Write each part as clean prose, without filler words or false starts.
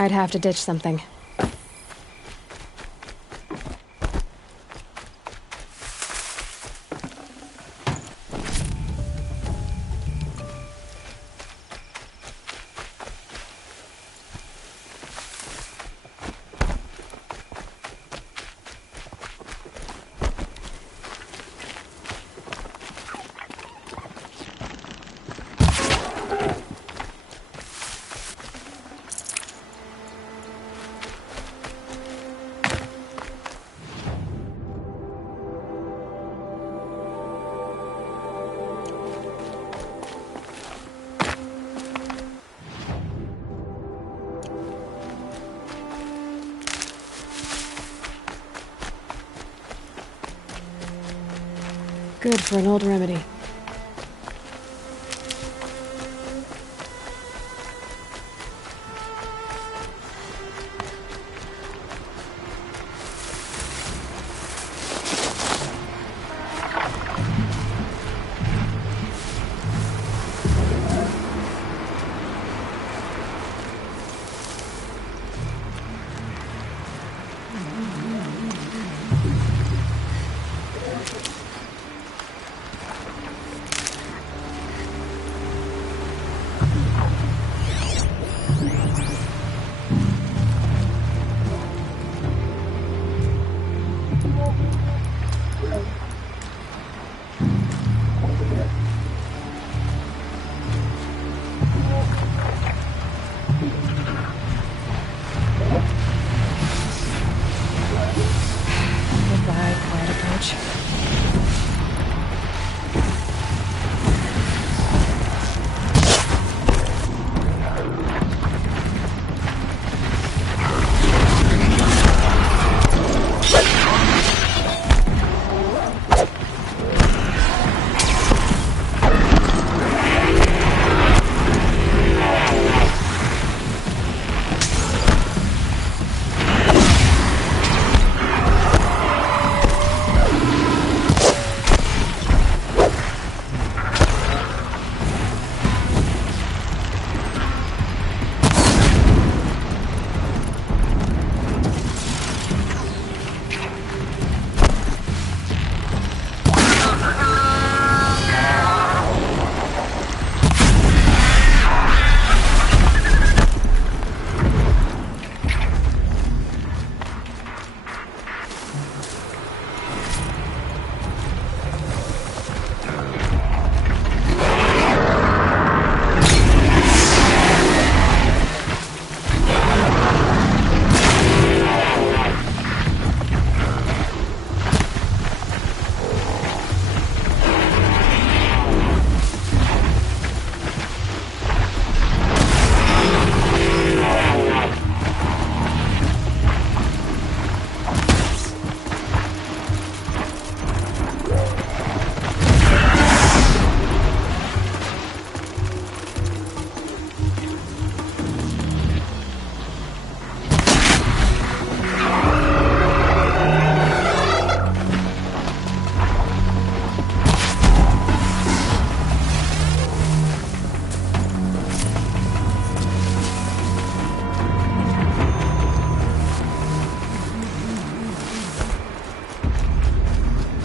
I'd have to ditch something. Good for an old remedy.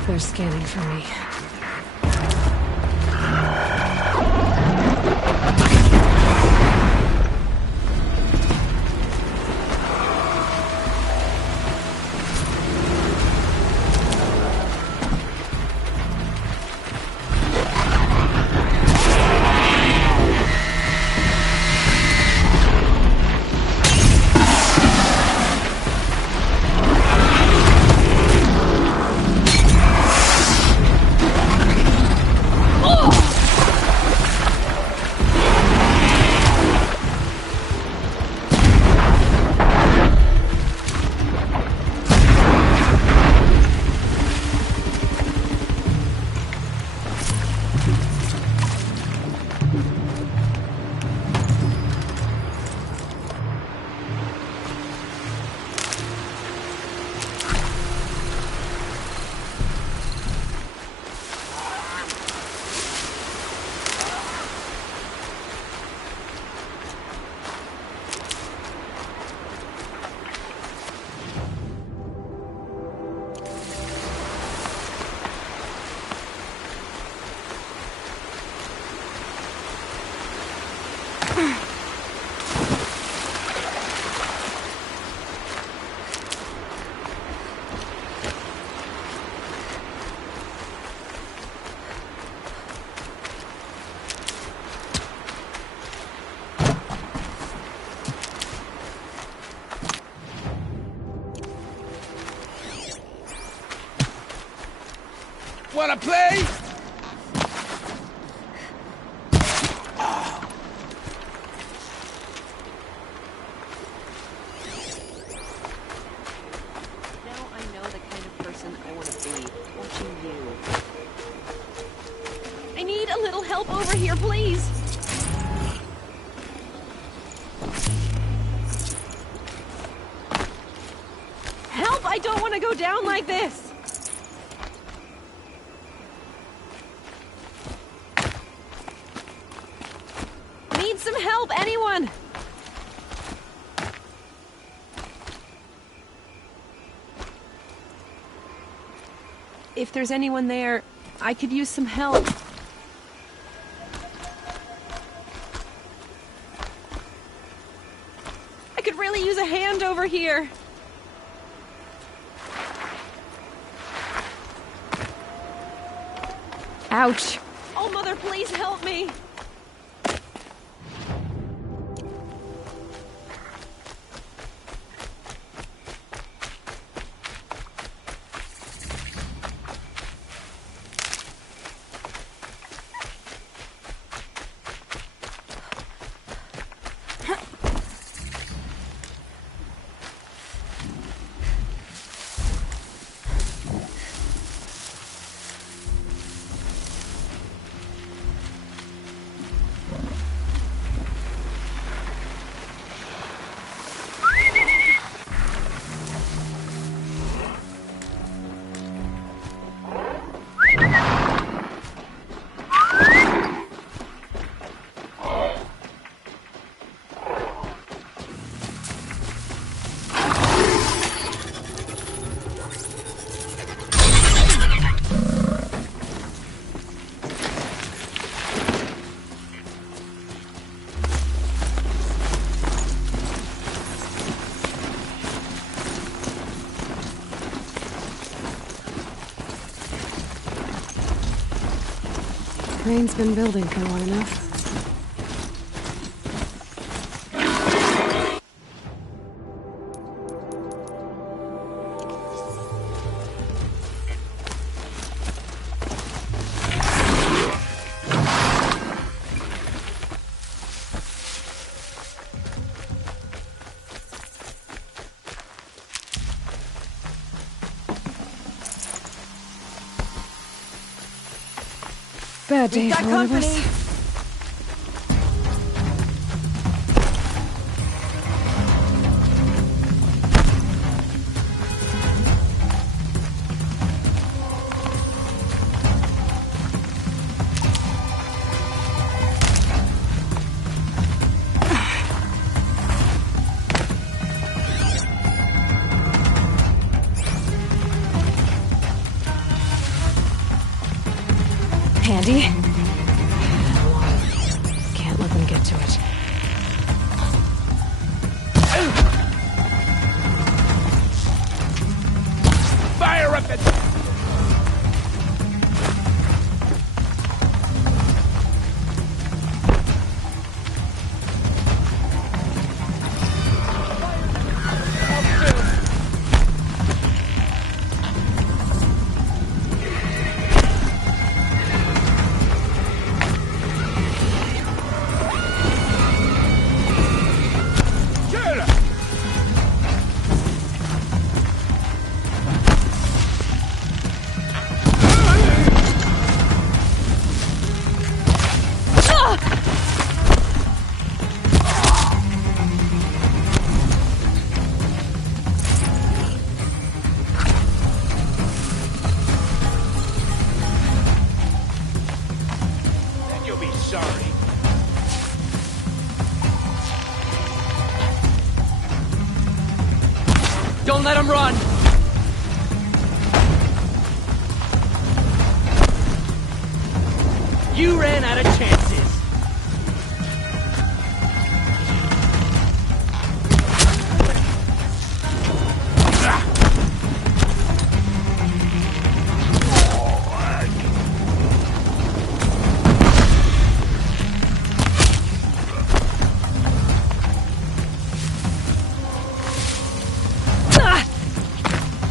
They're scanning for me. Wanna play? Now I know the kind of person I want to be, watching you. I need a little help over here, please! Help! I don't want to go down like this! Need some help, anyone! If there's anyone there, I could use some help. I could really use a hand over here. Ouch. Oh, Mother, please help me. Rain's been building for long enough. Bad day for one of us. Handy. Can't let them get to it. Fire up the... Sorry. Don't let him run! You ran out of chances!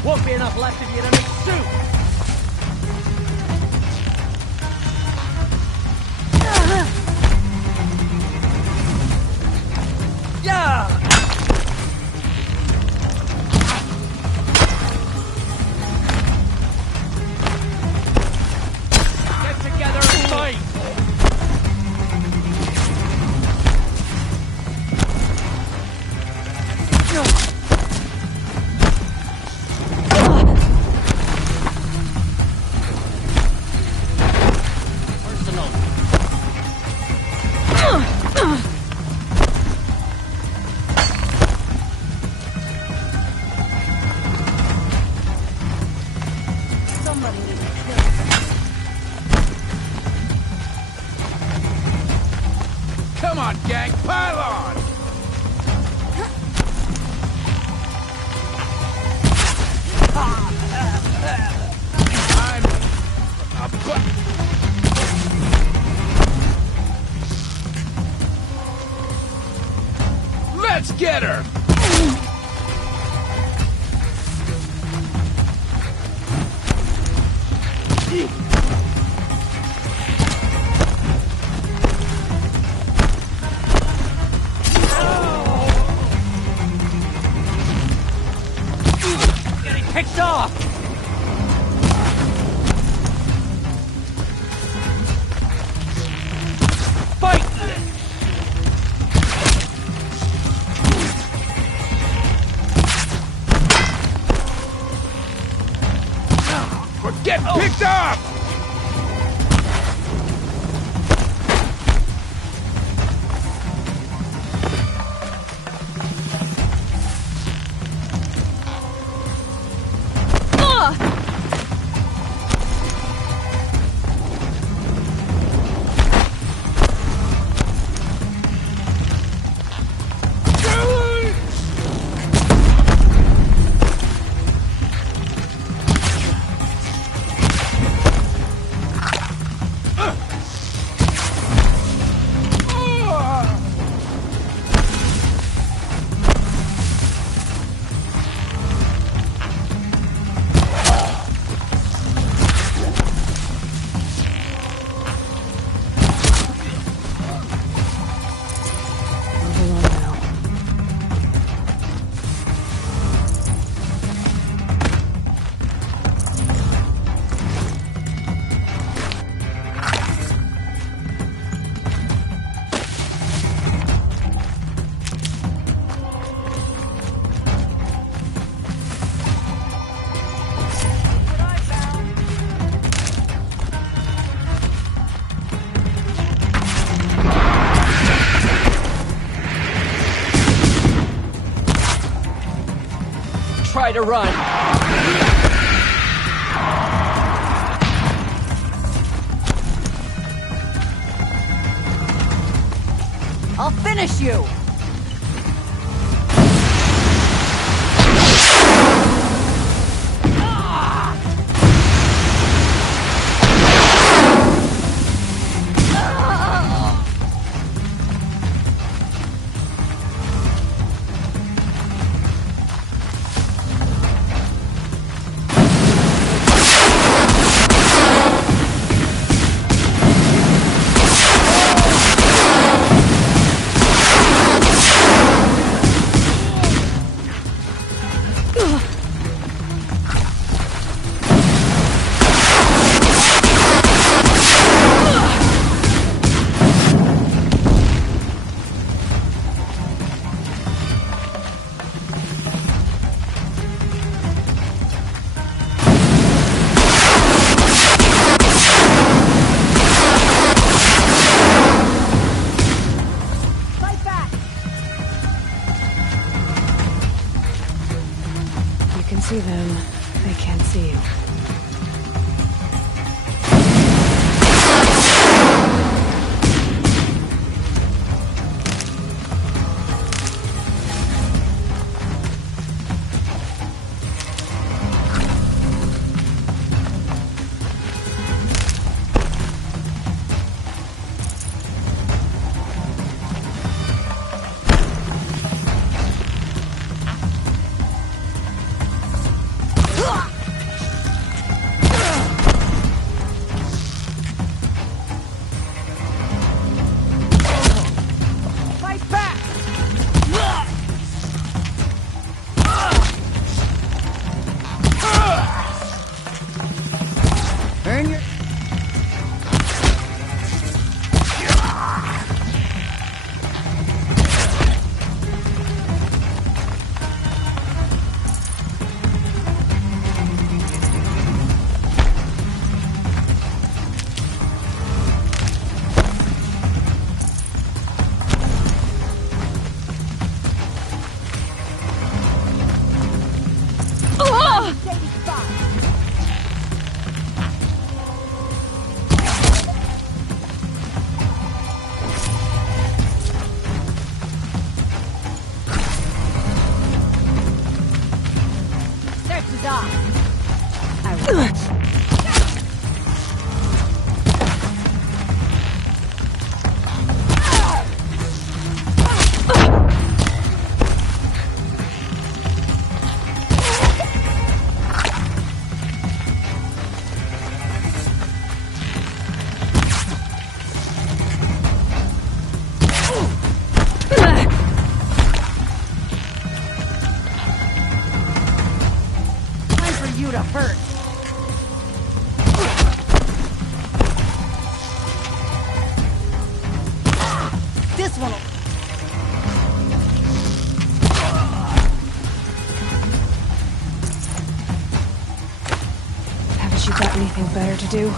Won't be enough left of you to make soup! Let's get her! Getting picked off! Fight! We're getting picked up! Move along now. Try to run! I'll finish you! You can see them. They can't see you. Earn your... Search is off. I will. Anything better to do?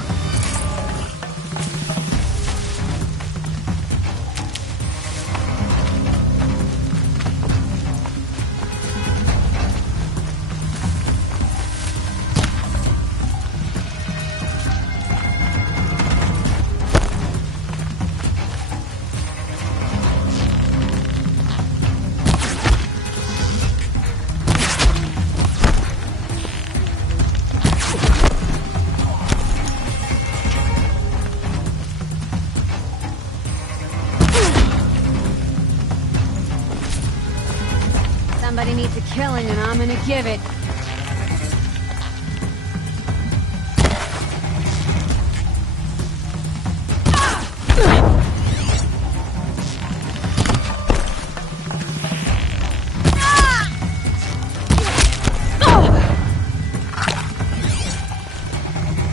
Somebody needs a killing, and I'm gonna give it.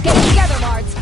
Get together, Lards.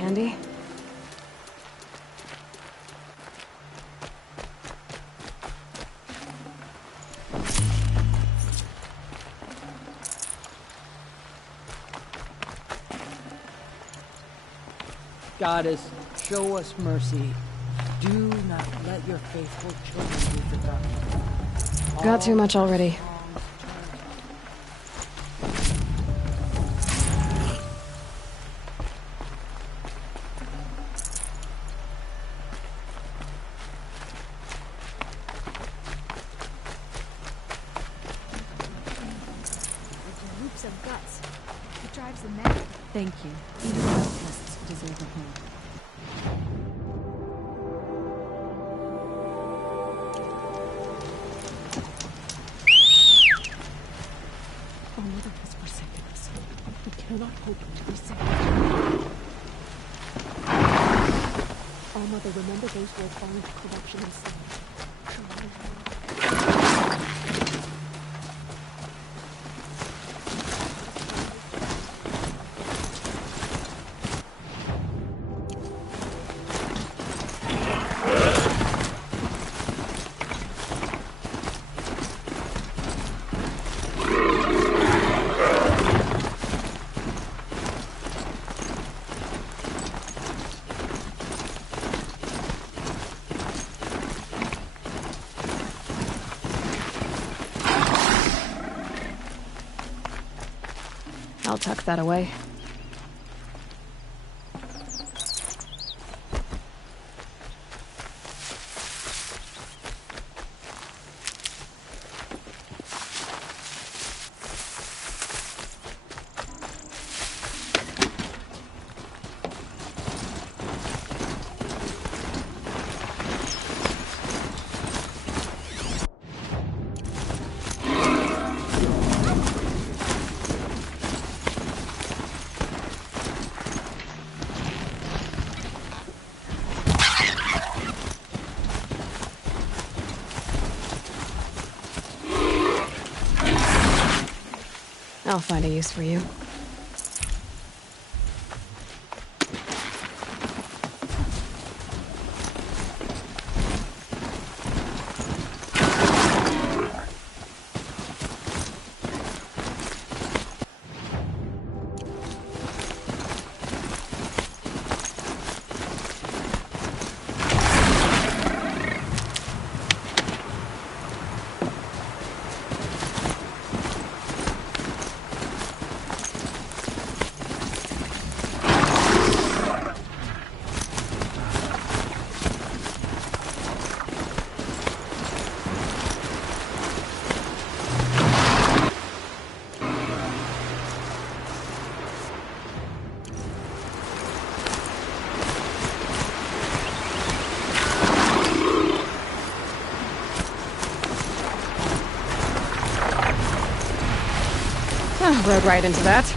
Handy? Goddess, show us mercy. Do not let your faithful children be forgotten. Got too much already. Loops of guts. It drives them mad. Thank you. Even outcasts deserve a home. Our mother has forsaken us. We cannot hope to be saved. Our mother, remember those who are falling to corruption and sin. I'll tuck that away. I'll find a use for you. Rode right into that.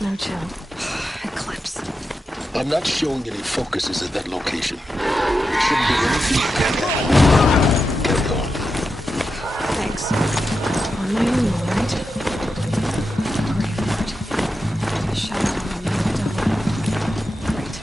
No chill. Eclipse. I'm not showing any focuses at that location. There shouldn't be anything you can't handle. Carry on. Thanks. On my own, all right? Graveyard. Shadow on the double. Great.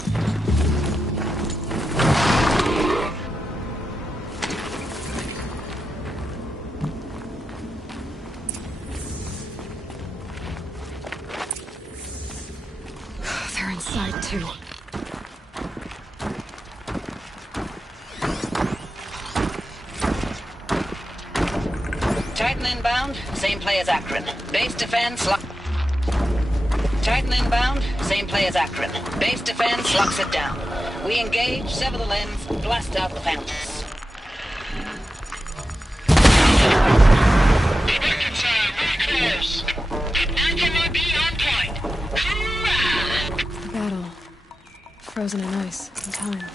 They're inside, too. Titan inbound, same play as Akron. Base defense, Titan inbound, same play as Akron. Base defense locks it down. We engage, sever the lens, blast out the fountains. Battle. Frozen in ice and time.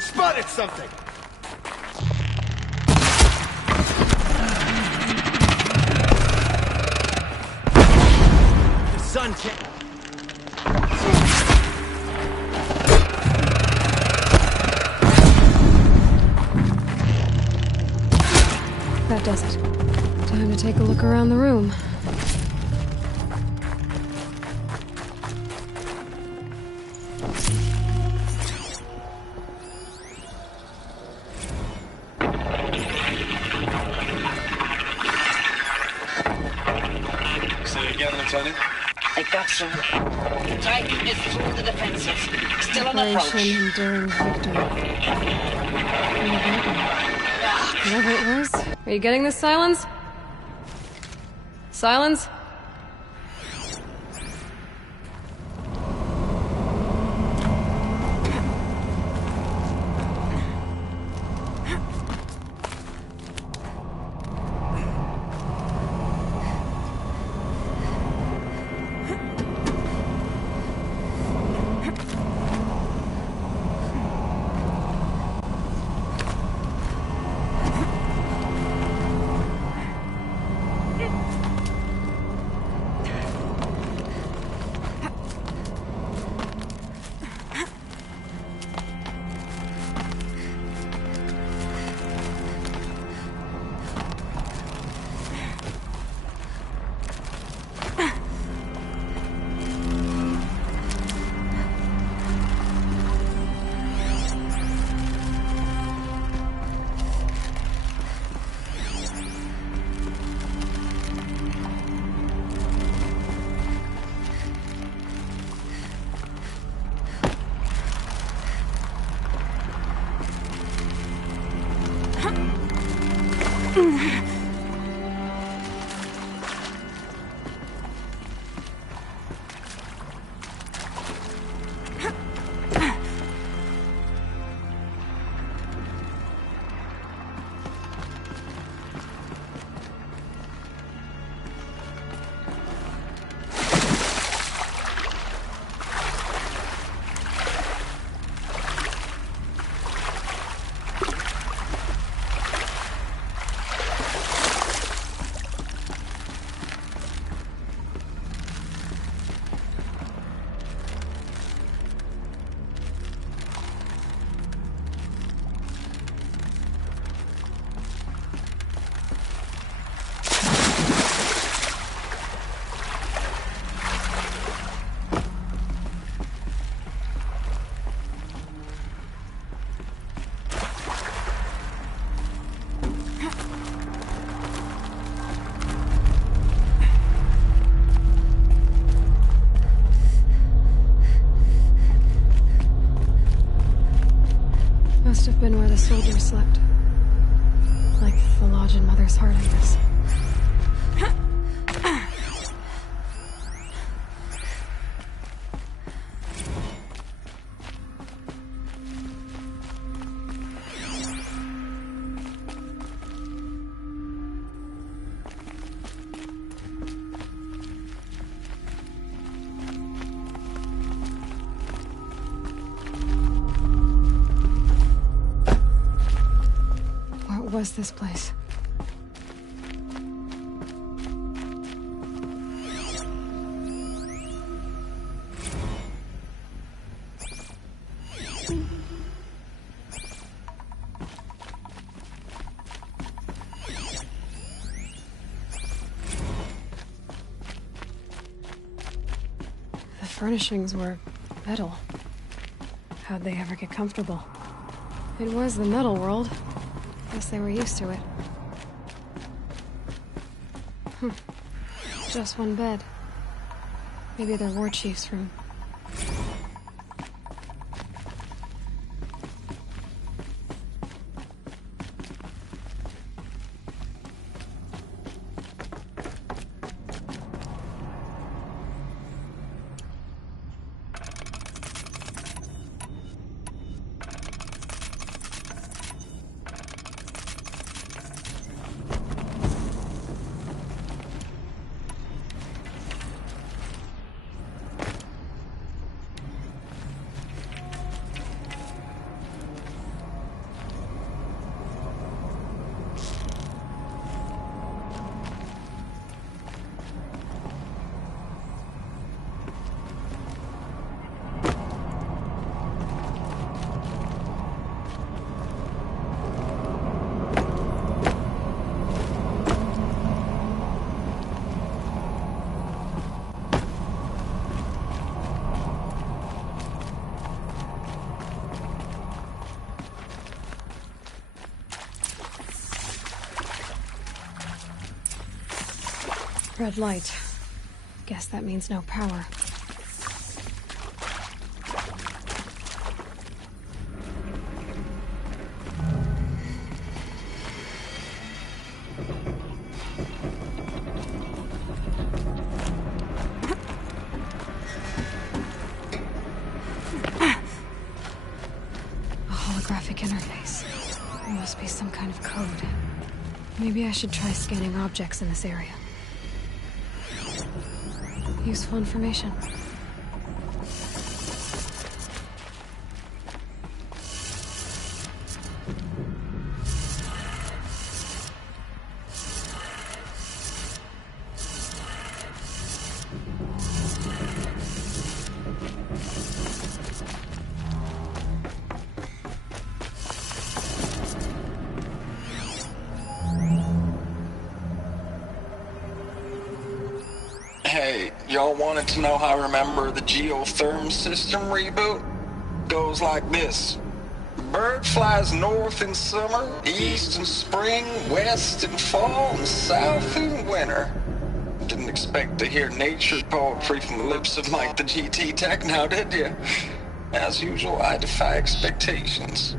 Spotted something! The sun can't... That does it. Time to take a look around the room. Say again, Lieutenant. I got some. Titan is through the defenses. Still on approach. Operation Enduring Victory. Whatever it was. Are you getting this, Silence? Silence? Must have been where the soldiers slept. Like the lodge in Mother's heart, I guess. What was this place? The furnishings were metal. How'd they ever get comfortable? It was the metal world. Guess they were used to it. Just one bed. Maybe their war chief's room. Red light. Guess that means no power. Maybe I should try scanning objects in this area. Useful information. Hey, y'all wanted to know how I remember the geotherm system reboot? Goes like this. Bird flies north in summer, east in spring, west in fall, and south in winter. Didn't expect to hear nature poetry from the lips of Mike the GT Tech now, did you? As usual, I defy expectations.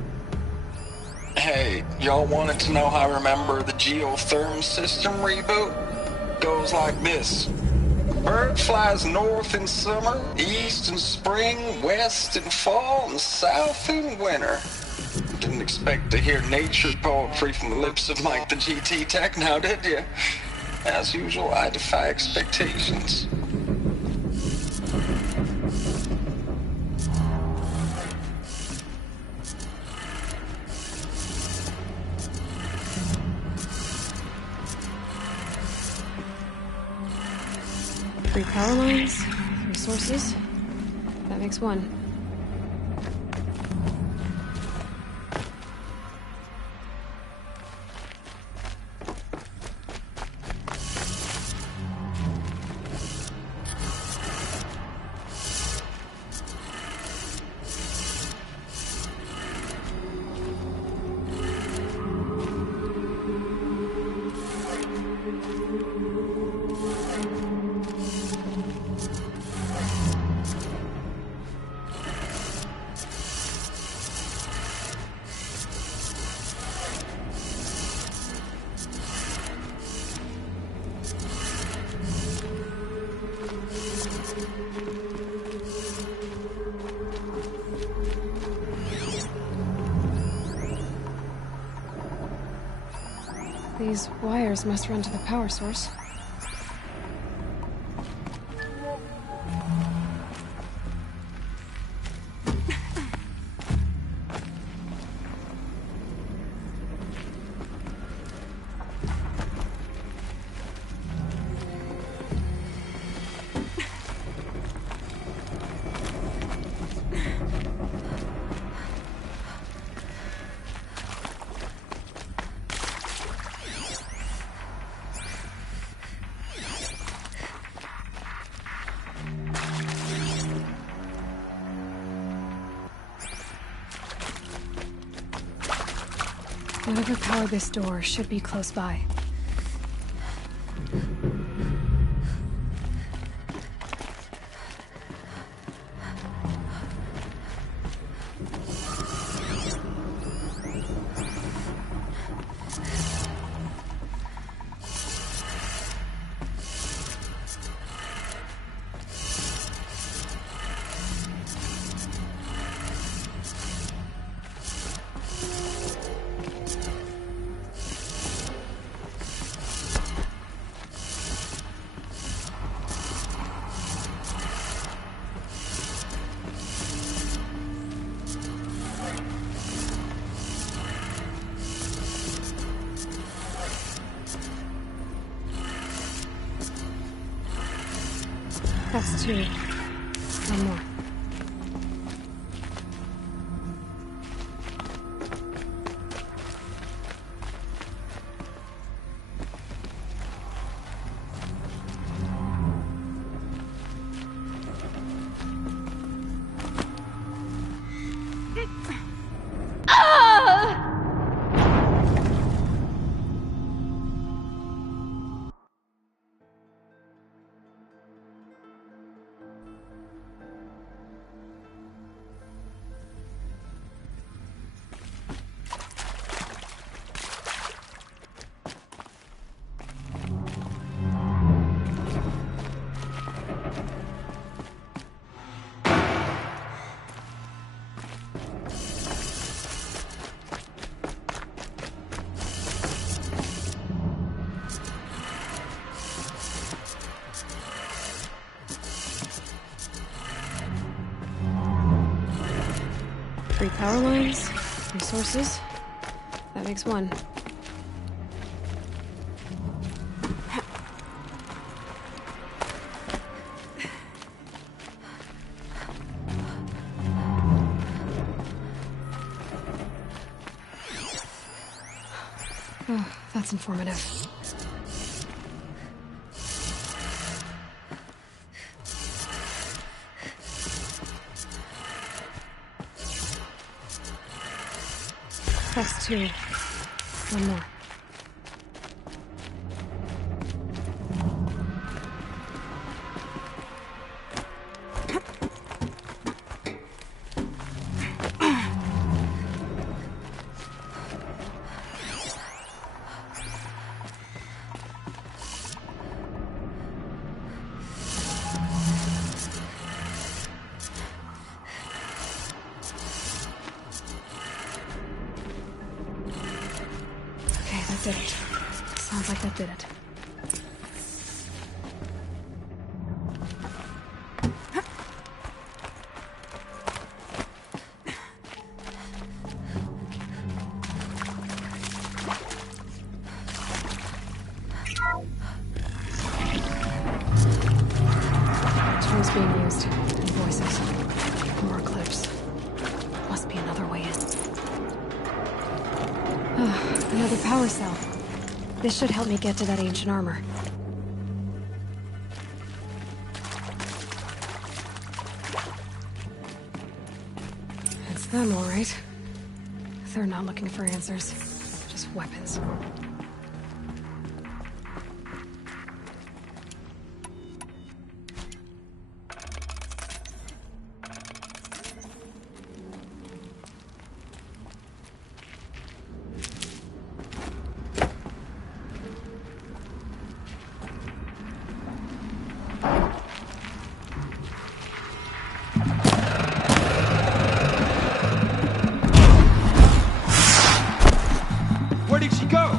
Hey, y'all wanted to know how I remember the geotherm system reboot? Goes like this. Bird flies north in summer, east in spring, west in fall, and south in winter. Didn't expect to hear nature poetry from the lips of Mike the GT Tech now, did you? As usual, I defy expectations. Three power lines, three sources. That makes one. These wires must run to the power source. Whatever powered this door should be close by. That's two. One more. 3 power lines, resources. That makes 1. Oh, that's informative. That's 2. 1 more. That did it. Sounds like that did it. Tool's being used. And voices. More clips. Must be another way in. Another power cell. This should help me get to that ancient armor. It's them, all right. They're not looking for answers. Just weapons. Where did she go?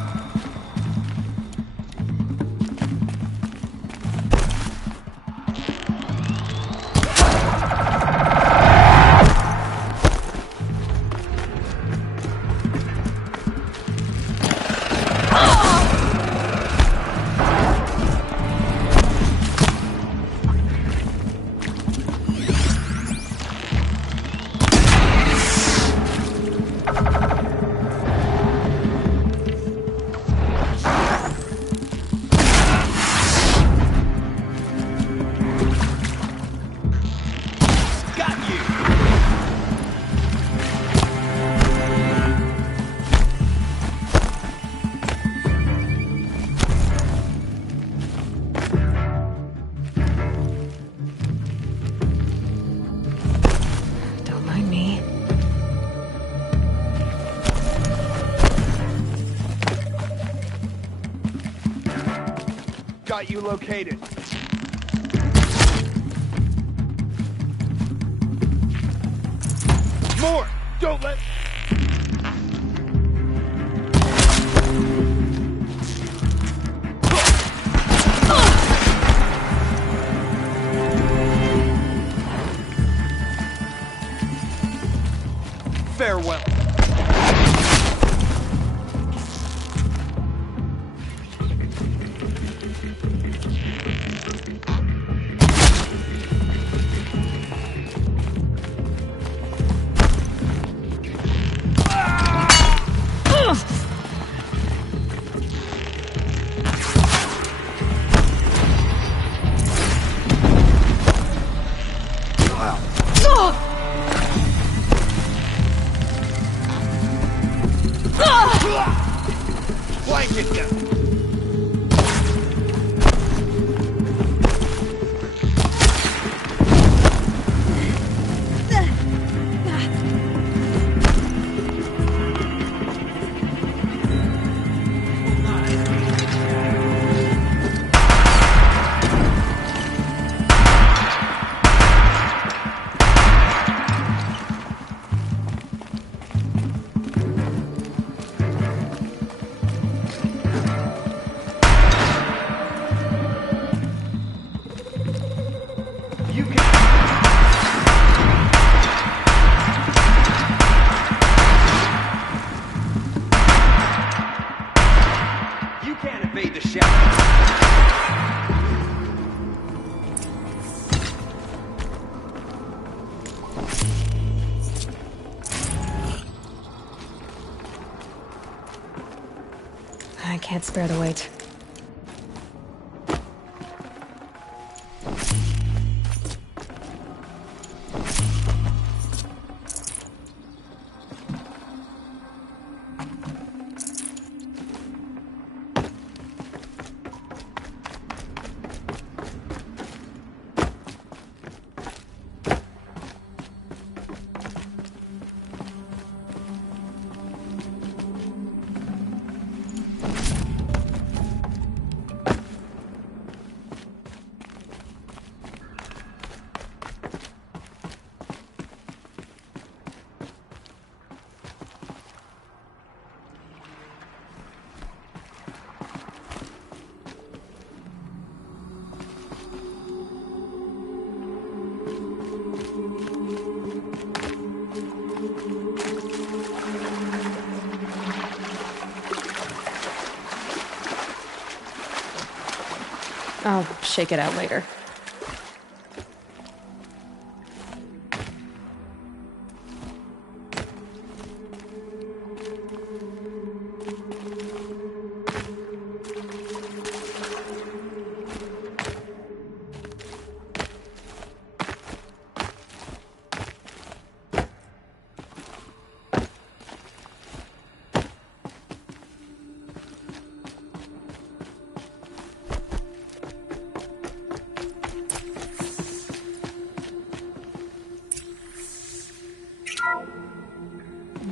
Got you located. More! Don't let... Farewell. Blanket down. I can't spare the weight. I'll shake it out later.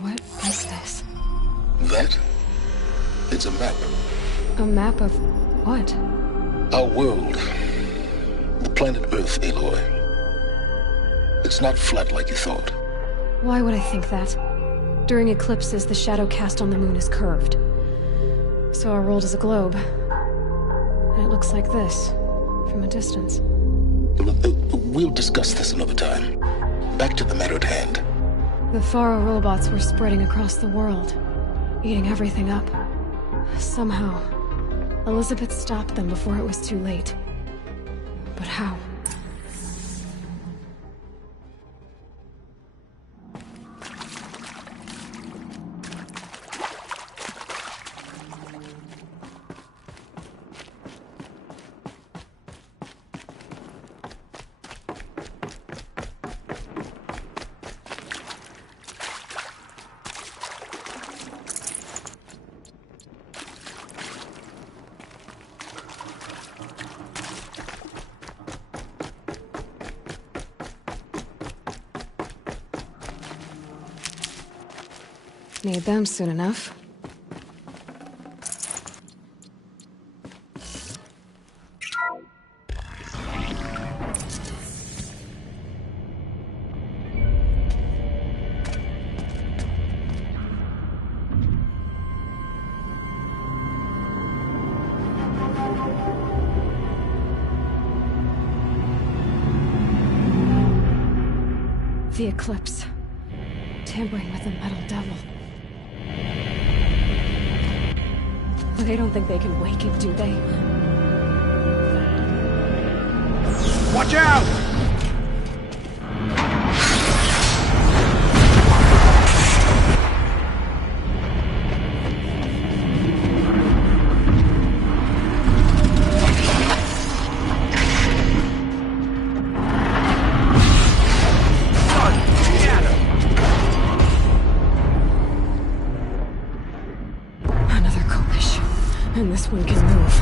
What is this? That? It's a map. A map of what? Our world. The planet Earth, Aloy. It's not flat like you thought. Why would I think that? During eclipses, the shadow cast on the moon is curved. So our world is a globe. And it looks like this, from a distance. We'll discuss this another time. Back to the matter at hand. The Faro robots were spreading across the world, eating everything up. Somehow, Elizabeth stopped them before it was too late. But how? Need them soon enough. The eclipse. Tampering with the metal devil. They don't think they can wake it, do they? Watch out! And this one can move.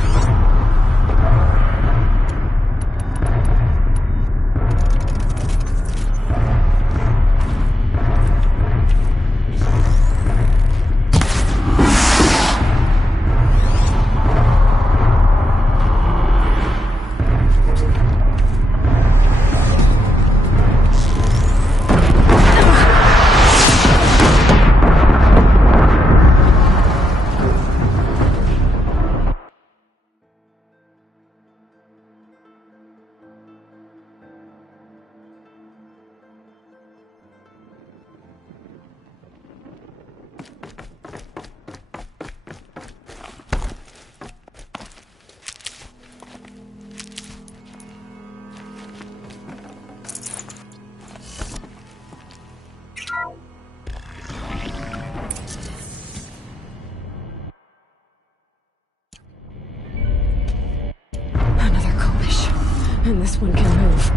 and this one can move.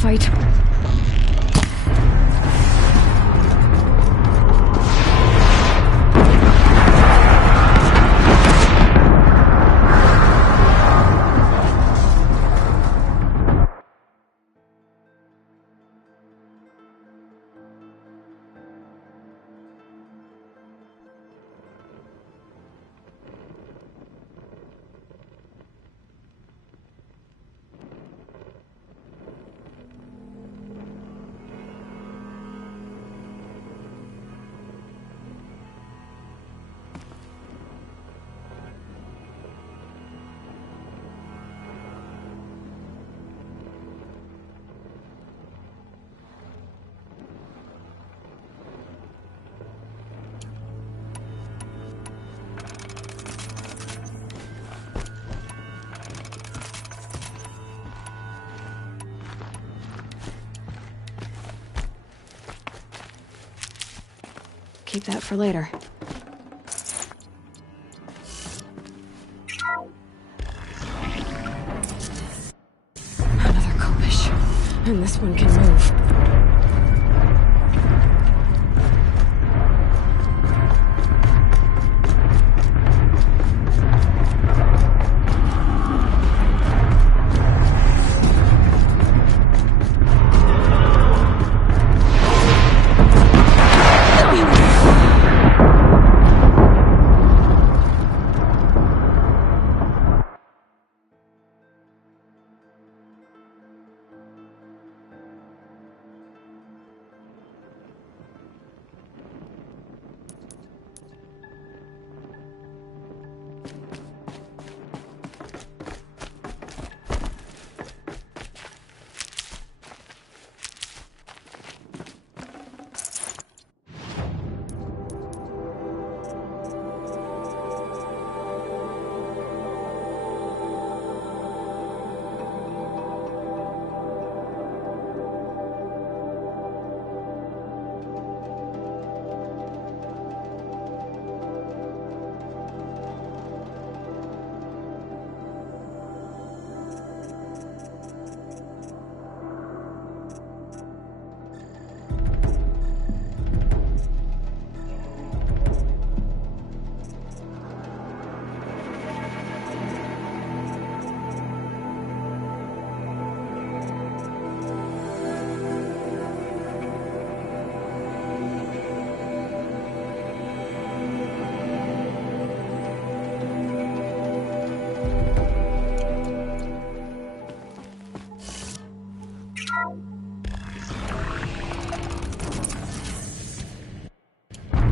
Fight. Keep that for later. Another Kopish. And this one can move.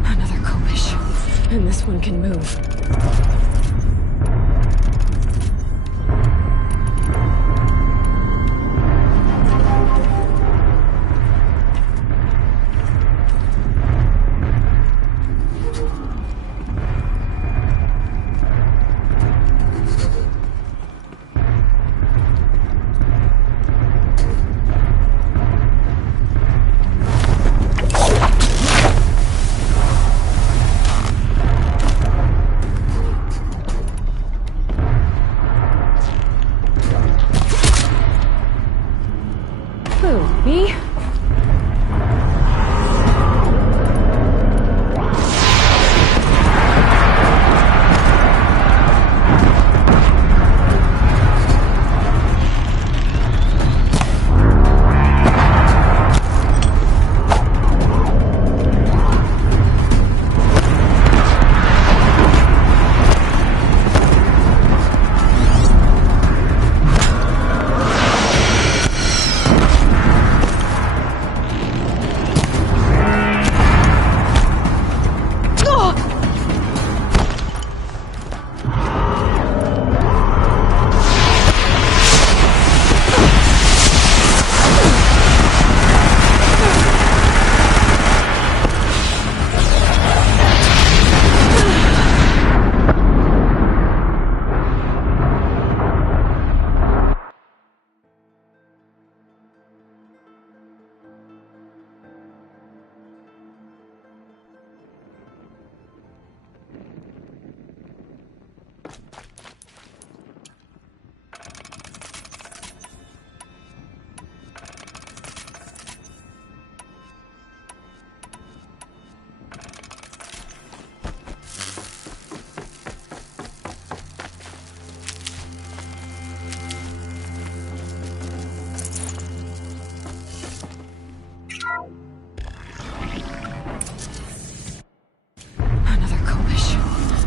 Another Kopish. And this one can move.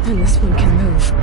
And this one can move.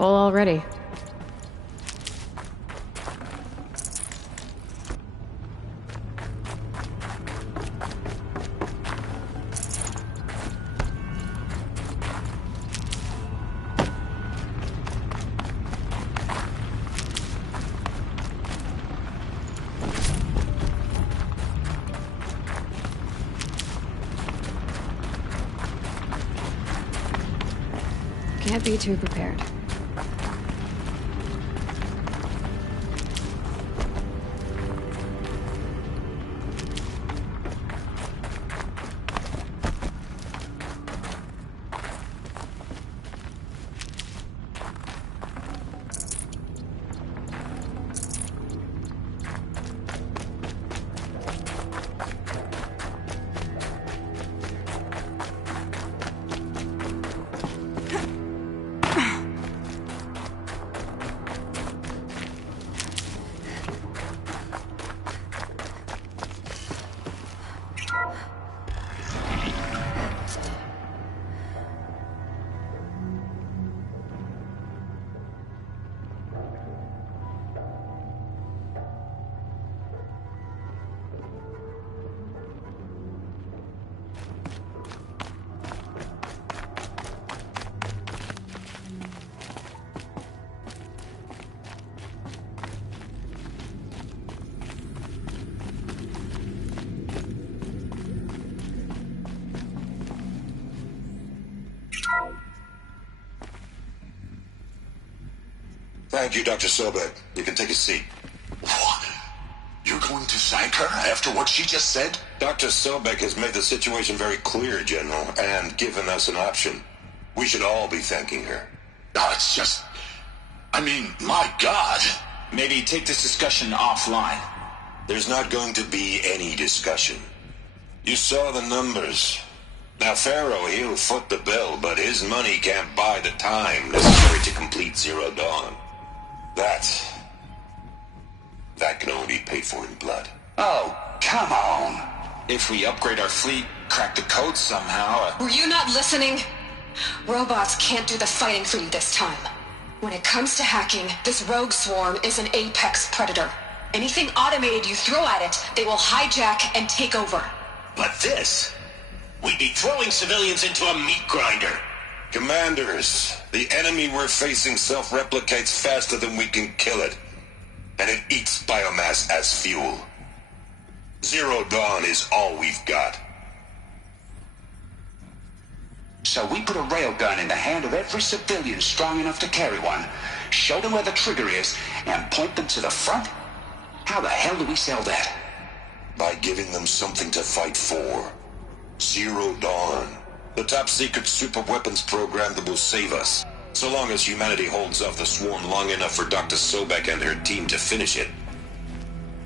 Full already. Can't be too prepared. Thank you, Dr. Sobek. You can take a seat. What? You're going to thank her after what she just said? Dr. Sobek has made the situation very clear, General, and given us an option. We should all be thanking her. Oh, it's just... I mean, my God. Maybe take this discussion offline. There's not going to be any discussion. You saw the numbers. Now, Pharaoh, he'll foot the bill, but his money can't buy the time necessary to complete Zero Dawn. That can only be paid for in blood. Oh, come on. If we upgrade our fleet, crack the code somehow... Were you not listening? Robots can't do the fighting for you this time. When it comes to hacking, this rogue swarm is an apex predator. Anything automated you throw at it, they will hijack and take over. But this... We'd be throwing civilians into a meat grinder. Commanders, the enemy we're facing self-replicates faster than we can kill it. And it eats biomass as fuel. Zero Dawn is all we've got. So we put a railgun in the hand of every civilian strong enough to carry one, show them where the trigger is, and point them to the front? How the hell do we sell that? By giving them something to fight for. Zero Dawn. The top-secret superweapons program that will save us. So long as humanity holds off the swarm long enough for Dr. Sobek and her team to finish it.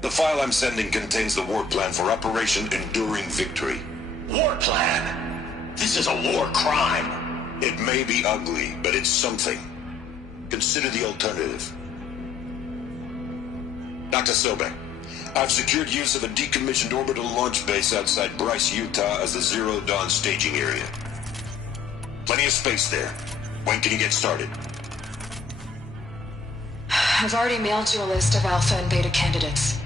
The file I'm sending contains the war plan for Operation Enduring Victory. War plan? This is a war crime. It may be ugly, but it's something. Consider the alternative. Dr. Sobek, I've secured use of a decommissioned orbital launch base outside Bryce, Utah as the Zero Dawn staging area. Plenty of space there. When can you get started? I've already mailed you a list of alpha and beta candidates.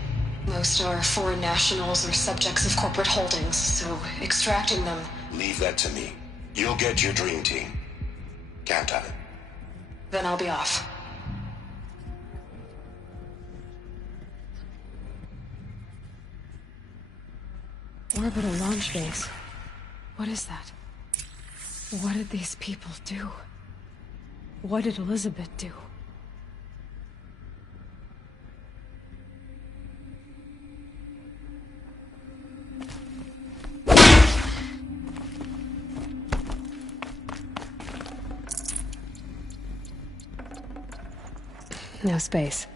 Most are foreign nationals or subjects of corporate holdings, so extracting them... Leave that to me. You'll get your dream team. Count on it. Then I'll be off. Orbital launch base. What is that? What did these people do? What did Elizabeth do? No space.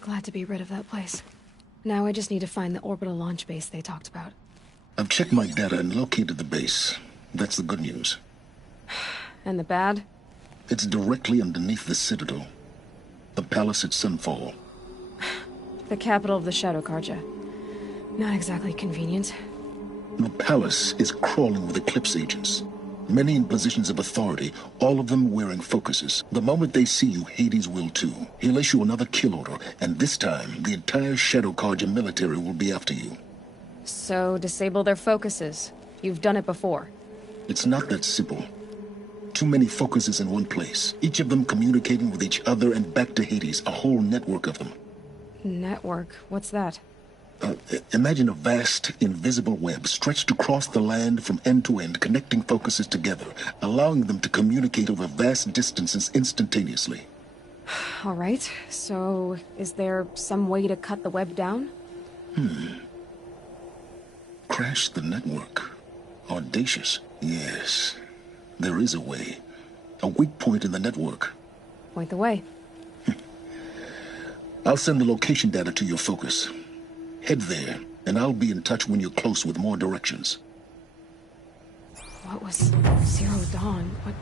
Glad to be rid of that place. Now I just need to find the orbital launch base they talked about. I've checked my data and located the base. That's the good news. And the bad? It's directly underneath the Citadel. The palace at Sunfall. The capital of the Shadow Carja. Not exactly convenient. The palace is crawling with Eclipse agents. Many in positions of authority, all of them wearing focuses. The moment they see you, Hades will too. He'll issue another kill order, and this time, the entire Shadow Carja military will be after you. So, disable their focuses. You've done it before. It's not that simple. Too many focuses in one place, each of them communicating with each other and back to Hades, a whole network of them. Network? What's that? Imagine a vast, invisible web stretched across the land from end to end, connecting focuses together, allowing them to communicate over vast distances instantaneously. All right, so is there some way to cut the web down? Crash the network. Audacious. Yes, there is a way. A weak point in the network. Point the way. I'll send the location data to your focus. Head there, and I'll be in touch when you're close with more directions. What was Zero Dawn? What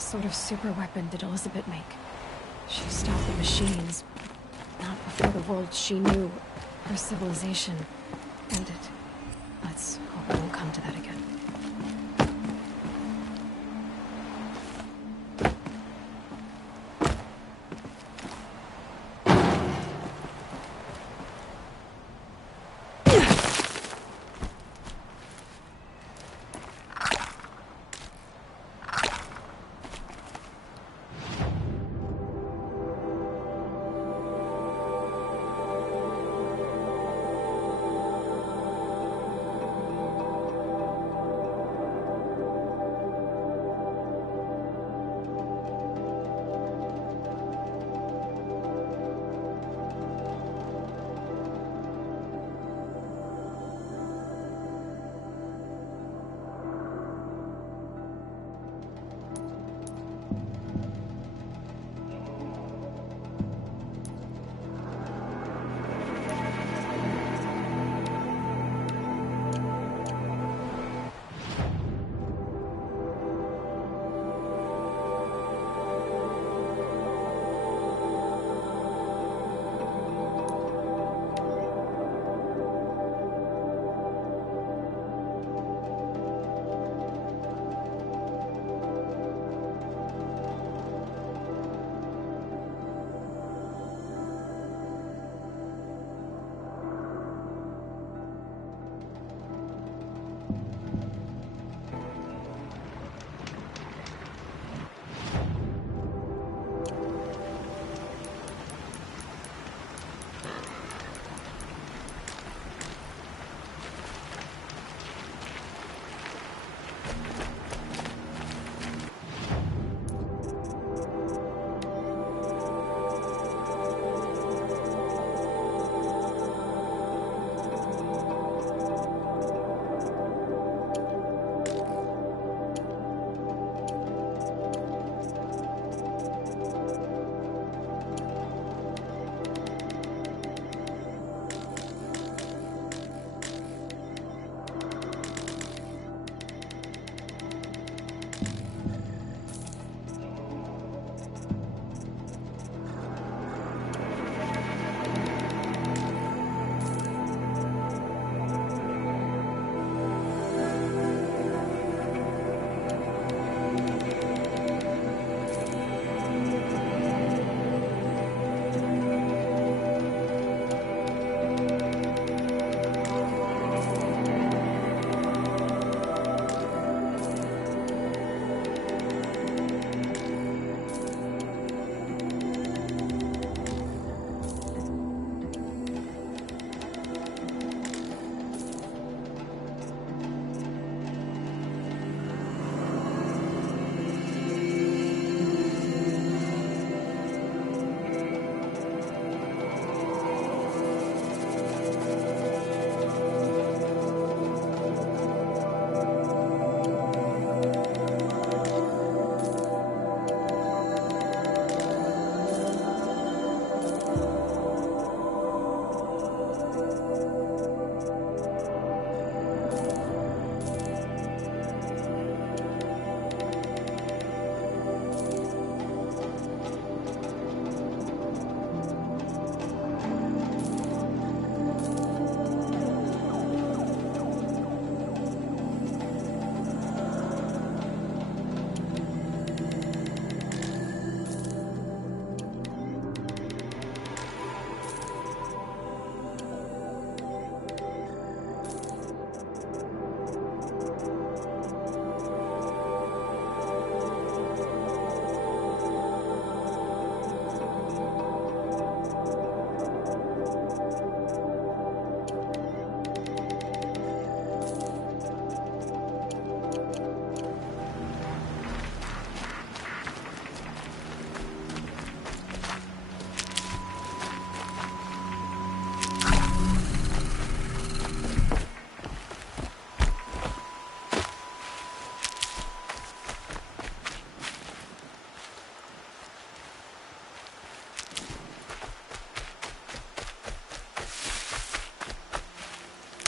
sort of super weapon did Elizabeth make? She stopped the machines, but not before the world she knew, her civilization, ended. Let's hope it won't come to that again.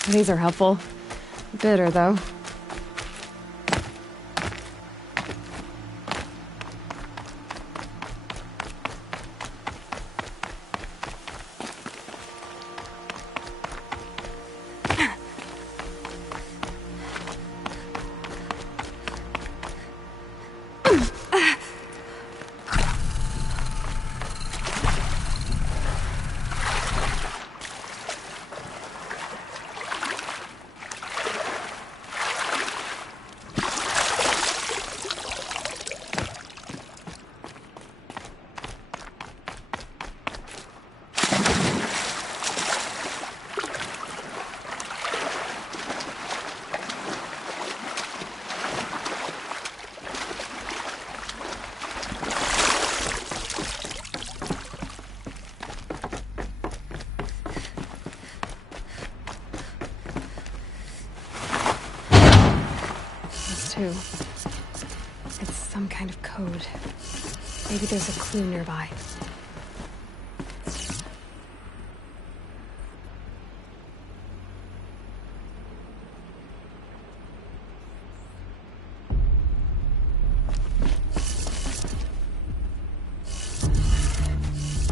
These are helpful. Bitter, though. Too. It's some kind of code. Maybe there's a clue nearby.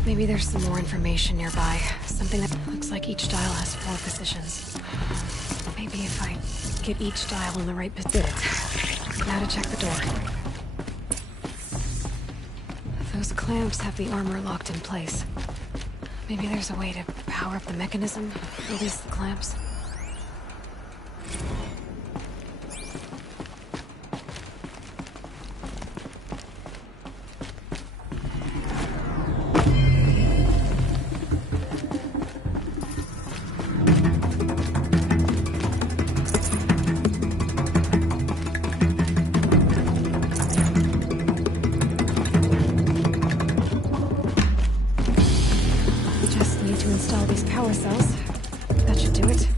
Maybe there's some more information nearby. Something that looks like each dial has 4 positions. Maybe if I get each dial in the right position. Now to check the door. Those clamps have the armor locked in place. Maybe there's a way to power up the mechanism, release the clamps. Install these power cells. That should do it.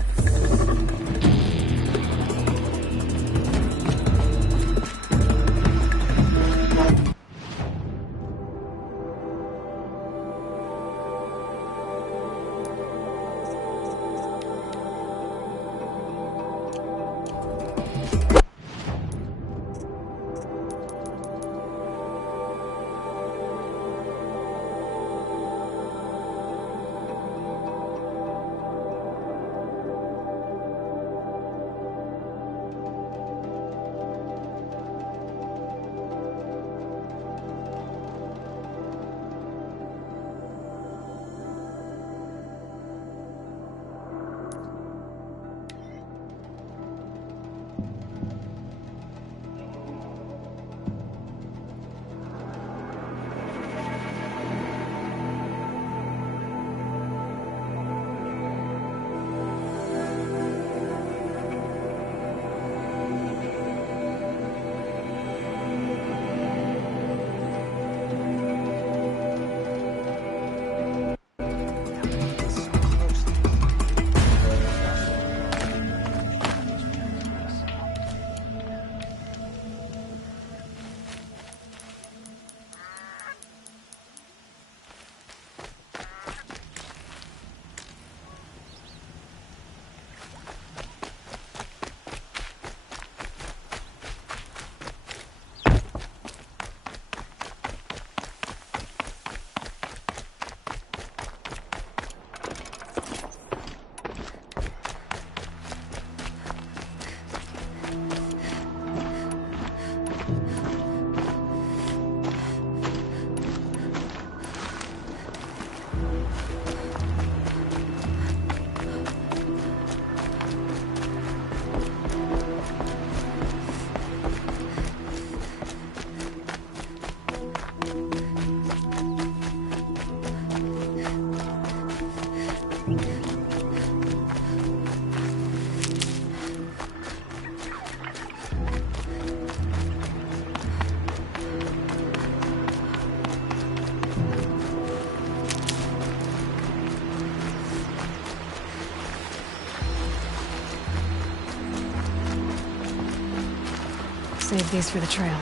Save these for the trail.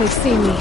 they've seen me.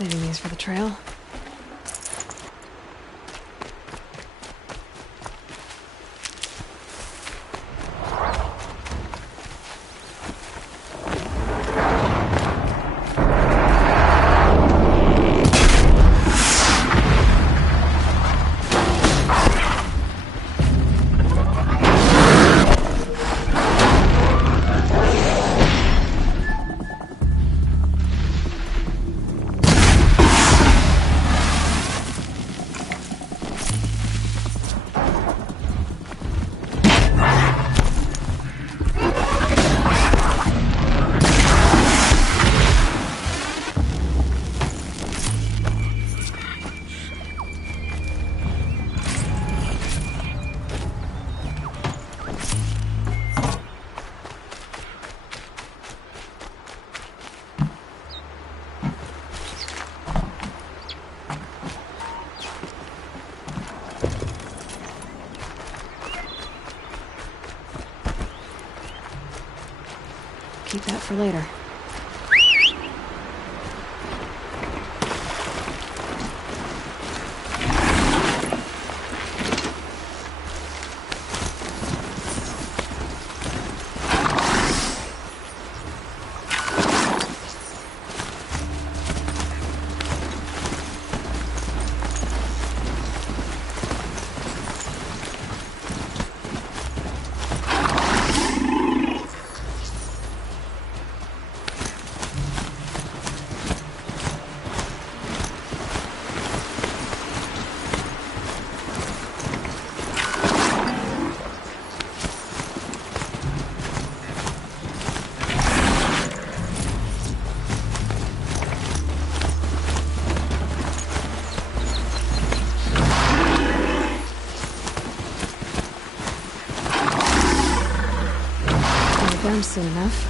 Saving these for the trail. keep that for later. Done soon enough.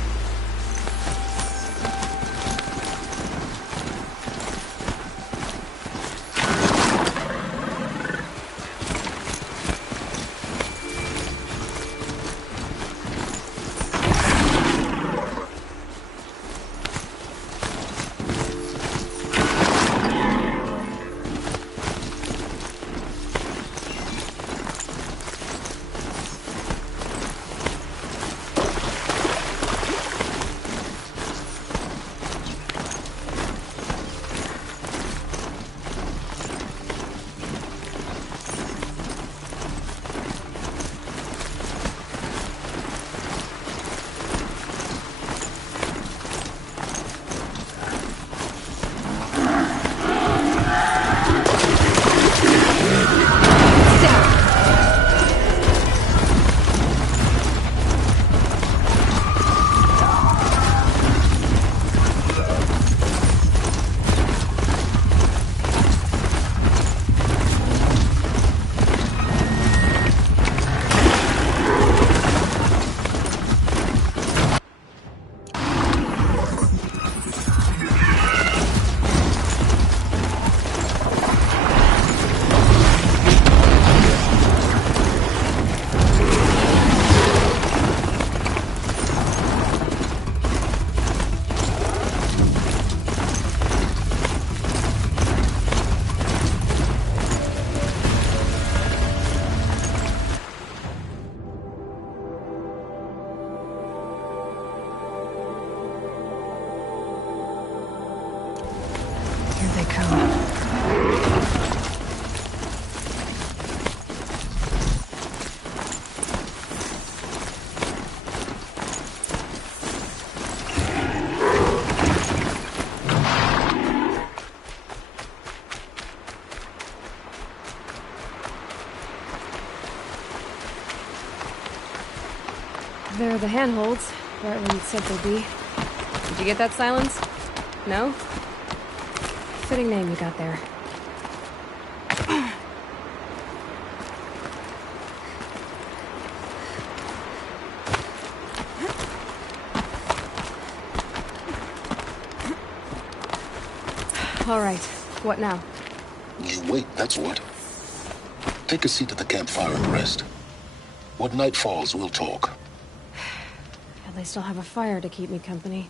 There are the handholds, right where you said they'd be. Did you get that, Silence? No? Fitting name you got there. All right, what now? You wait, that's what. Take a seat at the campfire and rest. When night falls, we'll talk. At least I'll have a fire to keep me company.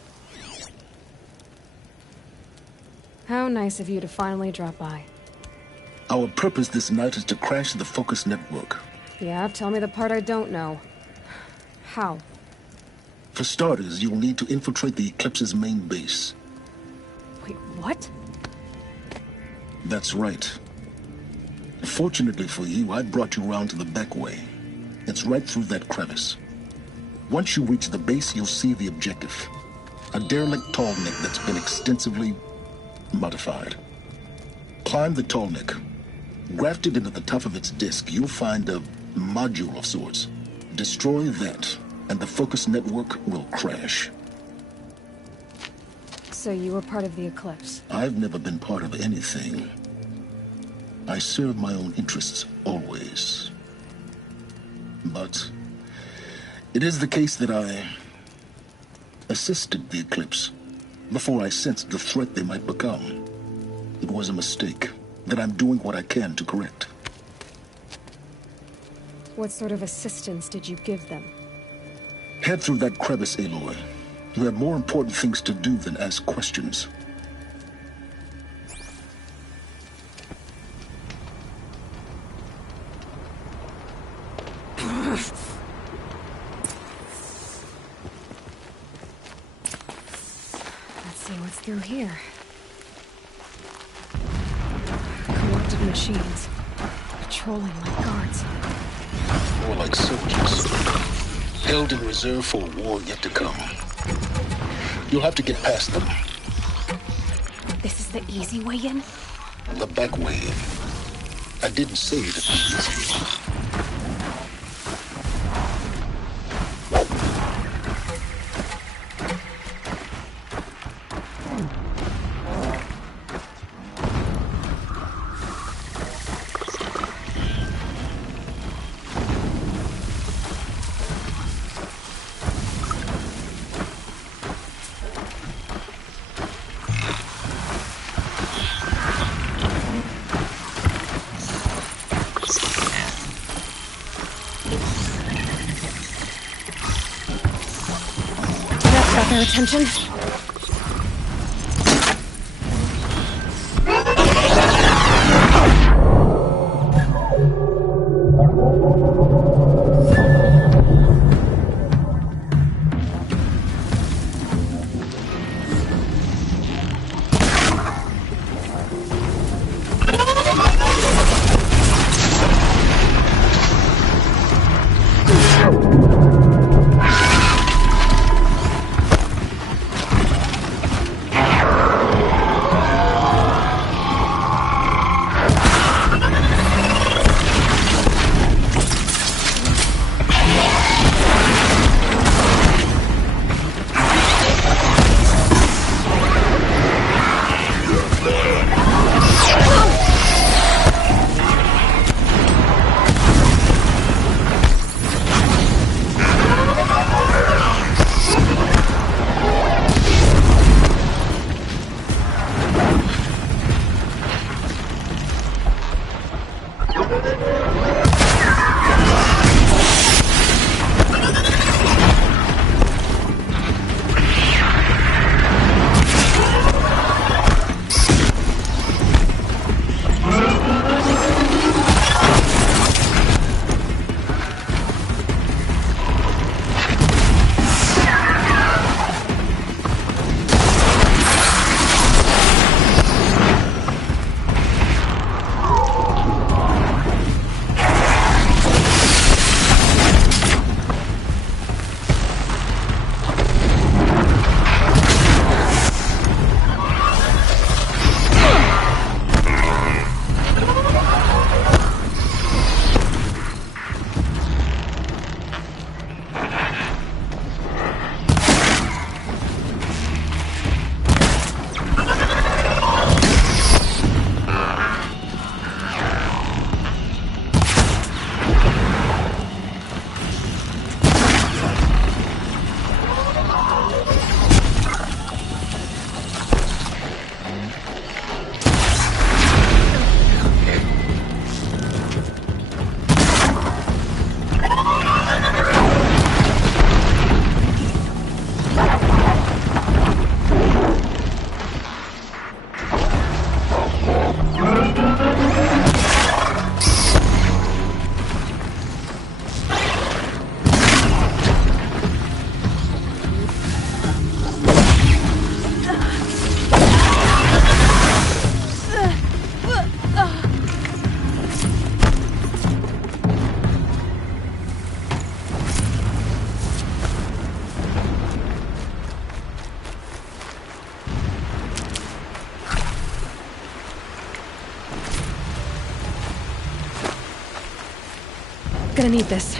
How nice of you to finally drop by. Our purpose this night is to crash the Focus network. Yeah, tell me the part I don't know. How? For starters, you'll need to infiltrate the Eclipse's main base. Wait, what? That's right. Fortunately for you, I brought you round to the back way. It's right through that crevice. Once you reach the base, you'll see the objective. A derelict tall neck that's been extensively modified. Climb the tall neck. Grafted into the top of its disk, you'll find a module of sorts. Destroy that, and the Focus network will crash. So you were part of the Eclipse? I've never been part of anything. I serve my own interests, always. But it is the case that I assisted the Eclipse before I sensed the threat they might become. It was a mistake that I'm doing what I can to correct. What sort of assistance did you give them? Head through that crevice, Aloy. You have more important things to do than ask questions. Let's see what's through here. Corrupted machines. Patrolling like guards. More like soldiers. Held in reserve for a war yet to come. You'll have to get past them. This is the easy way in? The back way in. I didn't say it'd be easy. Got their attention. Gonna need this.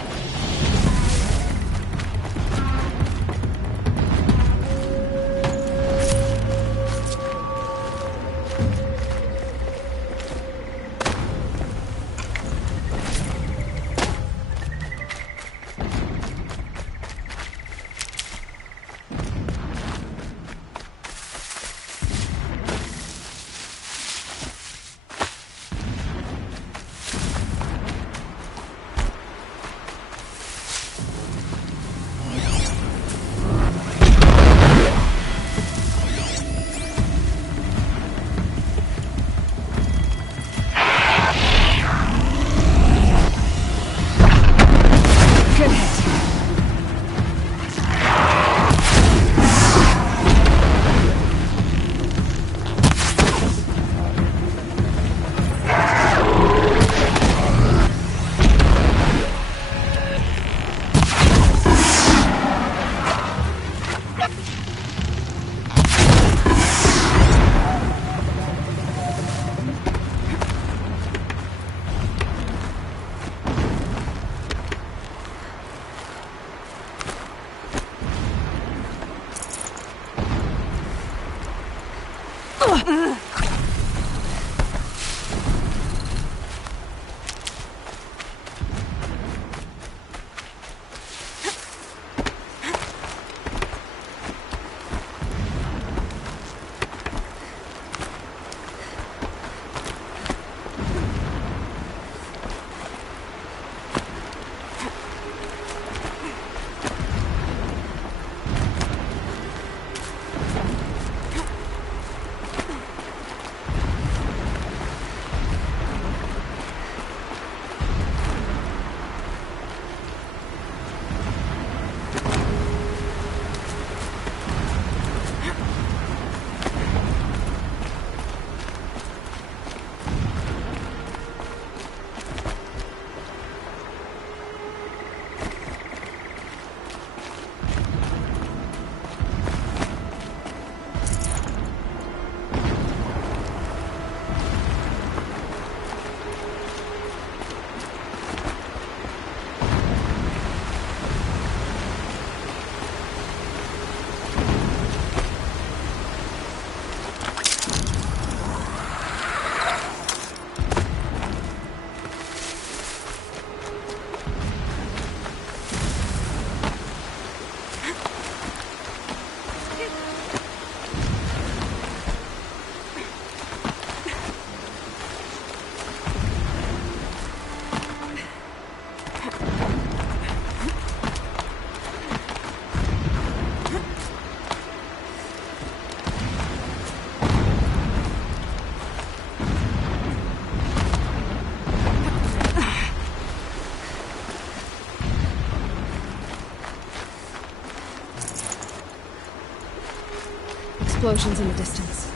Explosions in the distance.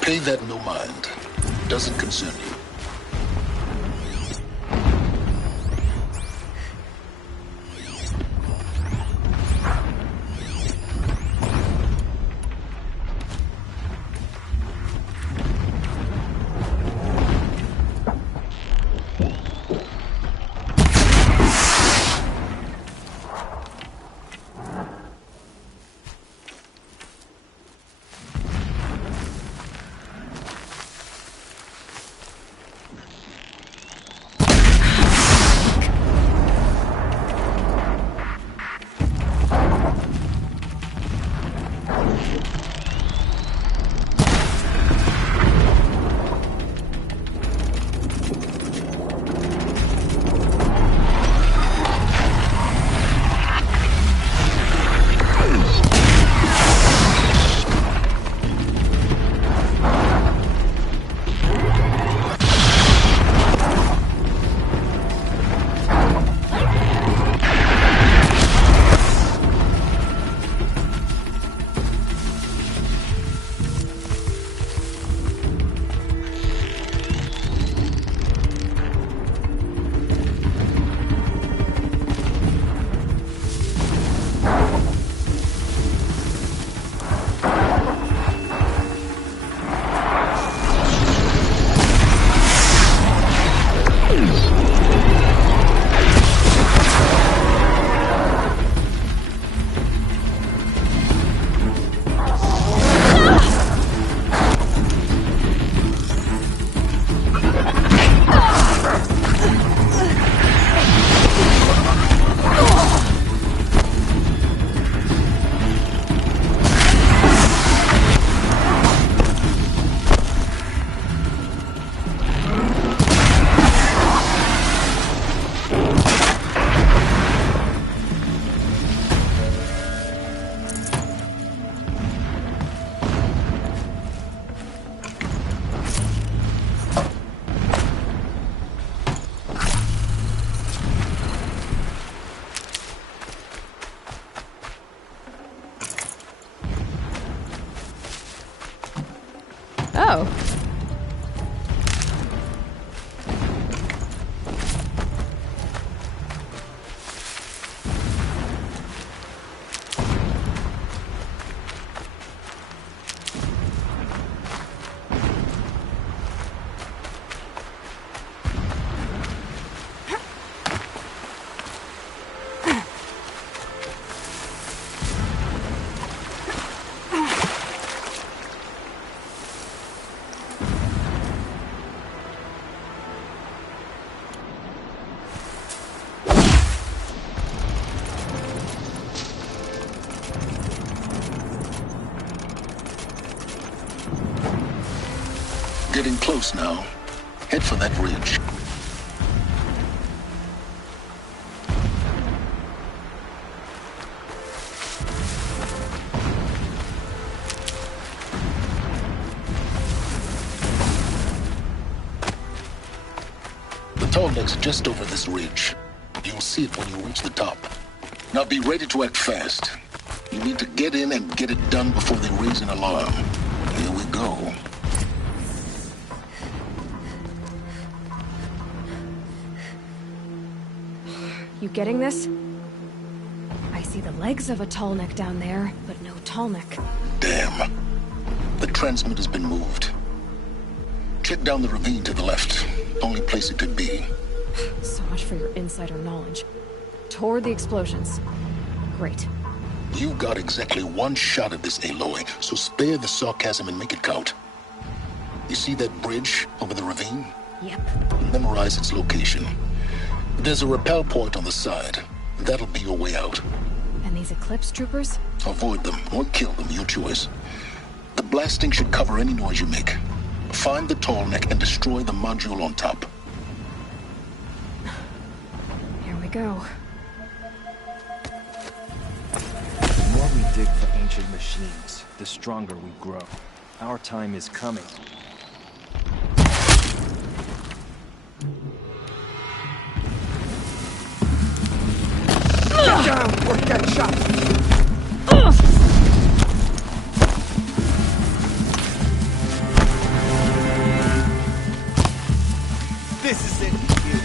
Pay that no mind. Doesn't concern you. Oh. Getting close now. Head for that ridge. The tall neck's just over this ridge. You'll see it when you reach the top. Now be ready to act fast. You need to get in and get it done before they raise an alarm. Here we go. You getting this? I see the legs of a tall neck down there, but no tall neck. Damn. The transmitter's been moved. Check down the ravine to the left. Only place it could be. So much for your insider knowledge. Toward the explosions. Great. You got exactly one shot at this, Aloy, so spare the sarcasm and make it count. You see that bridge over the ravine? Yep. Memorize its location. There's a rappel point on the side. That'll be your way out. And these Eclipse troopers? Avoid them or kill them, your choice. The blasting should cover any noise you make. Find the tall neck and destroy the module on top. Here we go. The more we dig for ancient machines, the stronger we grow. Our time is coming. Get down! We're getting shot! This is it, you.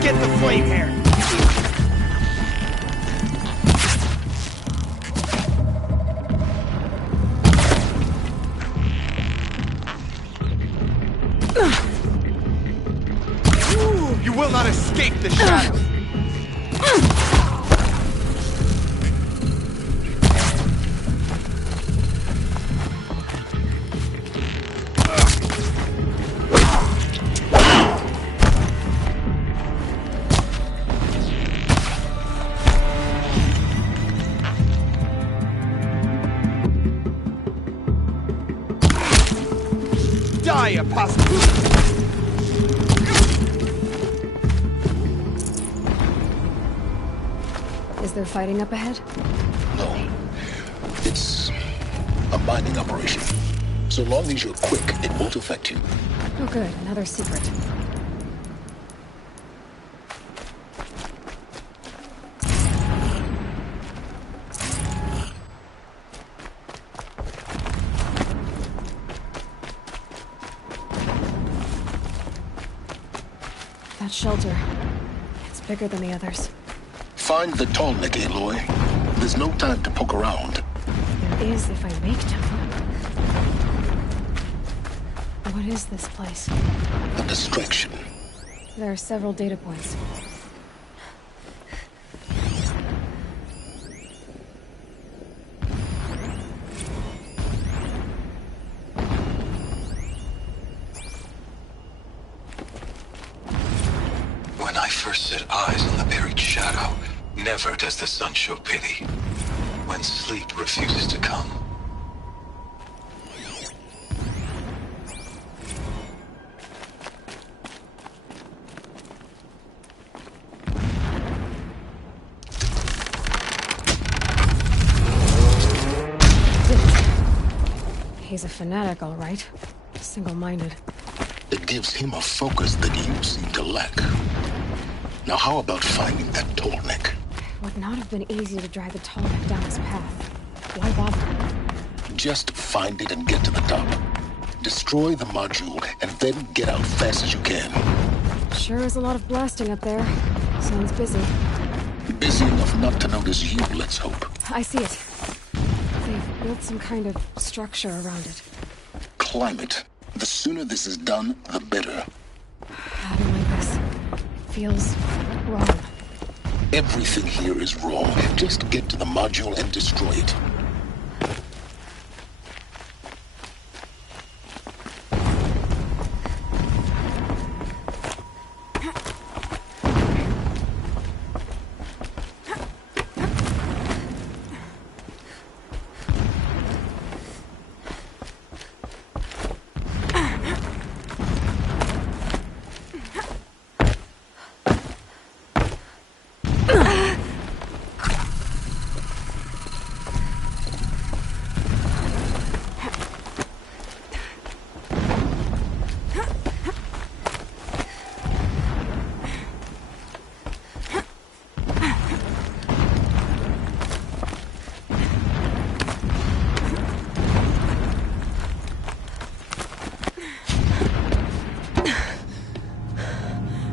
Get the flame here! You will not escape the shadow! Die, apostle! Is there fighting up ahead? No. It's a mining operation. So long as you're quick, it won't affect you. Oh good, another secret. That shelter. It's bigger than the others. Find the tall neck, Aloy. There's no time to poke around. There is if I make time. What is this place? A distraction. There are several data points. When I first set eyes on the buried shadow, never does the sun show pity. When sleep refuses to come. He's a fanatic, all right. Single-minded. It gives him a focus that you seem to lack. Now how about finding that tall neck? Would not have been easy to drag the tall neck down his path. Why bother? Just find it and get to the top. Destroy the module and then get out fast as you can. Sure is a lot of blasting up there. Sounds busy. Busy enough not to notice you, let's hope. I see it. build some kind of structure around it. Climate. The sooner this is done, the better. I don't like this. Feels wrong. Everything here is wrong. Just get to the module and destroy it.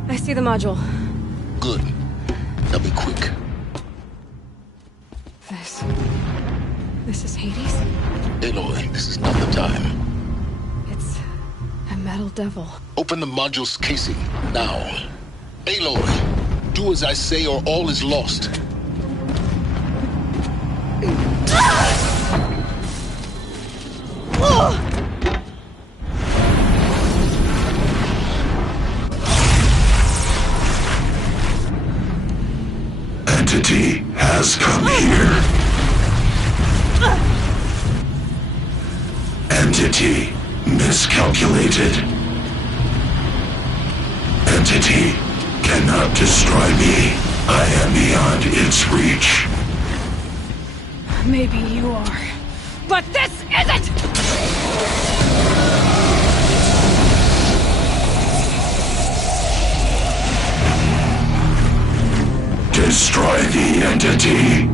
I see the module. Good. Now be quick. This is Hades? Aloy, this is not the time. It's a metal devil. Open the module's casing, now. Aloy, do as I say or all is lost. Entity has come here. Entity miscalculated. Entity cannot destroy me. I am beyond its reach. Maybe you are. But this isn't! Destroy the entity.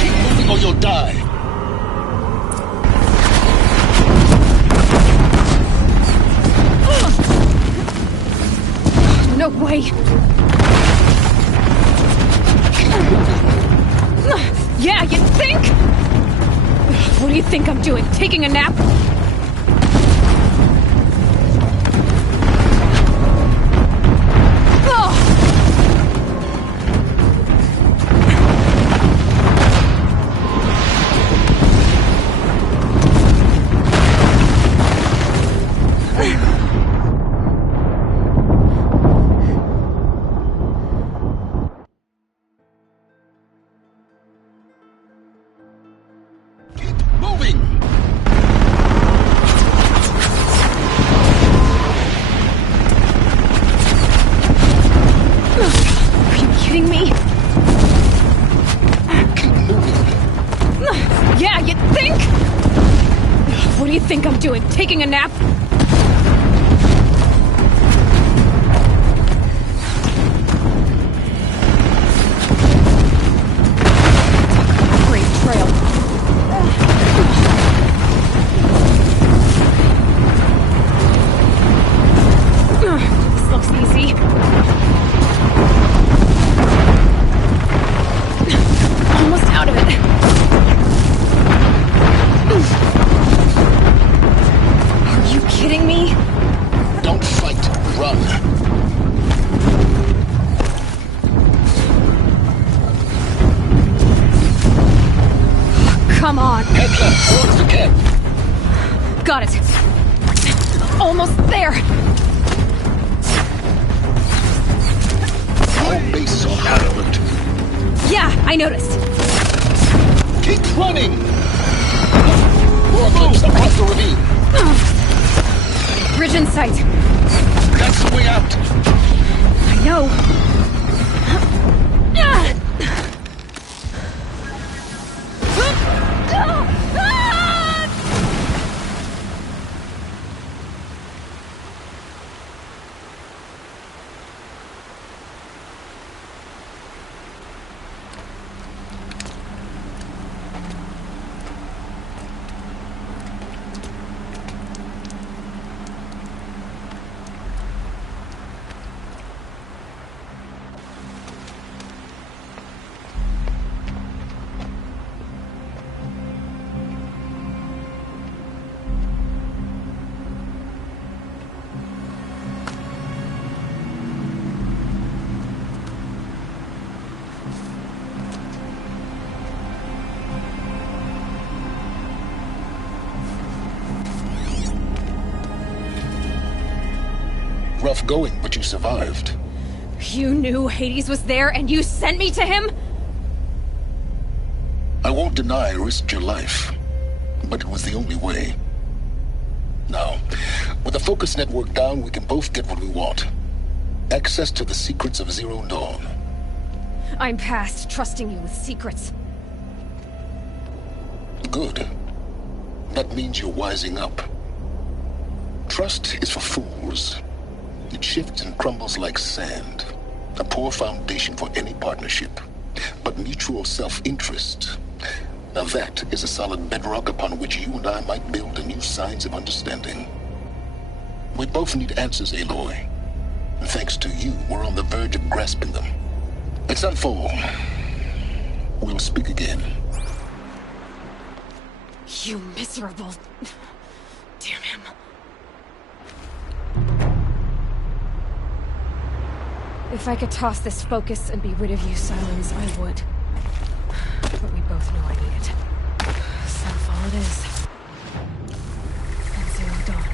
Keep moving or you'll die. No way! Yeah, you think? What do you think I'm doing? Taking a nap? Moving! Are you kidding me? Keep moving. Yeah, you think? What do you think I'm doing? Taking a nap? Great trail. This looks easy. Almost out of it. Are you kidding me? Don't fight, run. Come on. Head left towards the camp. Got it. Almost there. All base on high alert. Yeah, I noticed. Keep running! More glimpse across the ravine. Bridge in sight. That's the way out. I know. going, but you survived. You knew Hades was there and you sent me to him? I won't deny I risked your life, but it was the only way. Now, with the focus network down, we can both get what we want. Access to the secrets of Zero Dawn. I'm past trusting you with secrets. Good. That means you're wising up. Trust is for fools. It shifts and crumbles like sand. A poor foundation for any partnership. But mutual self-interest, now that is a solid bedrock upon which you and I might build anew signs of understanding. We both need answers, Aloy. And thanks to you, we're on the verge of grasping them. It's unfold. We'll speak again. You miserable... Damn him. If I could toss this focus and be rid of you, Silence, I would. But we both know I need it. Sunfall it is. And Zero Dawn.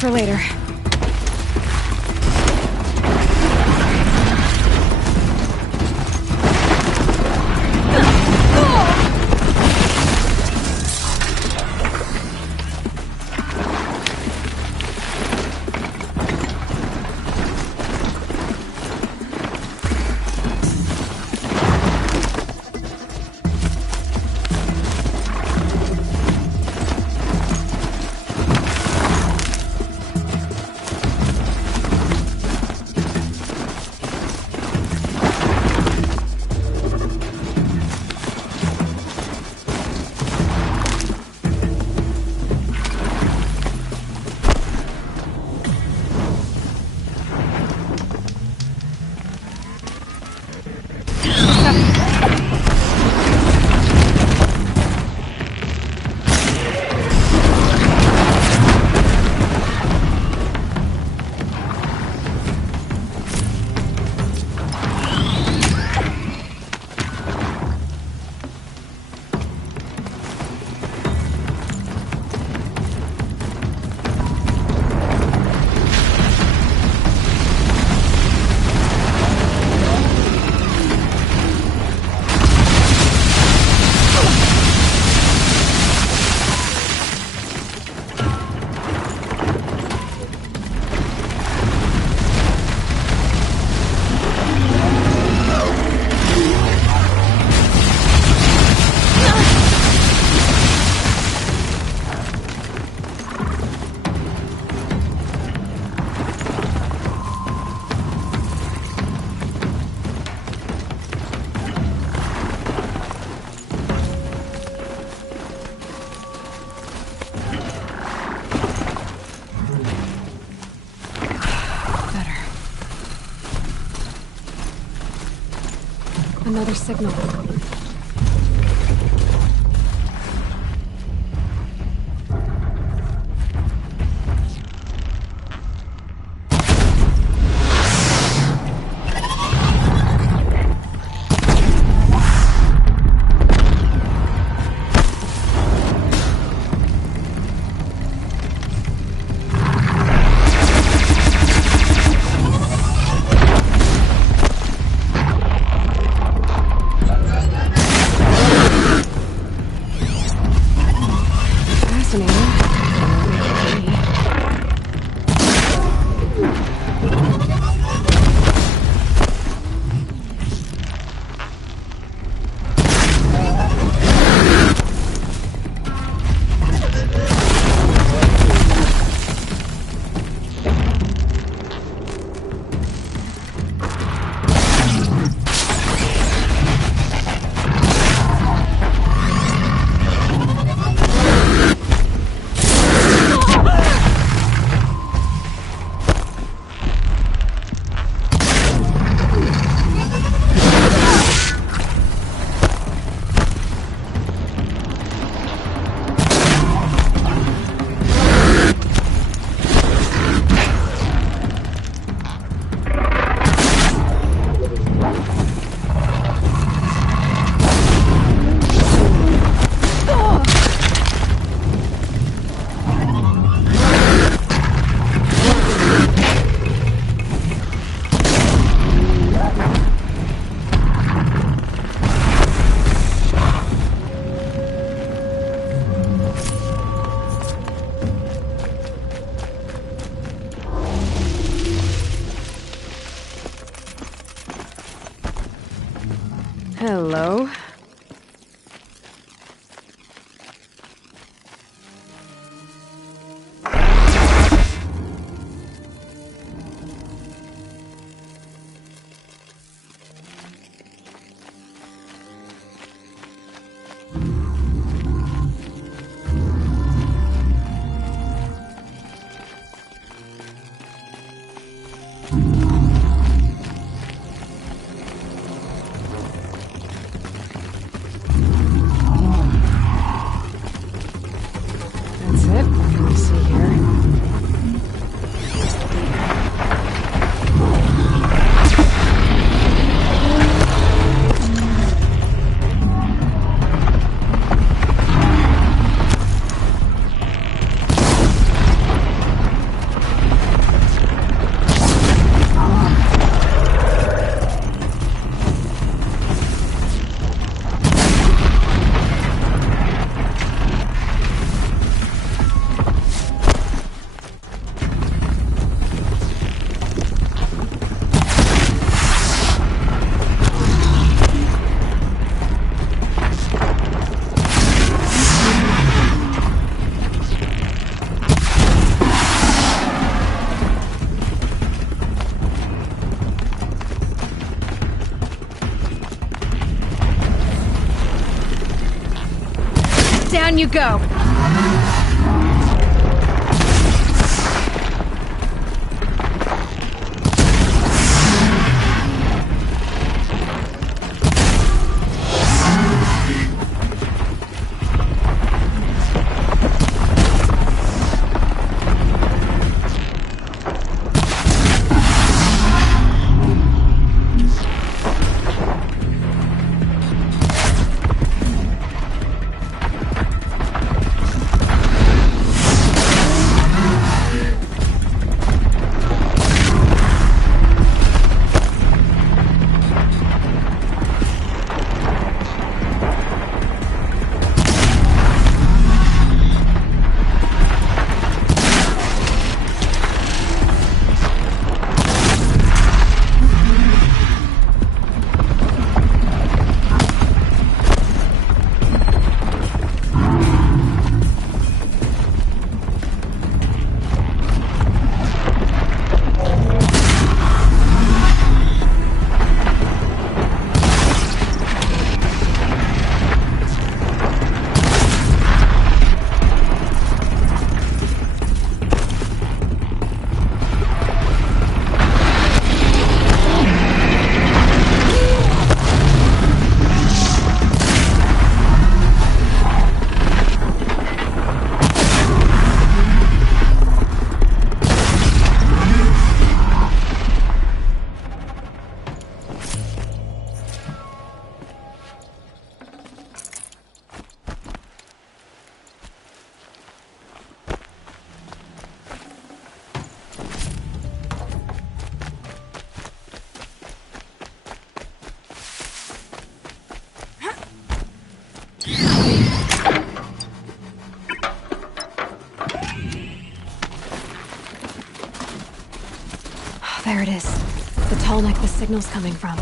For later. Another signal. Hello. That's it. What can we see here? Down you go. There it is. The tall neck the signal's coming from.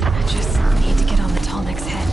I just need to get on the tall neck's head.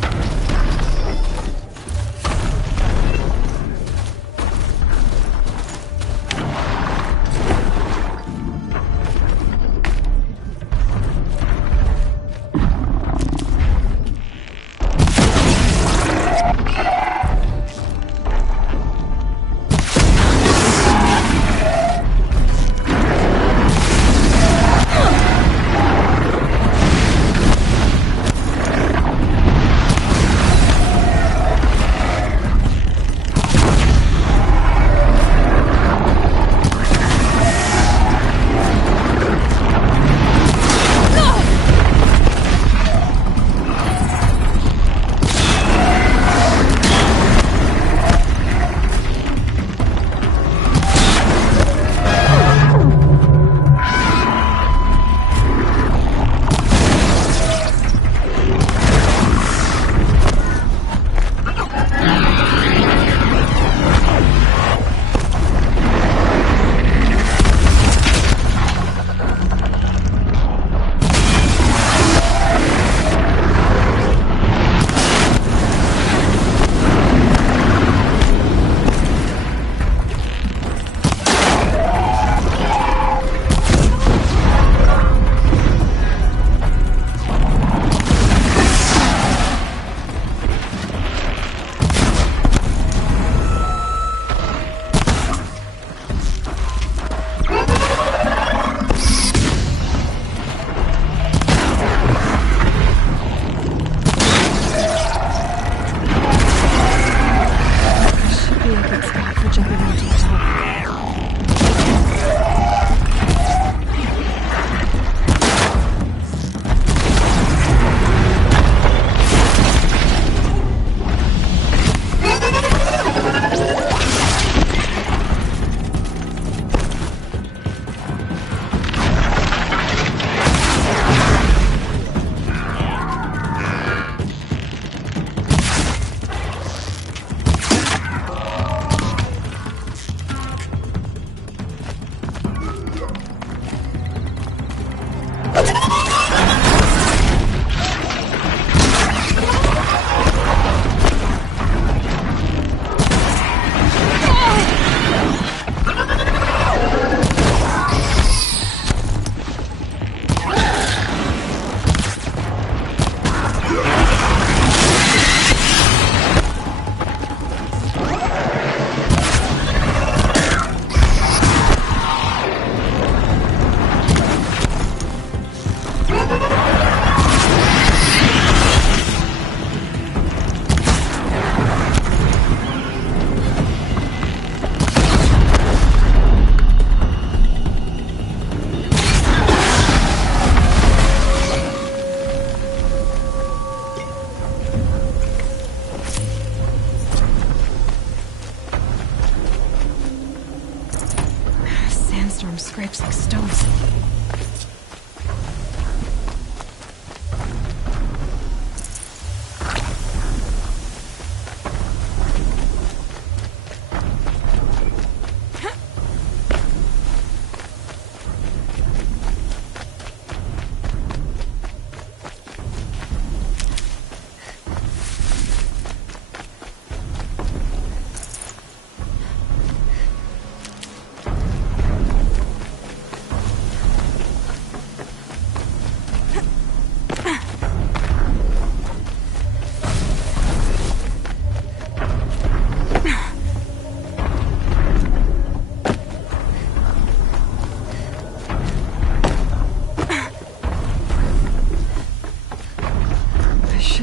Scrapes like stones.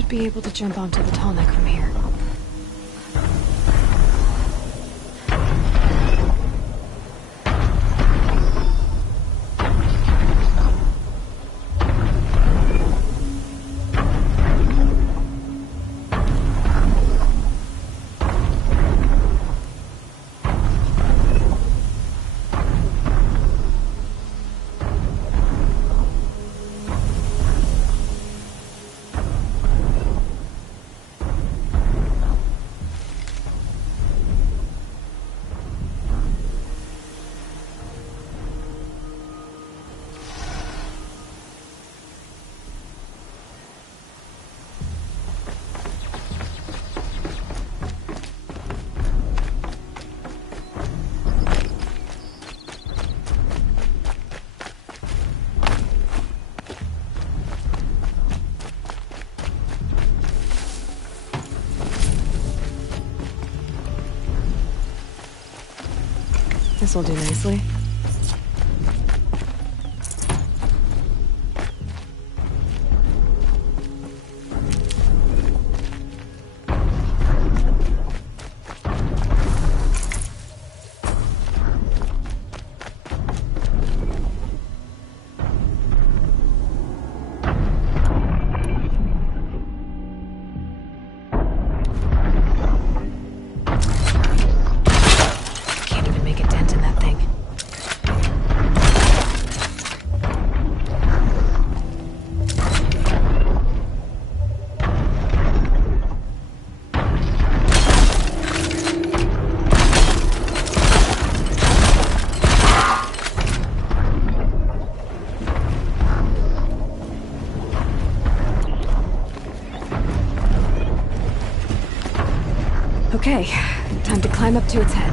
Be able to jump onto the tall neck from here. This'll do nicely. Can't even make a dent in that thing. Okay, time to climb up to its head.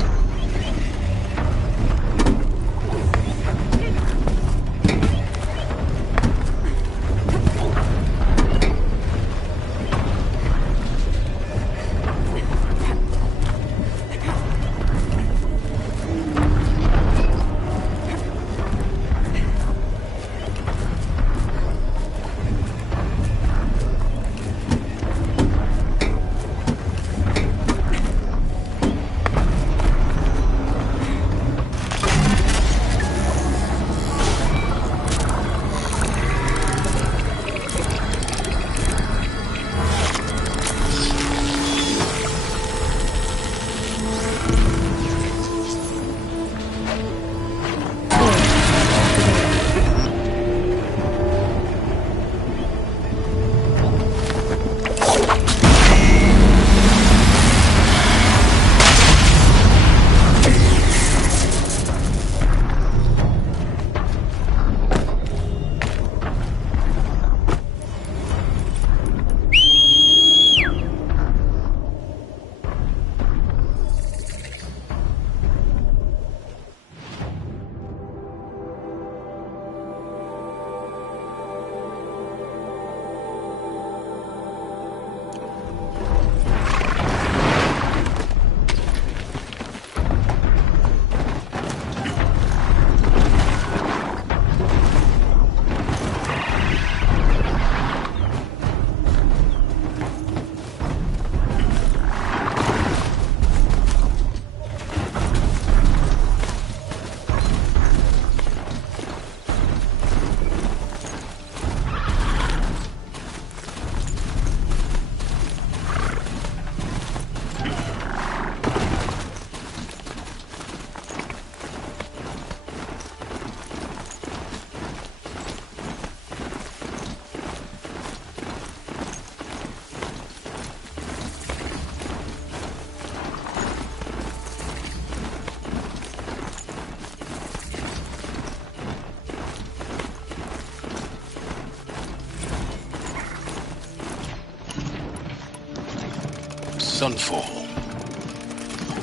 Sunfall.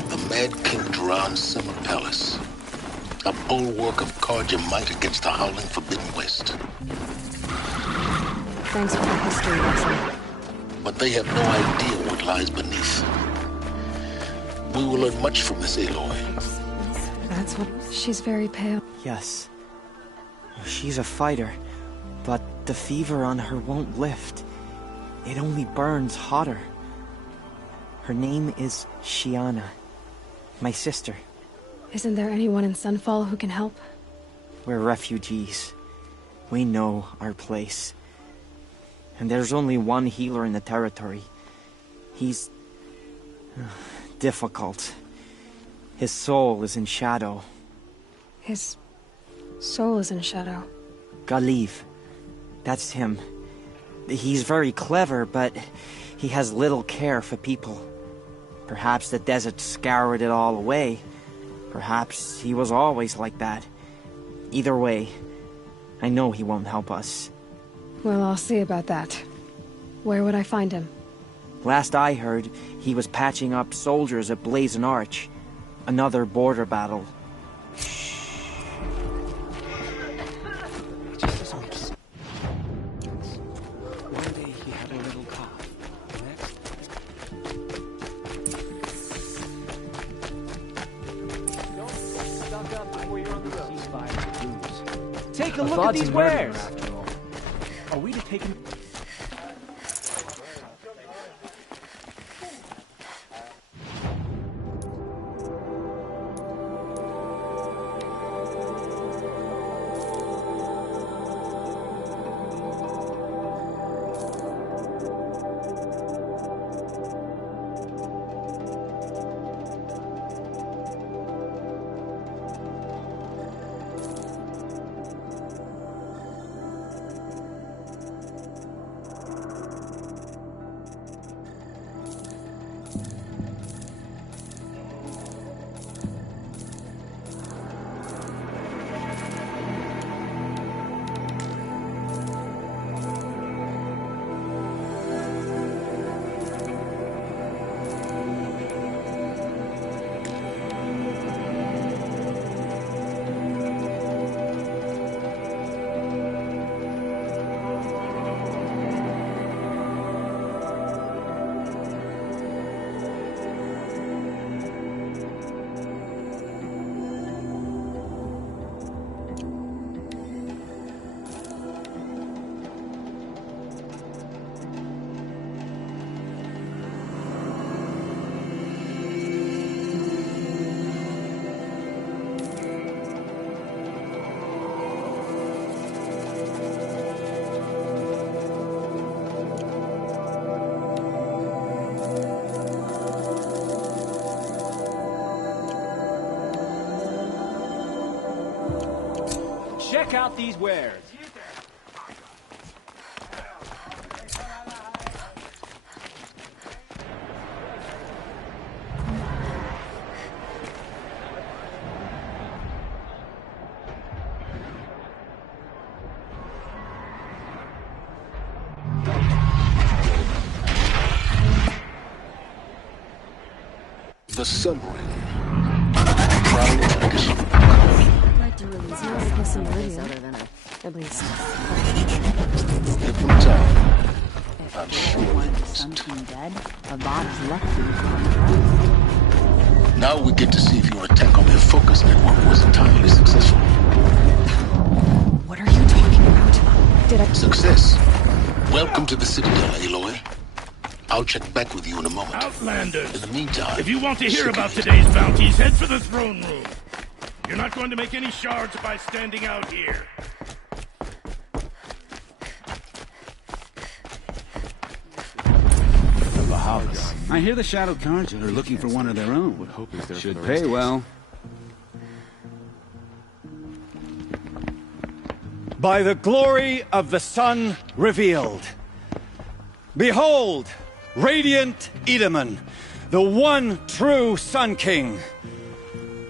The Mad King Duran Summer Palace. A bulwark of Carja might against the howling Forbidden West. Thanks for the history lesson. But they have no idea what lies beneath. We will learn much from this Aloy. That's what... She's very pale. Yes. She's a fighter, but the fever on her won't lift. It only burns hotter. Her name is Shiana, my sister. Isn't there anyone in Sunfall who can help? We're refugees. We know our place. And there's only one healer in the territory. He's... difficult. His soul is in shadow. His soul is in shadow. Galiv. That's him. He's very clever, but he has little care for people. Perhaps the desert scoured it all away. Perhaps he was always like that. Either way, I know he won't help us. Well, I'll see about that. Where would I find him? Last I heard, he was patching up soldiers at Blazon Arch. Another border battle. One day he had a little cough. Next... Don't get stuck Take a look at these wares! After all. Are we to take him? Check out these wares. The submarine. At least. Give them time. I'm sure the sun's been dead, a Bob's lucky. Now we get to see if your attack on their focus network was entirely successful. What are you talking about? Did I... Success. Welcome to the Citadel, Aloy. I'll check back with you in a moment. Outlanders! In the meantime... If you want to hear about today's bounties, head for the throne room. You're not going to make any shards by standing out here. I hear the Shadow Cards are looking for one of their own. Should pay well. By the glory of the sun revealed. Behold, radiant Edaman, the one true Sun King.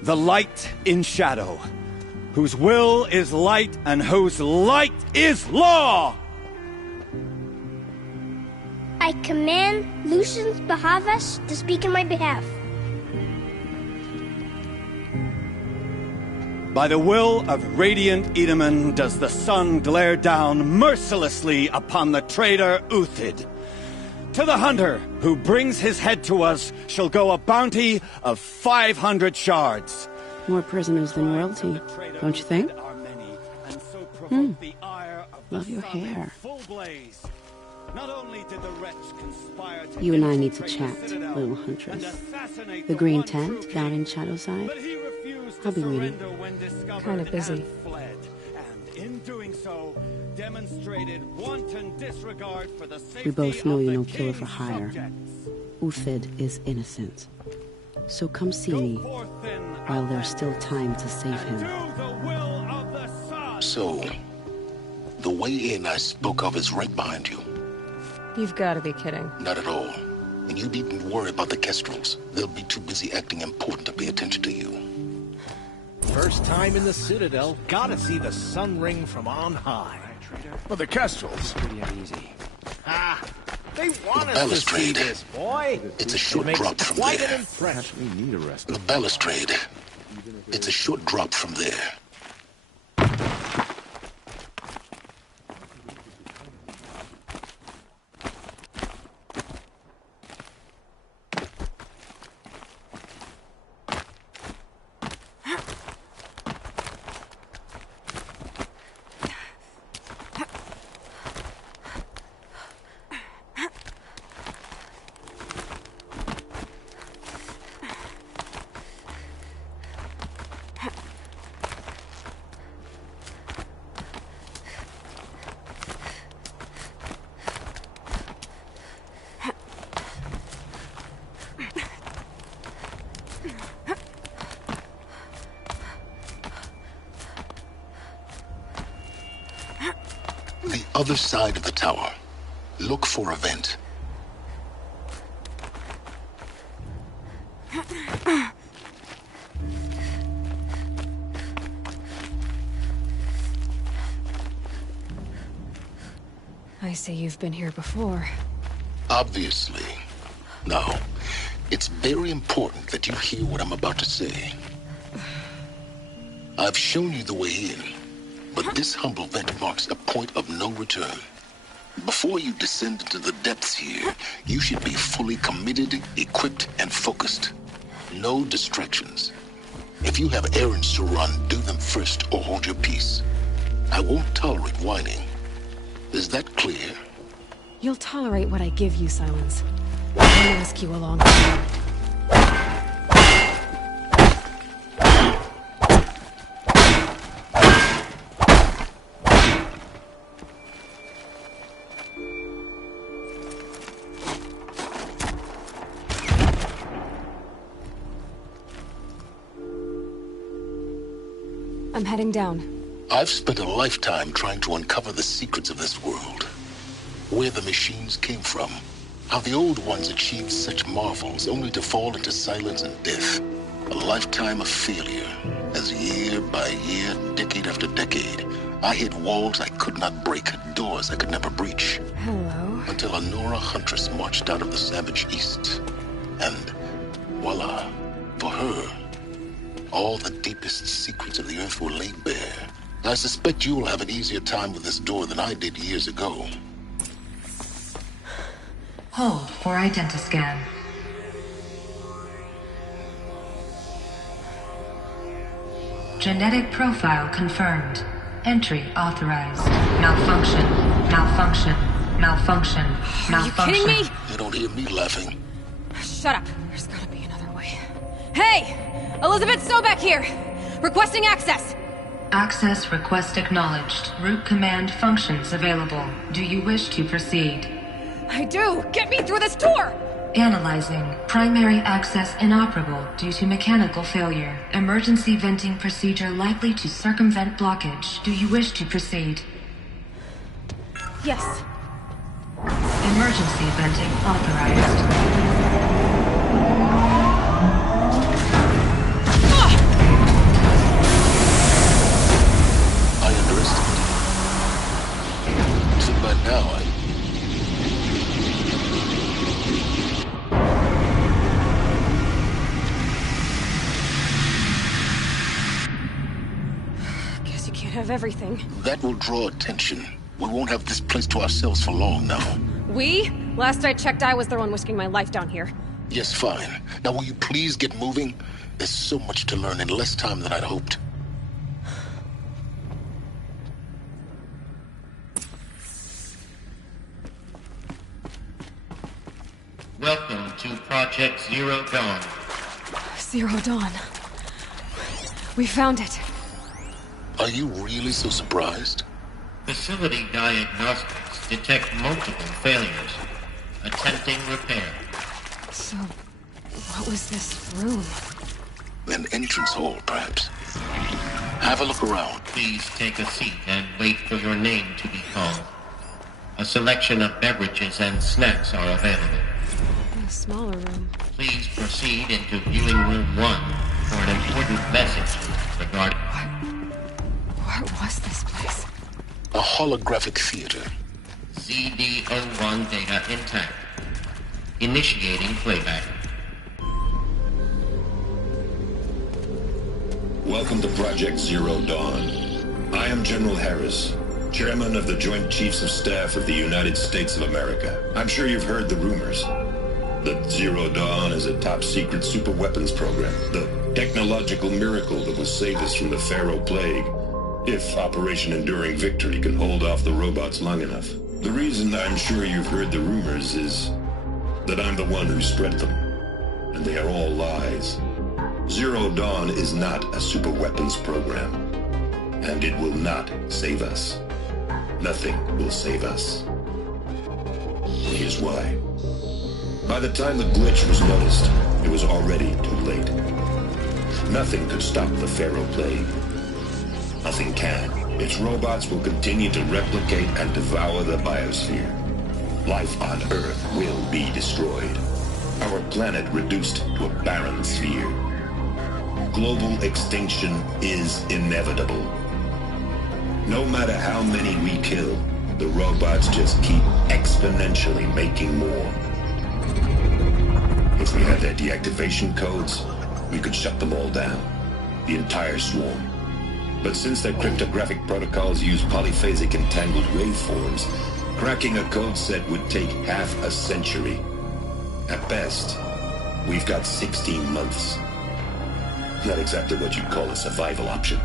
The light in shadow, whose will is light and whose light is law! I command Lucius Bahavas to speak in my behalf. By the will of radiant Edaman does the sun glare down mercilessly upon the traitor Uthid. To the hunter who brings his head to us shall go a bounty of 500 shards. More prisoners than royalty, don't you think? Love your hair. You and I need to chat, little huntress. The green tent down in Shadowside. I'll be waiting. Kind of busy. We both know you're no killer for hire. Uthid is innocent. So come see me while there's still time to save him. So, the way in I spoke of is right behind you. You've got to be kidding. Not at all. And you needn't worry about the Kestrels. They'll be too busy acting important to pay attention to you. First time in the Citadel, gotta see the sun ring from on high. Well, the Kestrels. Pretty uneasy. Ah, they want us to see this, boy. It's a short drop from there. Perhaps we need a rest. The balustrade. It's a short drop from there. other side of the tower. Look for a vent. I see you've been here before. Obviously. Now, it's very important that you hear what I'm about to say. I've shown you the way in, but this humble vent marks a point of no return. Before you descend into the depths here, you should be fully committed, equipped, and focused. No distractions. If you have errands to run, do them first or hold your peace. I won't tolerate whining. Is that clear? You'll tolerate what I give you, Silence. I'll ask you along. I'm heading down. I've spent a lifetime trying to uncover the secrets of this world. Where the machines came from. How the old ones achieved such marvels only to fall into silence and death. A lifetime of failure. As year by year, decade after decade, I hit walls I could not break, doors I could never breach. Hello. Until a Nora huntress marched out of the savage east. And voila, for her, all the deepest secrets of the earth were laid bare. I suspect you will have an easier time with this door than I did years ago. Hold for identiscan. Genetic profile confirmed. Entry authorized. Malfunction. Malfunction. Malfunction. Malfunction. Are you kidding me? You don't hear me laughing. Shut up. There's gotta be another way. Hey! Elizabeth Sobeck here! Requesting access! Access request acknowledged. Root command functions available. Do you wish to proceed? I do! Get me through this door! Analyzing. Primary access inoperable due to mechanical failure. Emergency venting procedure likely to circumvent blockage. Do you wish to proceed? Yes. Emergency venting authorized. Now Guess you can't have everything. that will draw attention. We won't have this place to ourselves for long now. We? Last I checked, I was the one risking my life down here. Yes, fine. Now will you please get moving? There's so much to learn in less time than I'd hoped. Welcome to Project Zero Dawn. Zero Dawn. We found it. Are you really so surprised? Facility diagnostics detect multiple failures. Attempting repair. So, what was this room? An entrance hall, perhaps. Have a look around. Please take a seat and wait for your name to be called. A selection of beverages and snacks are available. A smaller room. Please proceed into viewing room 1 for an important message regarding... What was this place? A holographic theater. CD01 data intact. Initiating playback. Welcome to Project Zero Dawn. I am General Harris, Chairman of the Joint Chiefs of Staff of the United States of America. I'm sure you've heard the rumors. That Zero Dawn is a top-secret superweapons program. The technological miracle that will save us from the Pharaoh Plague. If Operation Enduring Victory can hold off the robots long enough. The reason I'm sure you've heard the rumors is that I'm the one who spread them. And they are all lies. Zero Dawn is not a superweapons program. And it will not save us. Nothing will save us. Here's why. By the time the glitch was noticed, it was already too late. Nothing could stop the Pharaoh Plague. Nothing can. Its robots will continue to replicate and devour the biosphere. Life on Earth will be destroyed. Our planet reduced to a barren sphere. Global extinction is inevitable. No matter how many we kill, the robots just keep exponentially making more. If we had their deactivation codes, we could shut them all down. The entire swarm. But since their cryptographic protocols use polyphasic entangled waveforms, cracking a code set would take half a century. At best, we've got 16 months. Not exactly what you'd call a survival option.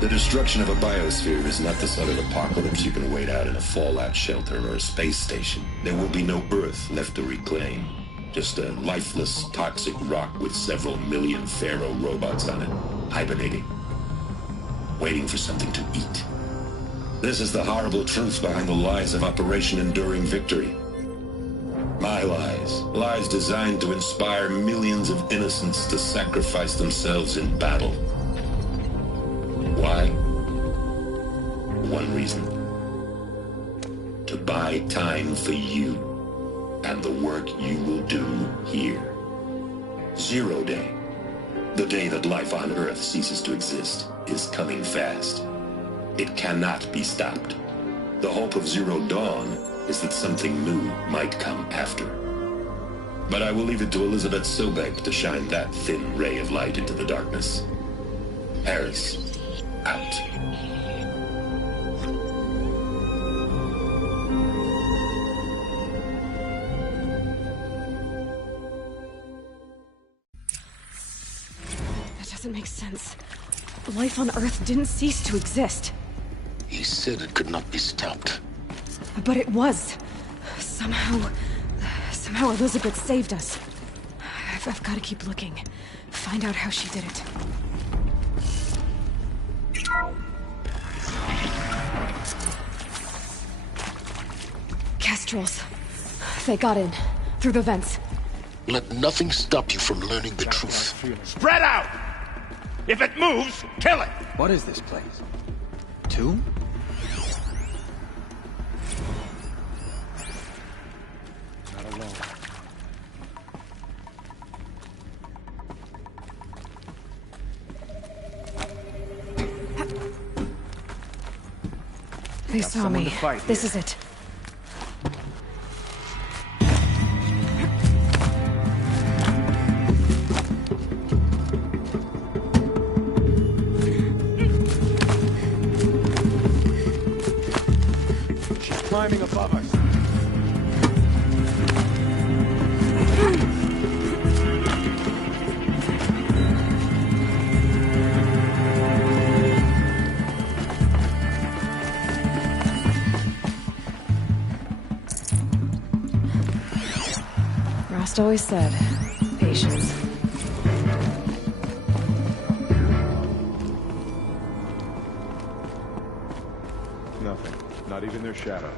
The destruction of a biosphere is not the sort of apocalypse you can wait out in a fallout shelter or a space station. There will be no Earth left to reclaim. Just a lifeless, toxic rock with several million Pharaoh robots on it, hibernating, waiting for something to eat. This is the horrible truth behind the lies of Operation Enduring Victory. My lies. Lies designed to inspire millions of innocents to sacrifice themselves in battle. Why? One reason. To buy time for you and the work you will do here. 0 Day. The day that life on Earth ceases to exist is coming fast. It cannot be stopped. The hope of Zero Dawn is that something new might come after. But I will leave it to Elizabeth Sobek to shine that thin ray of light into the darkness. Paris, out. That doesn't make sense. Life on Earth didn't cease to exist. He said it could not be stopped. But it was. Somehow Elizabeth saved us. I've got to keep looking. Find out how she did it. Kestrels. They got in. Through the vents. Let nothing stop you from learning the truth. Spread out! If it moves, kill it! What is this place? Tomb? Not alone. They saw me. This is it. Climbing above us. Rost always said, patience. Nothing. Not even their shadow.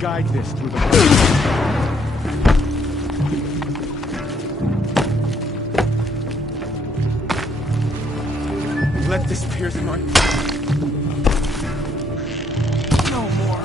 Guide this through the... Let this pierce my... No more.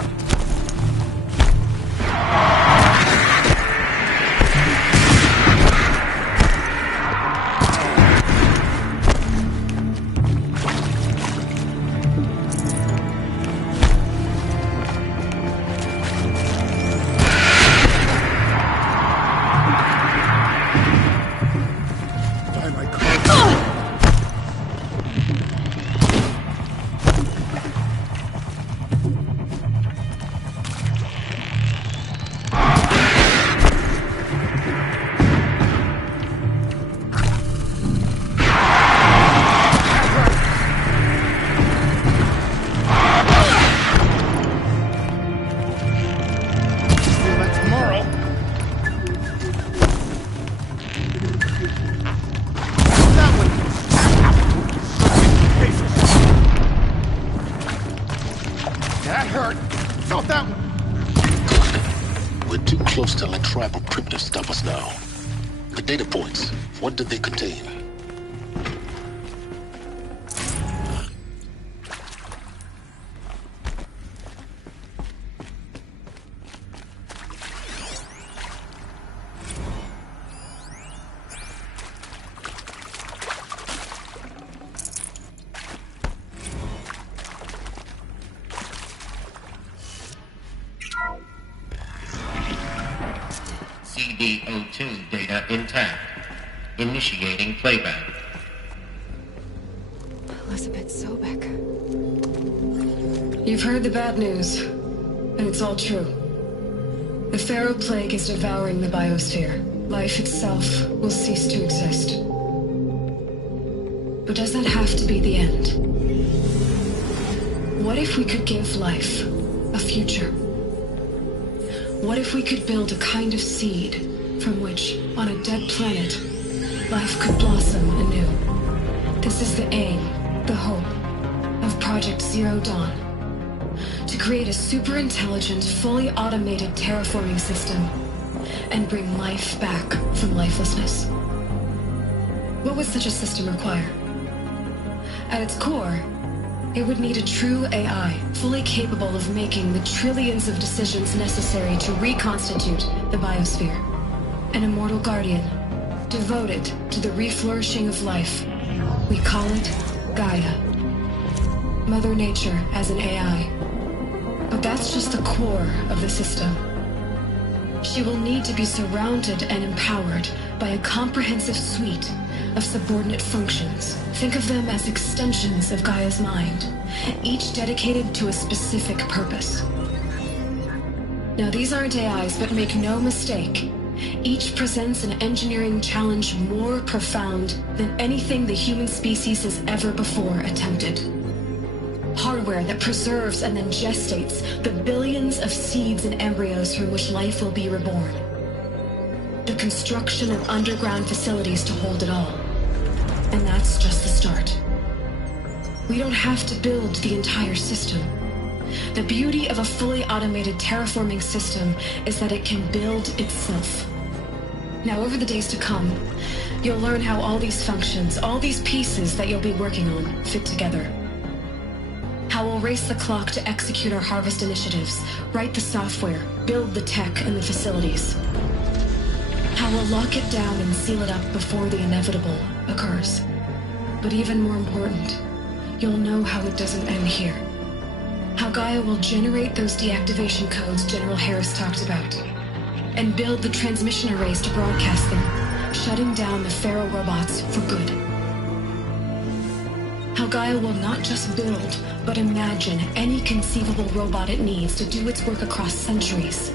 off that one. We're too close to let tribal primitives stop us now. The data points, what did they contain? CD02 data intact. Initiating playback. Elizabeth Sobek. You've heard the bad news, and it's all true. The Pharaoh Plague is devouring the biosphere. Life itself will cease to exist. But does that have to be the end? What if we could give life a future? What if we could build a kind of seed from which, on a dead planet, life could blossom anew? This is the aim, the hope, of Project Zero Dawn. To create a super-intelligent, fully automated terraforming system and bring life back from lifelessness. What would such a system require? At its core, it would need a true AI, fully capable of making the trillions of decisions necessary to reconstitute the biosphere. An immortal guardian, devoted to the reflourishing of life. We call it Gaia. Mother Nature as an AI. But that's just the core of the system. She will need to be surrounded and empowered by a comprehensive suite of subordinate functions. Think of them as extensions of Gaia's mind, each dedicated to a specific purpose. Now, these aren't AIs, but make no mistake, each presents an engineering challenge more profound than anything the human species has ever before attempted. Hardware that preserves and then gestates the billions of seeds and embryos from which life will be reborn. The construction of underground facilities to hold it all. And that's just the start. We don't have to build the entire system. The beauty of a fully automated terraforming system is that it can build itself. Now, over the days to come, you'll learn how all these functions, all these pieces that you'll be working on, fit together. How we'll race the clock to execute our harvest initiatives, write the software, build the tech and the facilities. How we'll lock it down and seal it up before the inevitable occurs. But even more important, you'll know how it doesn't end here. How Gaia will generate those deactivation codes General Harris talked about, and build the transmission arrays to broadcast them, shutting down the Pharaoh robots for good. How Gaia will not just build, but imagine any conceivable robot it needs to do its work across centuries.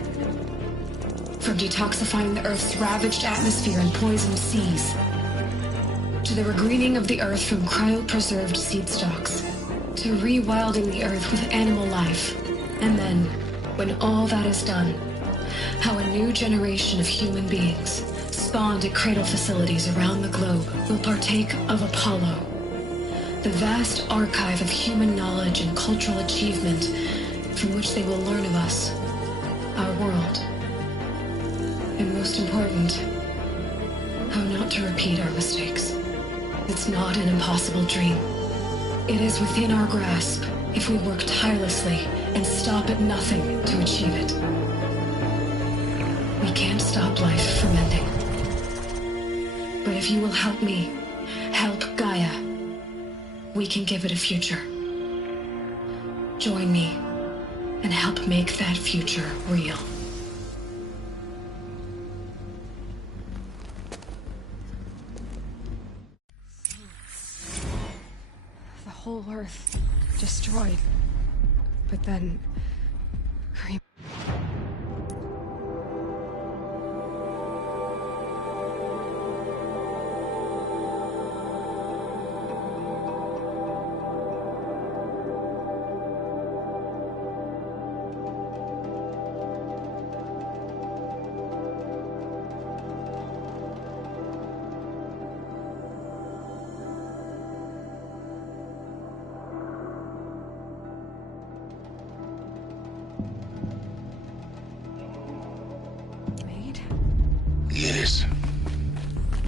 From detoxifying the Earth's ravaged atmosphere and poisoned seas, to the regreening of the Earth from cryopreserved seed stalks, to rewilding the Earth with animal life. And then, when all that is done, how a new generation of human beings, spawned at cradle facilities around the globe, will partake of Apollo, the vast archive of human knowledge and cultural achievement from which they will learn of us, our world. And most important, how not to repeat our mistakes. It's not an impossible dream. It is within our grasp if we work tirelessly and stop at nothing to achieve it. We can't stop life from ending. But if you will help me, help Gaia, we can give it a future. Join me and help make that future real. The whole Earth destroyed. But then...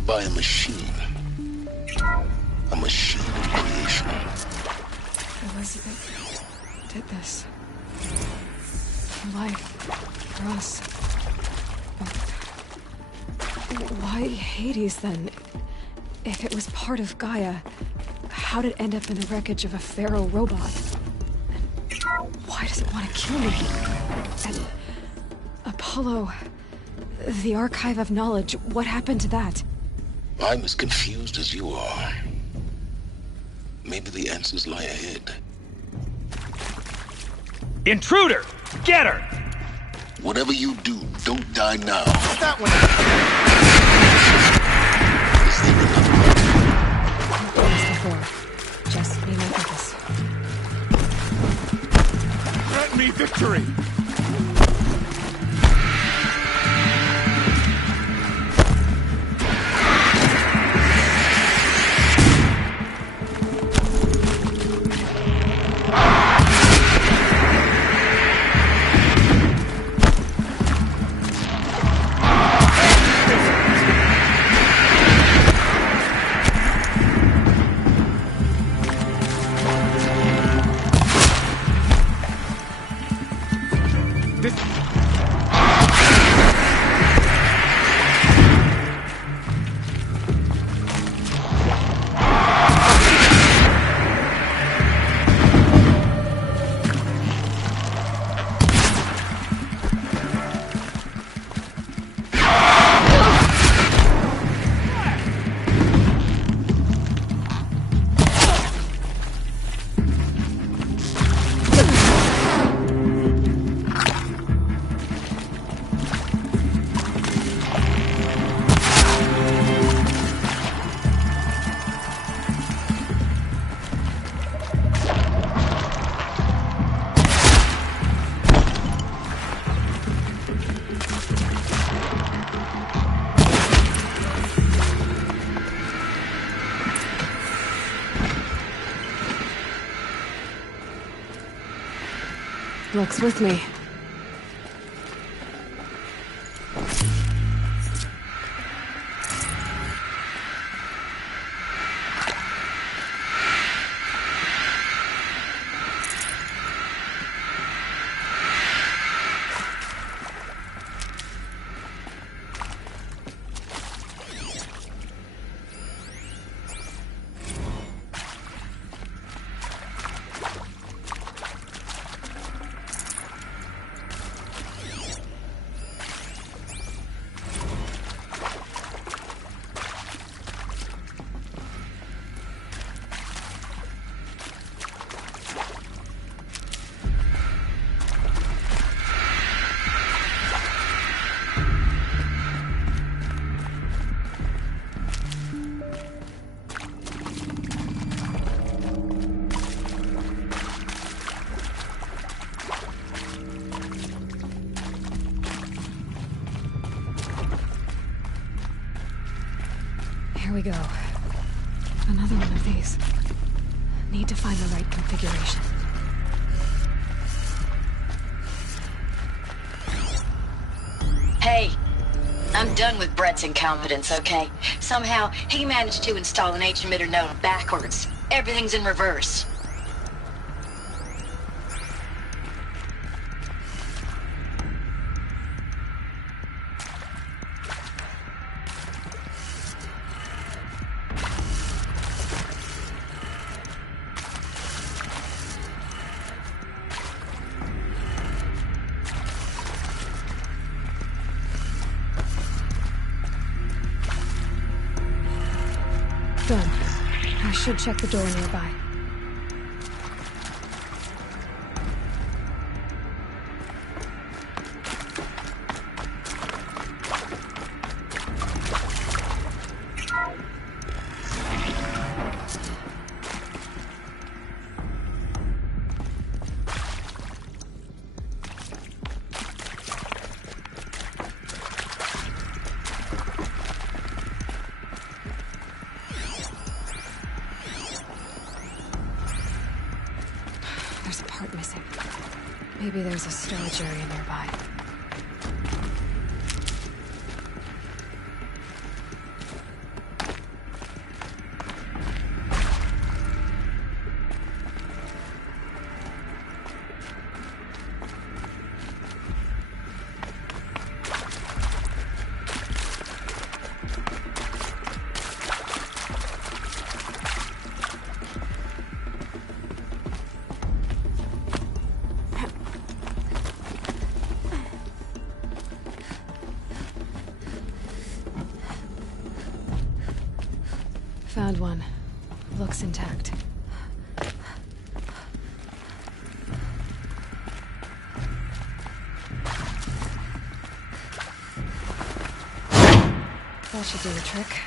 by a machine. A machine of creation. Elizabeth did this. For life. For us. Why Hades, then? If it was part of Gaia, how did it end up in the wreckage of a Pharaoh robot? And why does it want to kill me? And Apollo... the Archive of Knowledge, what happened to that? I'm as confused as you are. Maybe the answers lie ahead. Intruder! Get her! Whatever you do, don't die now. That one. Before. Just be my focus. Grant me victory! Luck's with me. Here we go. Another one of these. Need to find the right configuration. Hey, I'm done with Brett's incompetence, okay? Somehow, he managed to install an H-emitter node backwards. Everything's in reverse. Done. I should check the door nearby. There's a part missing. Maybe there's a storage area nearby. Found one. Looks intact. That should do the trick.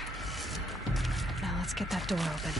Now let's get that door open.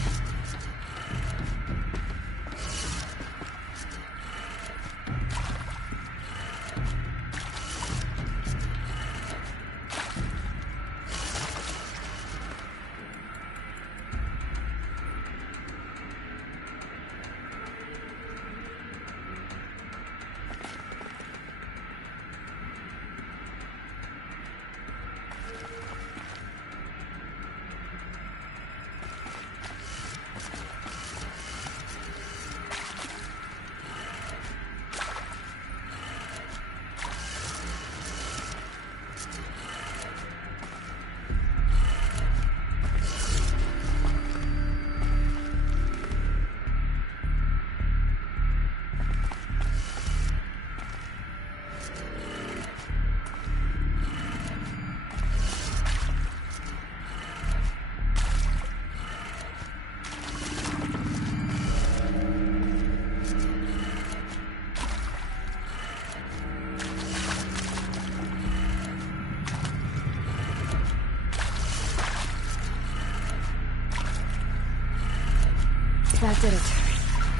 That did it.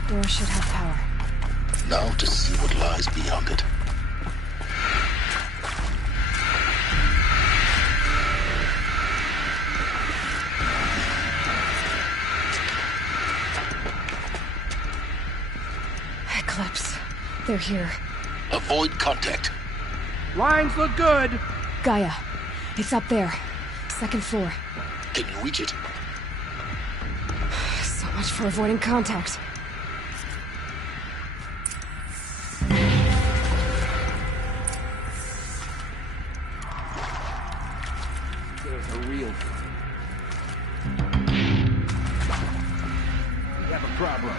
Door should have power. Now to see what lies beyond it. Eclipse. They're here. Avoid contact. Lines look good. Gaia. It's up there. Second floor. Can you reach it? So much for avoiding contact. There's a real... We have a problem.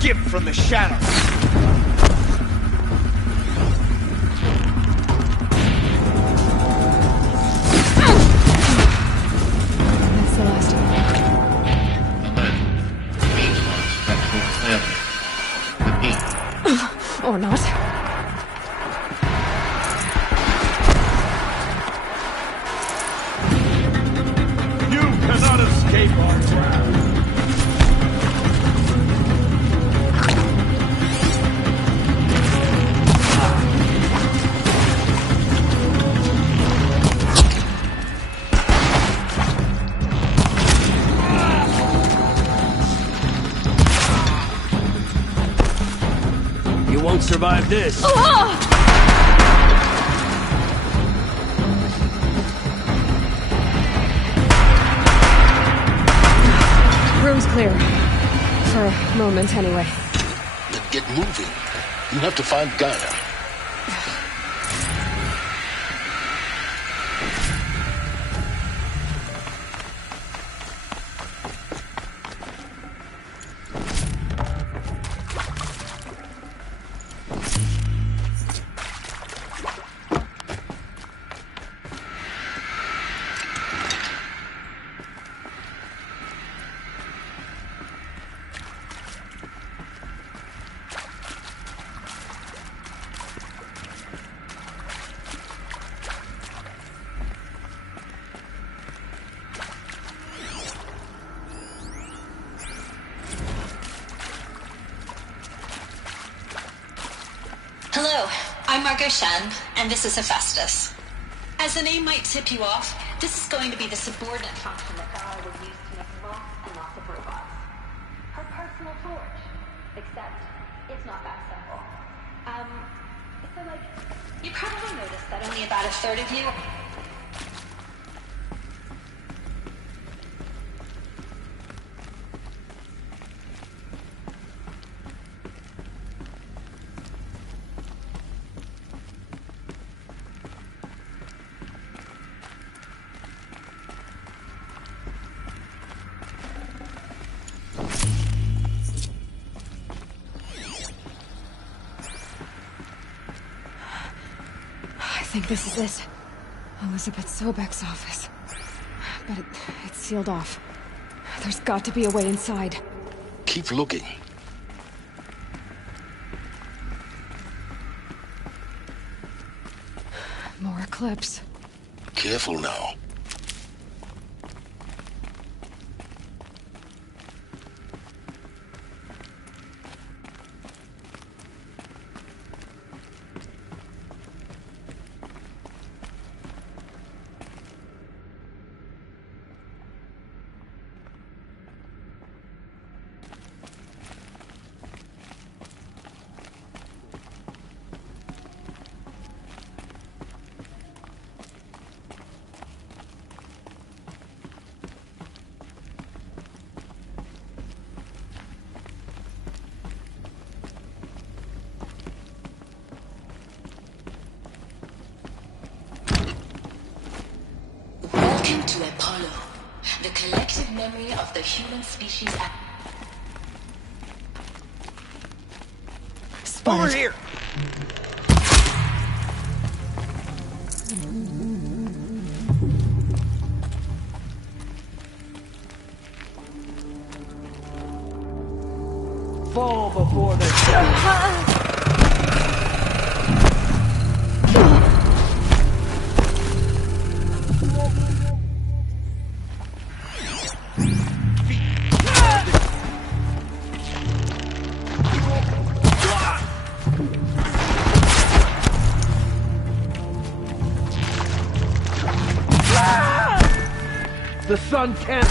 Gift from the shadows. That's the last of it. Or not. You cannot escape our wrath. Won't survive this. Room's clear. For a moment, anyway. Then get moving. You have to find Gaia. I'm Margot Shen, and this is Hephaestus. As the name might tip you off, this is going to be the subordinate function that God would use to make lots and lots of robots. Her personal torch. Except, it's not that simple. So you probably noticed that only about a third of you... I think this is it. Elizabeth Sobek's office. But it's sealed off. There's got to be a way inside. Keep looking. More Eclipse. Careful now. Welcome to Apollo, the collective memory of the human species at... Over here! Fall before the... The sun can't...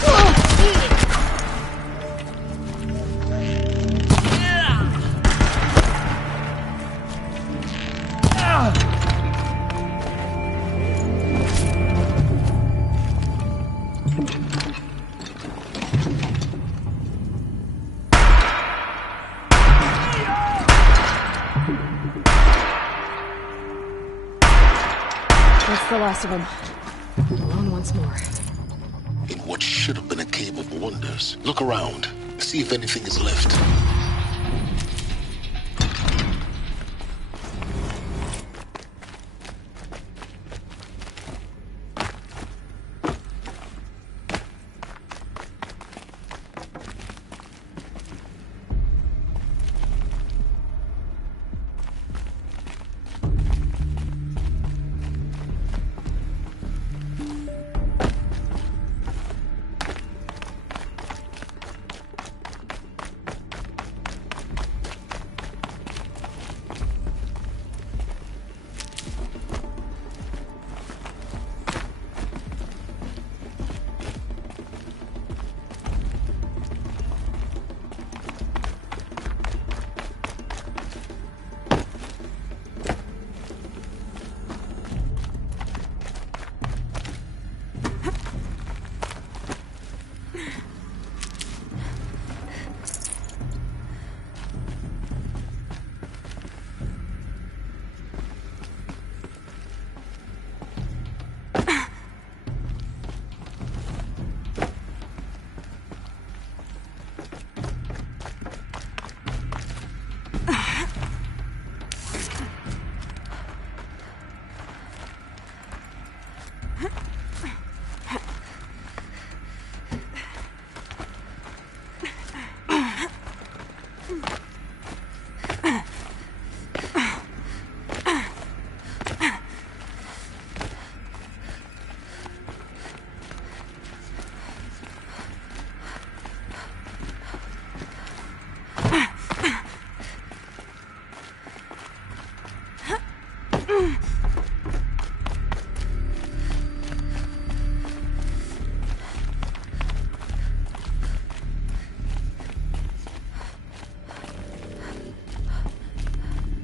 That's the last of them. Alone once more. In what should have been a cave of wonders. Look around. See if anything is left.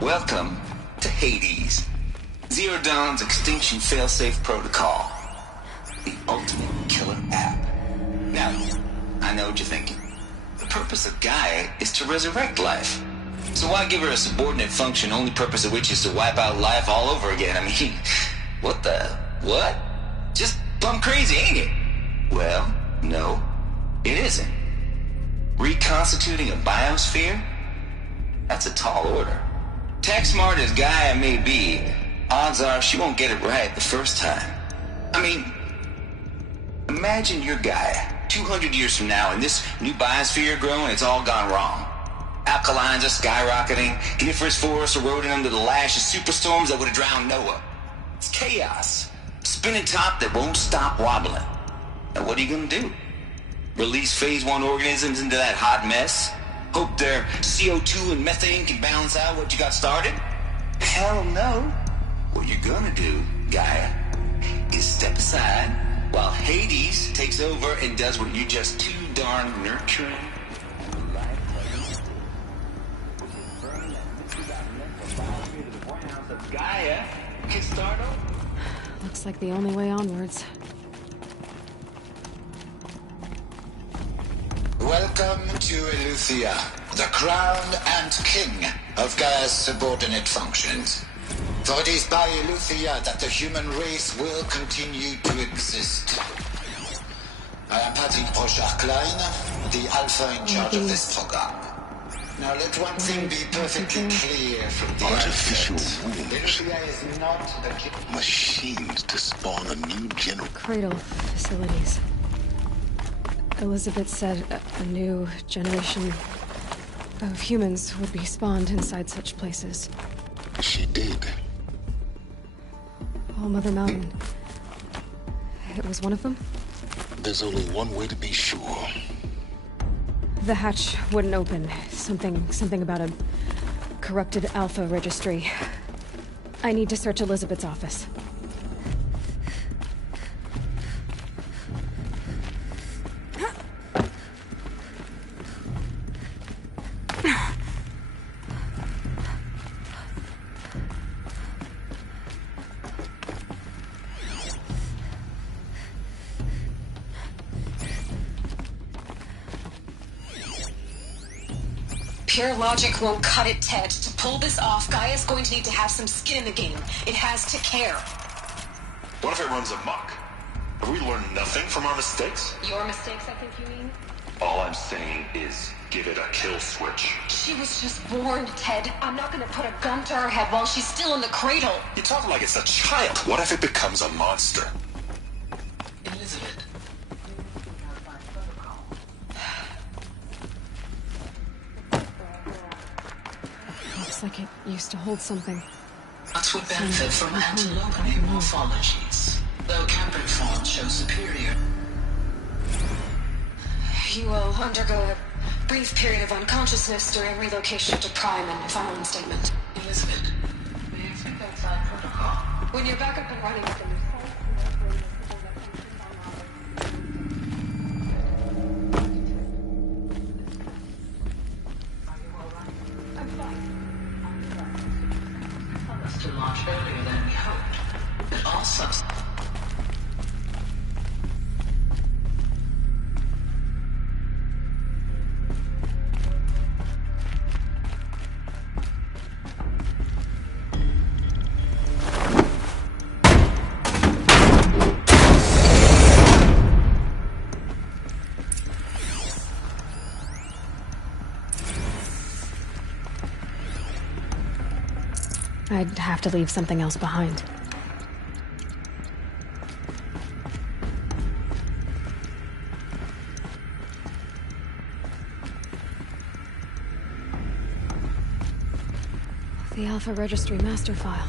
Welcome to Hades. Zero Dawn's extinction failsafe protocol. The ultimate killer app. Now, I know what you're thinking. The purpose of Gaia is to resurrect life. So why give her a subordinate function, only purpose of which is to wipe out life all over again? I mean, what? Just plumb crazy, ain't it? Well, no, it isn't. Reconstituting a biosphere? That's a tall order. Tech smart as Gaia may be, odds are she won't get it right the first time. I mean, imagine you're Gaia, 200 years from now, and this new biosphere growing, it's all gone wrong. Alkalines are skyrocketing, coniferous forests eroding under the lash of superstorms that would have drowned Noah. It's chaos. Spinning top that won't stop wobbling. Now what are you gonna do? Release phase 1 organisms into that hot mess? Hope their CO2 and methane can balance out what you got started? Hell no. What you're gonna do, Gaia, is step aside while Hades takes over and does what you're just too darn nurturing. Gaia can start over. Looks like the only way onwards. Welcome to Eleuthia, the crown and king of Gaia's subordinate functions. For it is by Eleuthia that the human race will continue to exist. I am Patrick Brochard-Klein, the alpha in charge of this program. Now let one thing be perfectly clear from the artificial outset. Eleuthia is not a machines to spawn a new generation. Cradle facilities. Elizabeth said a new generation of humans would be spawned inside such places. She did. All Mother Mountain. It was one of them? There's only one way to be sure. The hatch wouldn't open. Something about a corrupted Alpha registry. I need to search Elizabeth's office. Pure logic won't cut it, Ted. To pull this off, Gaia's going to need to have some skin in the game. It has to care. What if it runs amok? Have we learned nothing from our mistakes? Your mistakes, I think you mean? All I'm saying is give it a kill switch. She was just born, Ted. I'm not gonna put a gun to her head while she's still in the cradle. You talk like it's a child. What if it becomes a monster? Elizabeth. Looks like it used to hold something. Nuts would benefit from antelope morphologies, though capricorn show superior. You will undergo a brief period of unconsciousness during relocation to Prime and final statement. Elizabeth, may I think outside protocol? When you're back up and running with the new To launch earlier than we hoped, but all subs. I'd have to leave something else behind. The Alpha Registry master file.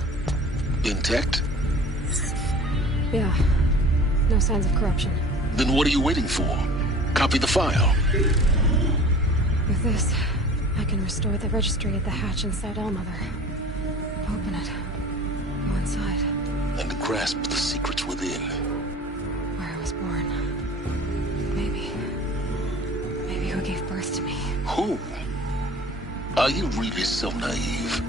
Intact? Yeah. No signs of corruption. Then what are you waiting for? Copy the file. With this, I can restore the registry at the hatch inside Allmother. Open it. Go inside. And grasp the secrets within. Where I was born. Maybe who gave birth to me. Who? Are you really so naive?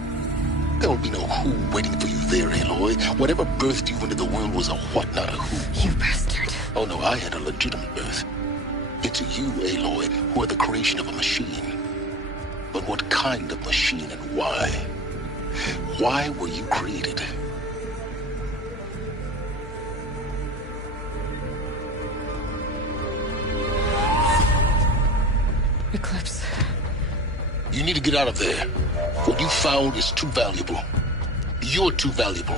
There'll be no who waiting for you there, Aloy. Whatever birthed you into the world was a what, not a who. You bastard. Oh no, I had a legitimate birth. It's you, Aloy, who are the creation of a machine. But what kind of machine and why? Why were you created? Eclipse. You need to get out of there. What you found is too valuable. You're too valuable.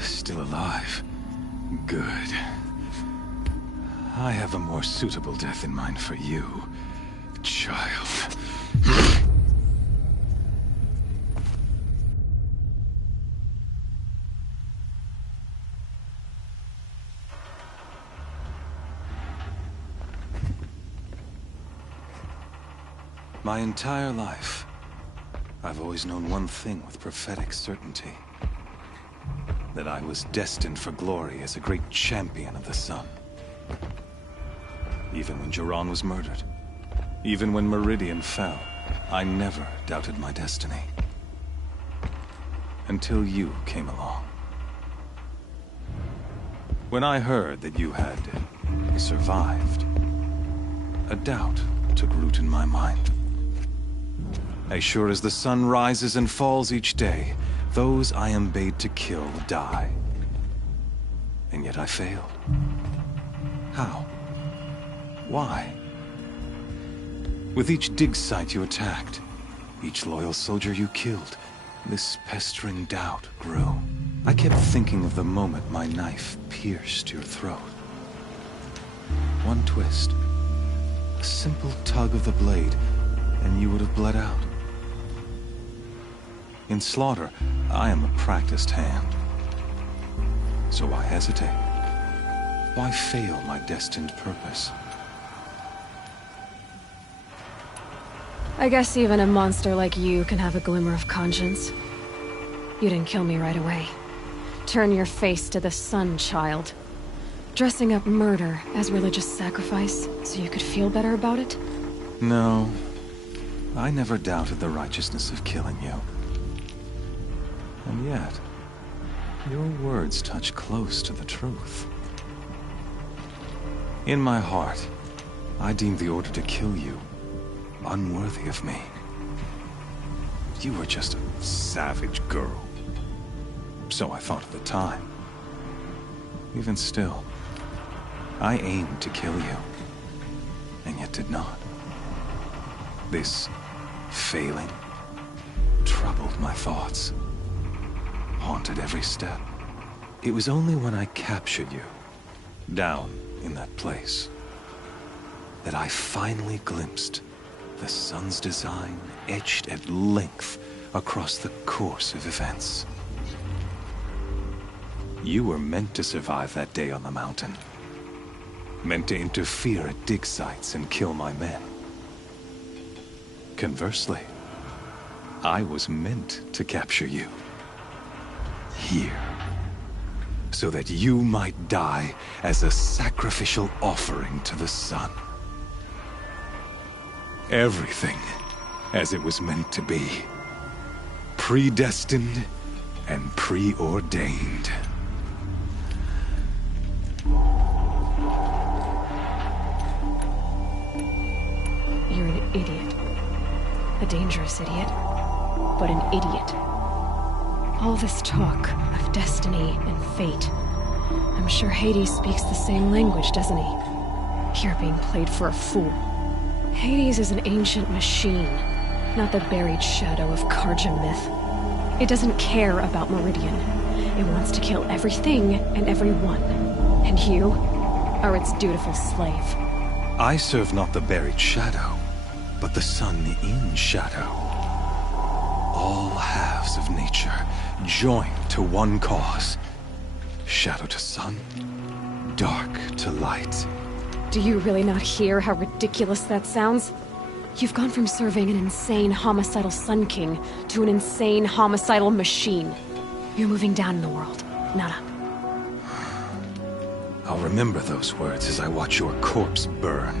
Still alive. Good. I have a more suitable death in mind for you, child. My entire life, I've always known one thing with prophetic certainty. That I was destined for glory as a great champion of the sun. Even when Jiran was murdered, even when Meridian fell, I never doubted my destiny. Until you came along. When I heard that you had survived, a doubt took root in my mind. As sure as the sun rises and falls each day, those I am bade to kill die. And yet I failed. How? Why? With each dig site you attacked, each loyal soldier you killed, this pestering doubt grew. I kept thinking of the moment my knife pierced your throat. One twist, a simple tug of the blade, and you would have bled out. In slaughter, I am a practiced hand. So why hesitate? Why fail my destined purpose? I guess even a monster like you can have a glimmer of conscience. You didn't kill me right away. Turn your face to the sun, child. Dressing up murder as religious sacrifice so you could feel better about it? No. I never doubted the righteousness of killing you. And yet, your words touch close to the truth. In my heart, I deemed the order to kill you unworthy of me. You were just a savage girl. So I thought at the time. Even still, I aimed to kill you, and yet did not. This failing troubled my thoughts. Haunted every step. It was only when I captured you, down in that place, that I finally glimpsed the sun's design etched at length across the course of events. You were meant to survive that day on the mountain. Meant to interfere at dig sites and kill my men. Conversely, I was meant to capture you. Here. So that you might die as a sacrificial offering to the sun. Everything as it was meant to be. Predestined and preordained. You're an idiot. A dangerous idiot, but an idiot. All this talk of destiny and fate. I'm sure Hades speaks the same language, doesn't he? You're being played for a fool. Hades is an ancient machine, not the buried shadow of Karja myth. It doesn't care about Meridian. It wants to kill everything and everyone. And you are its dutiful slave. I serve not the buried shadow, but the sun in shadow. All halves of nature joined to one cause. Shadow to sun, dark to light. Do you really not hear how ridiculous that sounds? You've gone from serving an insane homicidal Sun King to an insane homicidal machine. You're moving down in the world, not up. I'll remember those words as I watch your corpse burn.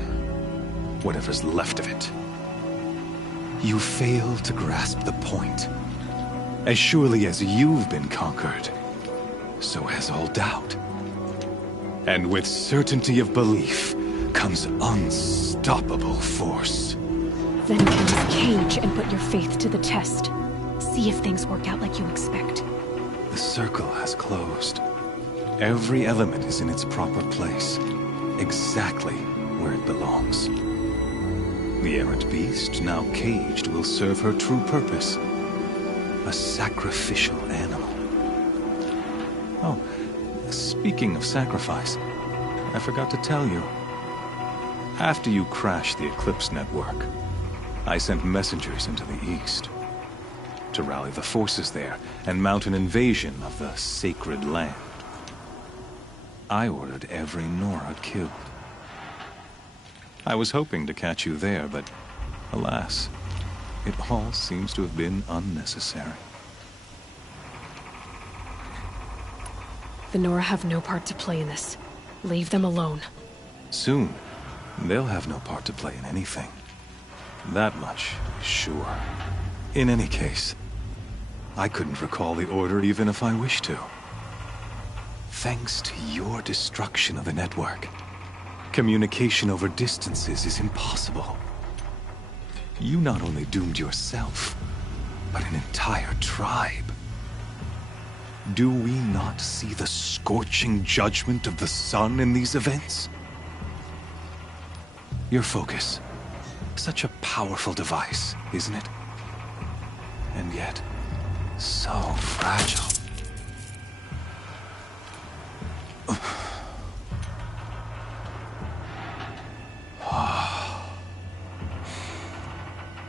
Whatever's left of it. You fail to grasp the point. As surely as you've been conquered, so has all doubt. And with certainty of belief comes unstoppable force. Then kill this cage and put your faith to the test. See if things work out like you expect. The circle has closed. Every element is in its proper place, exactly where it belongs. The errant beast, now caged, will serve her true purpose. A sacrificial animal. Oh, speaking of sacrifice, I forgot to tell you. After you crashed the Eclipse network, I sent messengers into the east to rally the forces there and mount an invasion of the sacred land. I ordered every Nora killed. I was hoping to catch you there, but alas, it all seems to have been unnecessary. The Nora have no part to play in this. Leave them alone. Soon, they'll have no part to play in anything. That much is sure. In any case, I couldn't recall the order even if I wished to. Thanks to your destruction of the network, communication over distances is impossible. You not only doomed yourself, but an entire tribe. Do we not see the scorching judgment of the sun in these events? Your focus. Such a powerful device, isn't it? And yet, so fragile.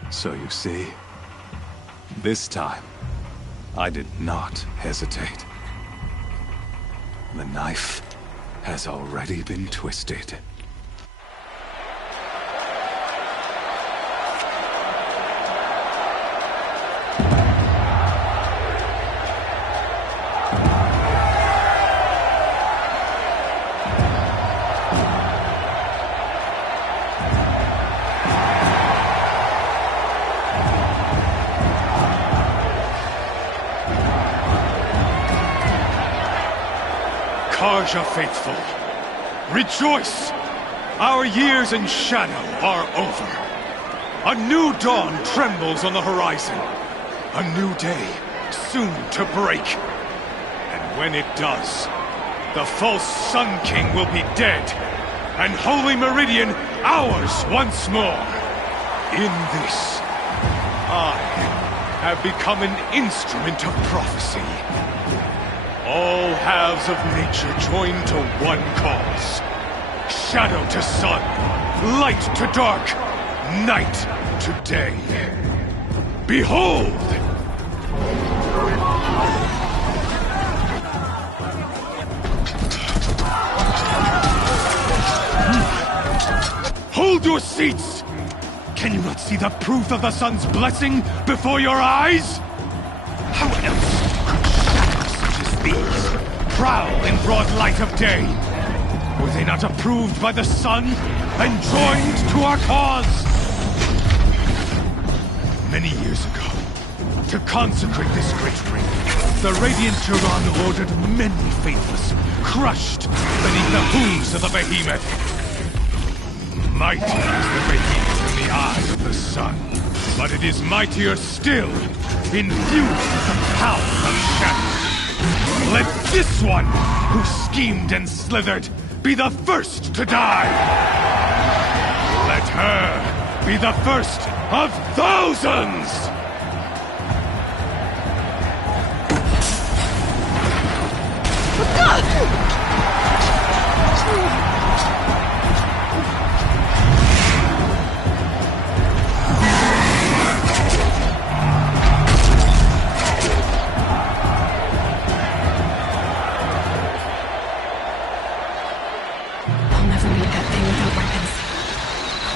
So you see, this time, I did not hesitate. The knife has already been twisted. Karja faithful, rejoice! Our years in shadow are over. A new dawn trembles on the horizon. A new day soon to break. And when it does, the false Sun King will be dead, and Holy Meridian ours once more. In this, I have become an instrument of prophecy. All halves of nature joined to one cause. Shadow to sun, light to dark, night to day. Behold! Hold your seats! Can you not see the proof of the sun's blessing before your eyes? How else these prowl in broad light of day? Were they not approved by the sun and joined to our cause? Many years ago, to consecrate this great ring, the Radiant Turan ordered many faithless crushed beneath the hooves of the behemoth. Mighty is the behemoth in the eye of the sun, but it is mightier still, infused with the power of shadow. Let this one, who schemed and slithered, be the first to die! Let her be the first of thousands!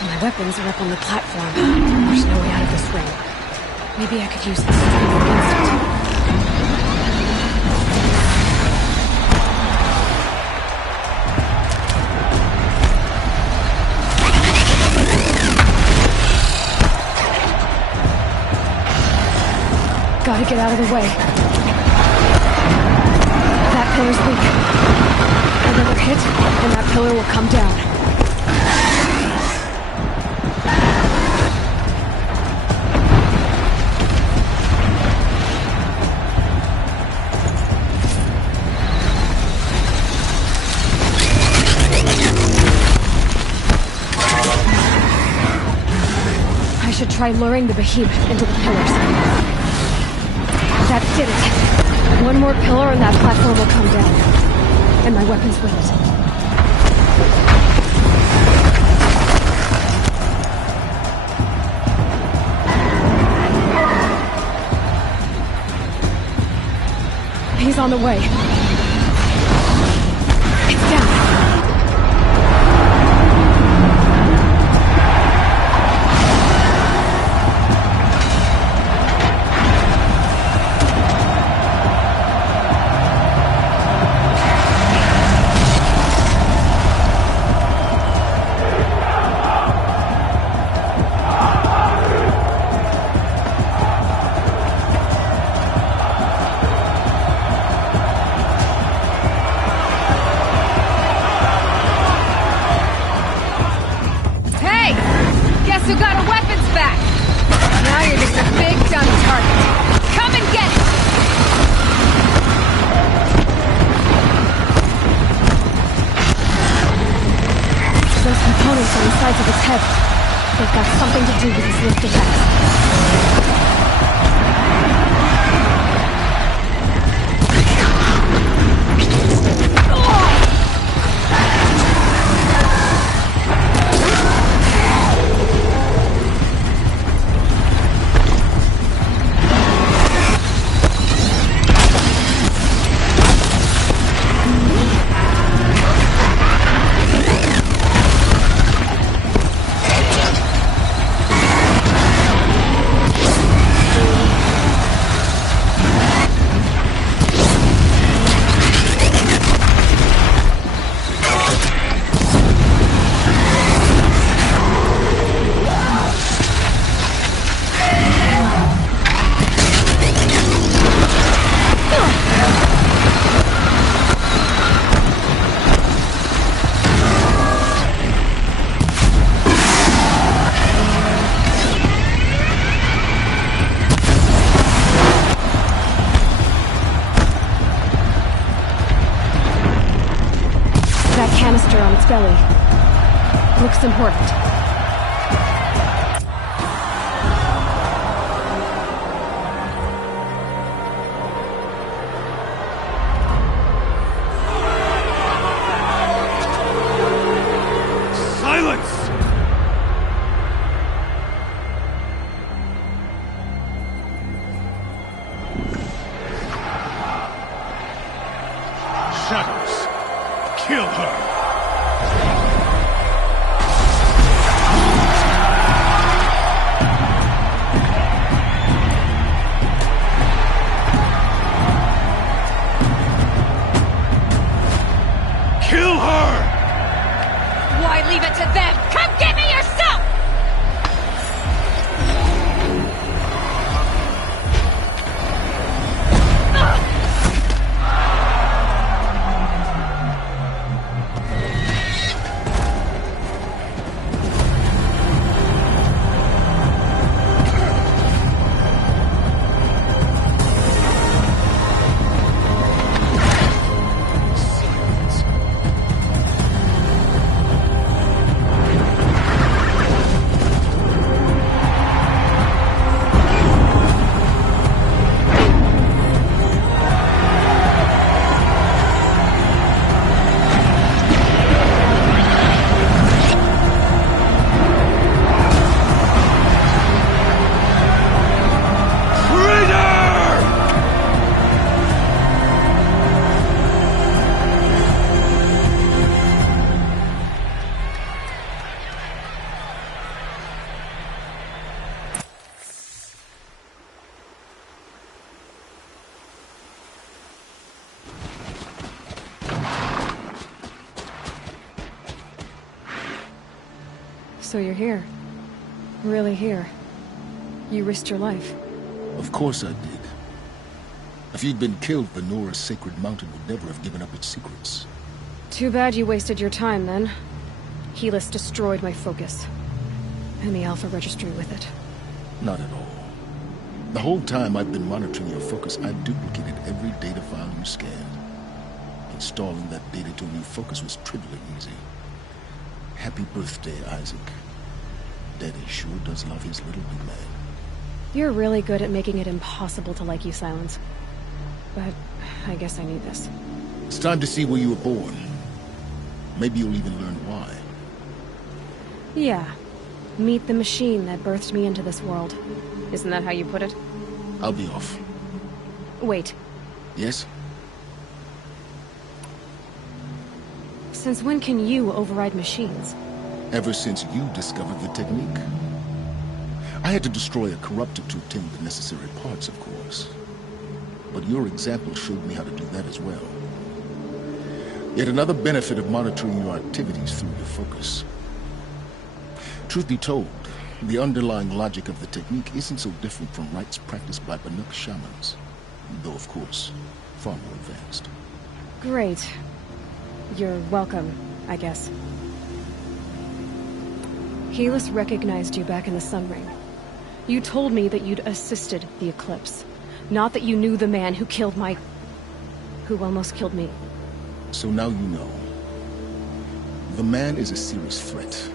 My weapons are up on the platform. There's no way out of this ring. Maybe I could use this strength against it. Gotta get out of the way. That pillar's weak. Another hit, and that pillar will come down. I should try luring the behemoth into the pillars. That did it. One more pillar and that platform will come down. And my weapons with it. He's on the way. It's down. Who got our weapons back? Now you're just a big dumb target. Come and get it! Those components on the sides of its head. They've got something to do with his lift attacks. Canister on its belly. Looks important. Silence! Shadows, kill her! So you're here. Really here. You risked your life. Of course I did. If you'd been killed, the Nora's sacred mountain would never have given up its secrets. Too bad you wasted your time, then. Helis destroyed my focus. And the Alpha Registry with it. Not at all. The whole time I've been monitoring your focus, I've duplicated every data file you scanned. Installing that data to a new focus was trivially easy. Happy birthday, Isaac. Daddy sure does love his little big man. You're really good at making it impossible to like you, Silence. But I guess I need this. It's time to see where you were born. Maybe you'll even learn why. Yeah. Meet the machine that birthed me into this world. Isn't that how you put it? I'll be off. Wait. Yes? Since when can you override machines? Ever since you discovered the technique. I had to destroy a corruptor to obtain the necessary parts, of course. But your example showed me how to do that as well. Yet another benefit of monitoring your activities through your focus. Truth be told, the underlying logic of the technique isn't so different from rites practiced by Banuk shamans, though of course, far more advanced. Great. You're welcome, I guess. Helis recognized you back in the Sun Ring. You told me that you'd assisted the Eclipse, not that you knew the man who killed my... who almost killed me. So now you know. The man is a serious threat.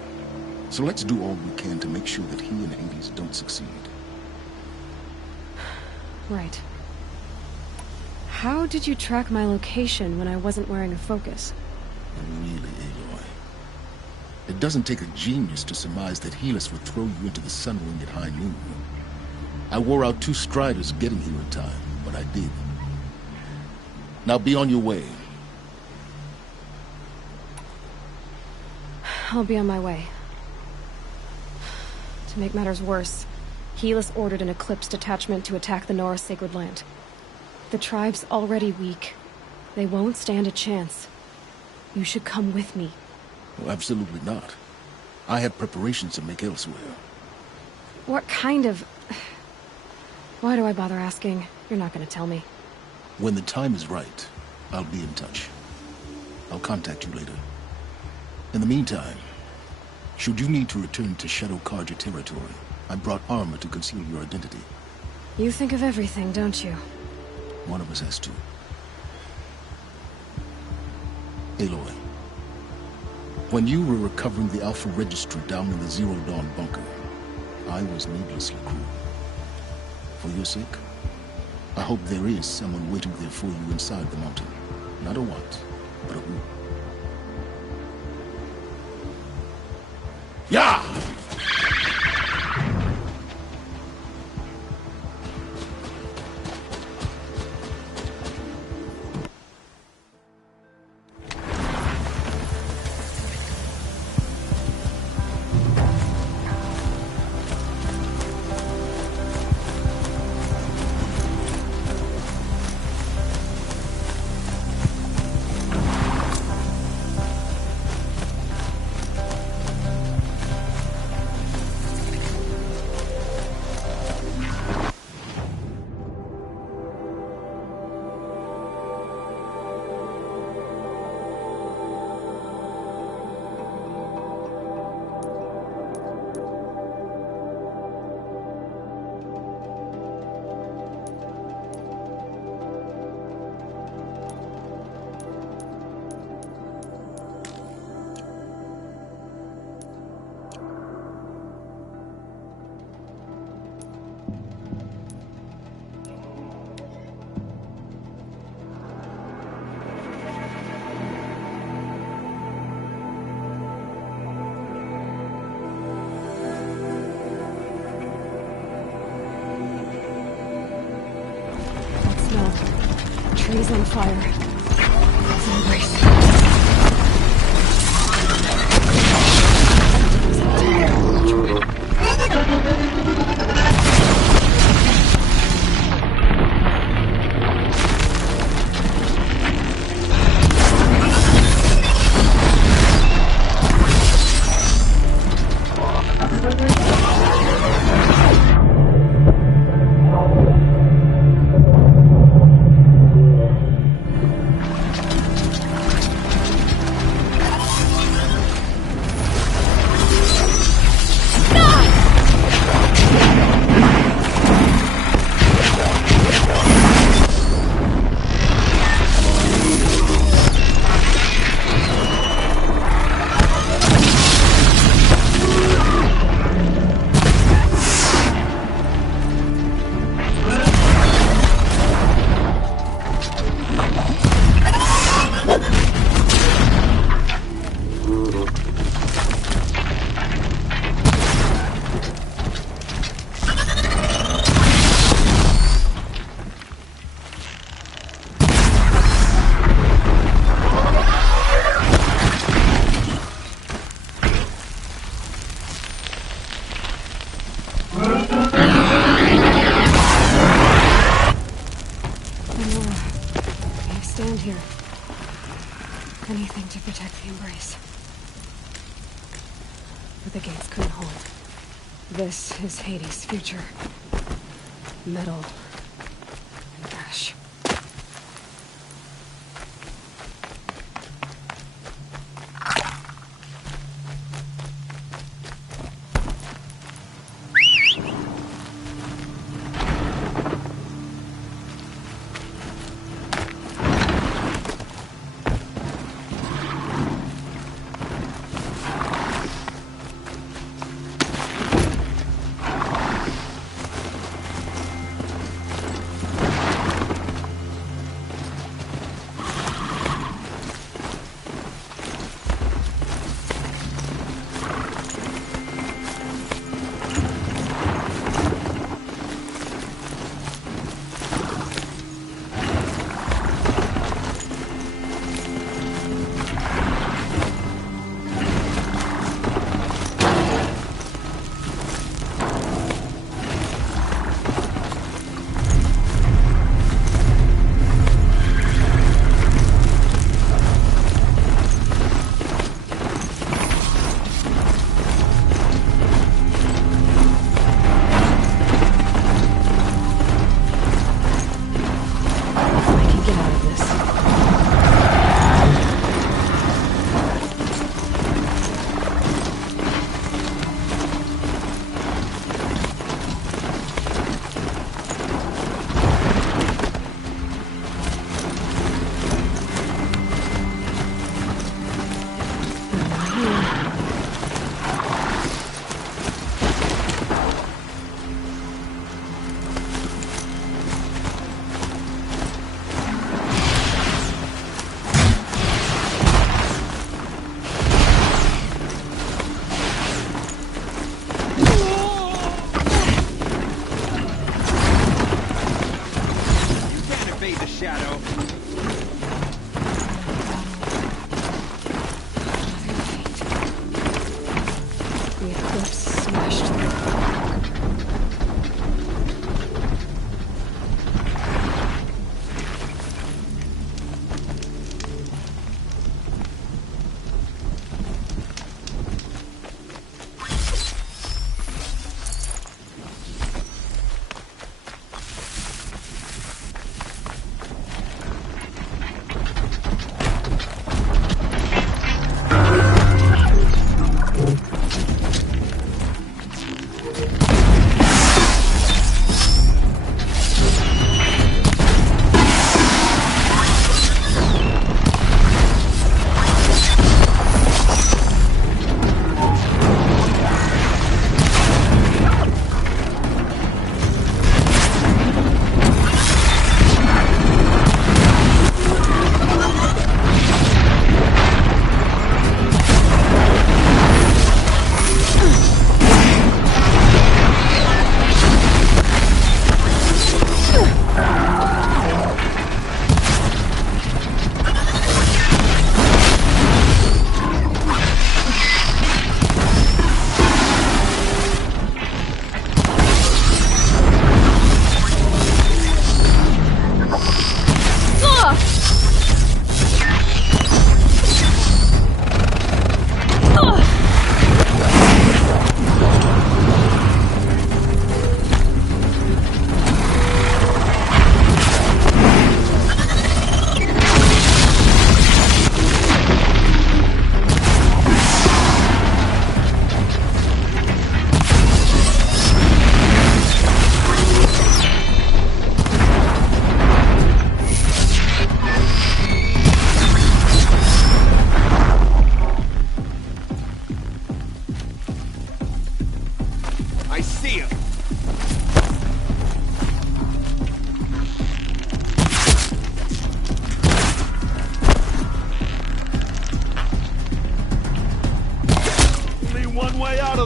So let's do all we can to make sure that he and Hades don't succeed. Right. How did you track my location when I wasn't wearing a focus? Really, Aloy. It doesn't take a genius to surmise that Helis would throw you into the Sun Ring at high noon. I wore out 2 striders getting here in time, but I did. Now be on your way. I'll be on my way. To make matters worse, Helis ordered an Eclipse detachment to attack the Nora Sacred Land. The tribe's already weak. They won't stand a chance. You should come with me. Well, absolutely not. I have preparations to make elsewhere. What kind of... Why do I bother asking? You're not gonna tell me. When the time is right, I'll be in touch. I'll contact you later. In the meantime, should you need to return to Shadow Karja territory, I brought armor to conceal your identity. You think of everything, don't you? One of us has to. Aloy, when you were recovering the Alpha Registry down in the Zero Dawn bunker, I was needlessly cruel. For your sake, I hope there is someone waiting there for you inside the mountain. Not a what, but a who. Yeah! Trees on fire. It's a race. anything to protect the Embrace. But the gates couldn't hold. This is Hades' future. Metal and ash.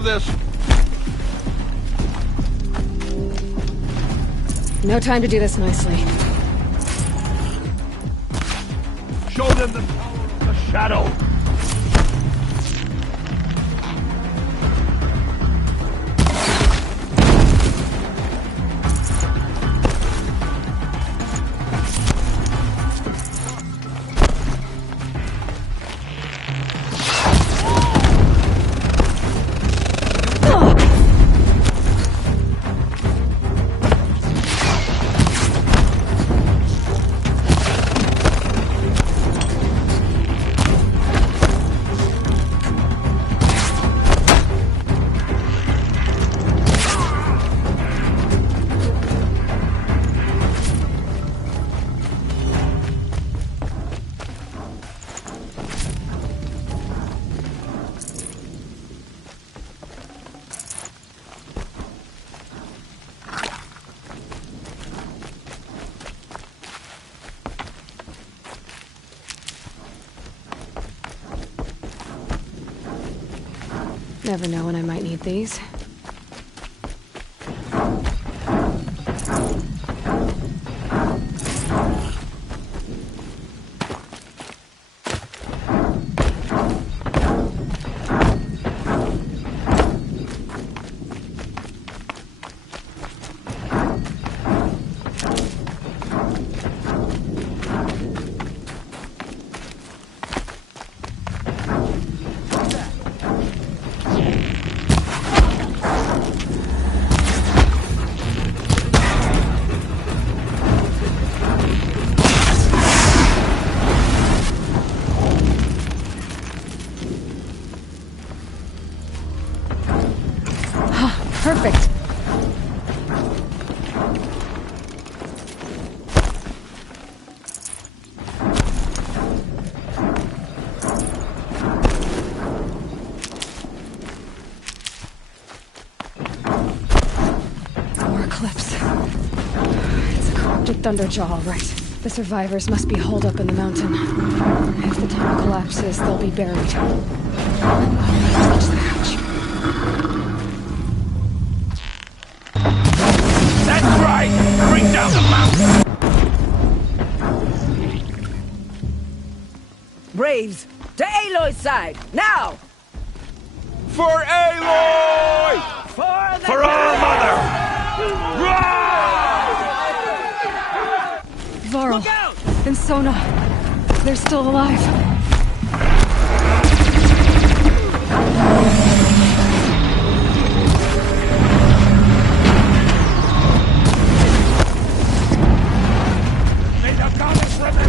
this. No time to do this nicely. Show them the power of the shadow. never know when I might need these. Perfect. More clips. It's a corrupted Thunderjaw, all right. The survivors must be holed up in the mountain. If the tunnel collapses, they'll be buried. Reach the hatch. That's right! Bring down the mountain! Braves, to Aloy's side, now! For Aloy! For our mother! Varl and Sona, they're still alive. May the goddess remember!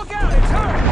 Look out, it's her!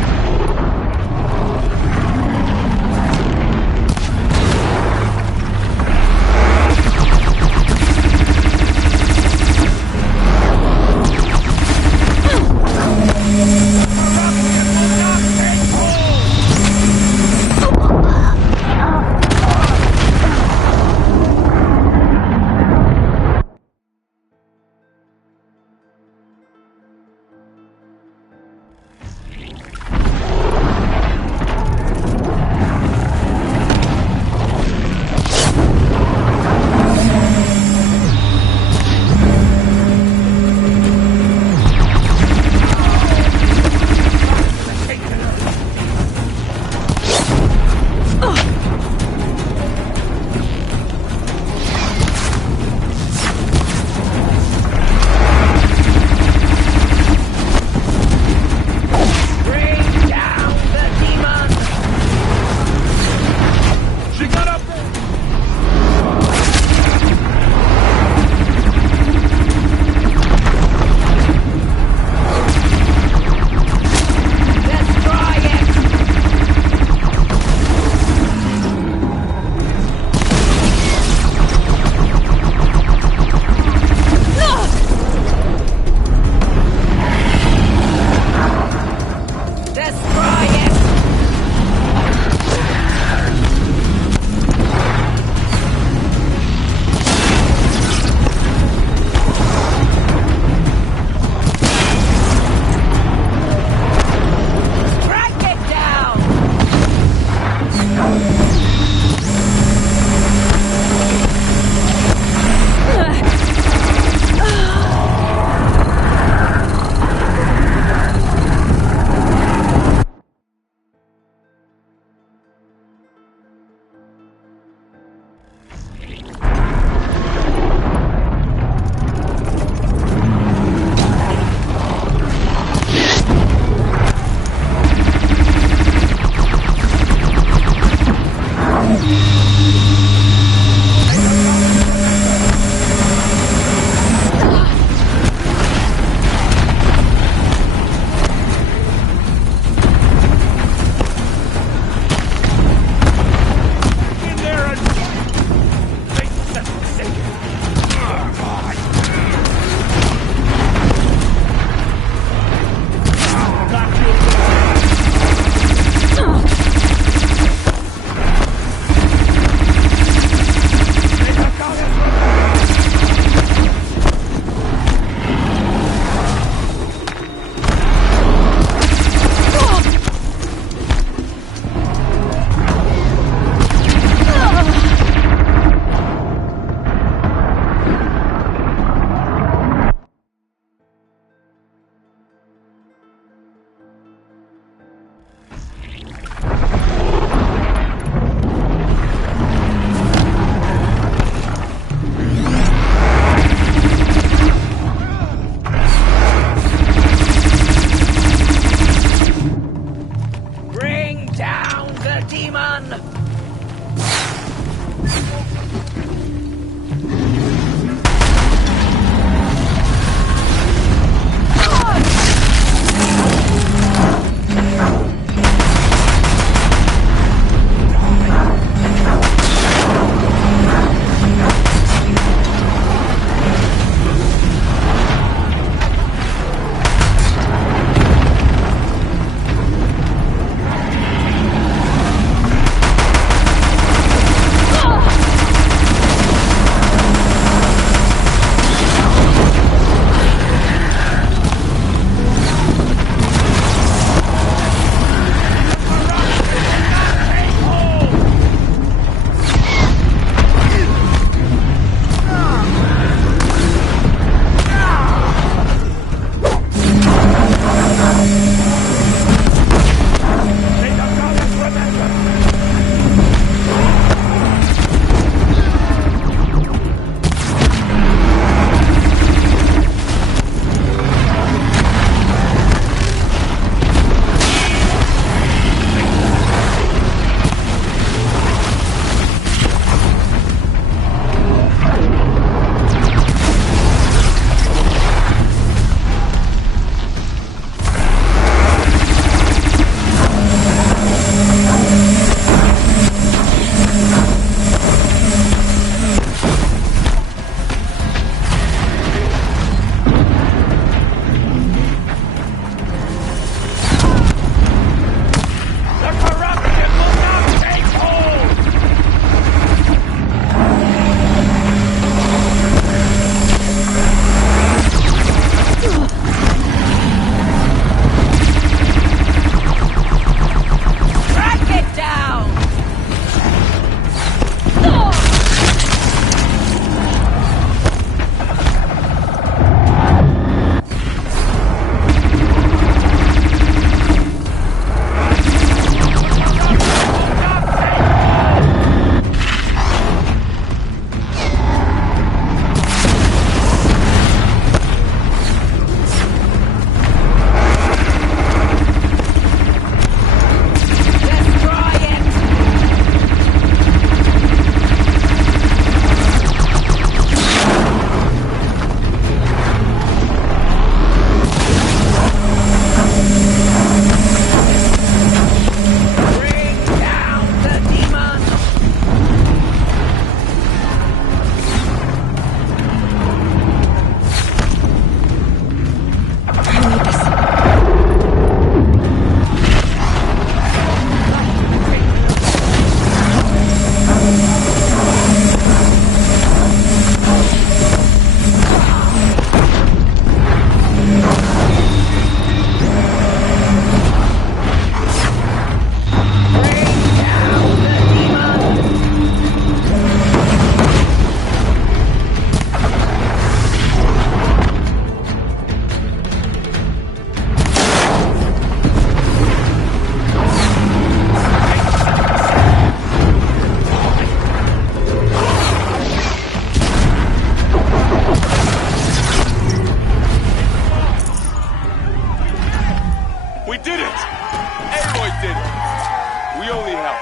We did it! Aloy did it! We only helped.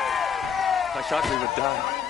I thought we would die.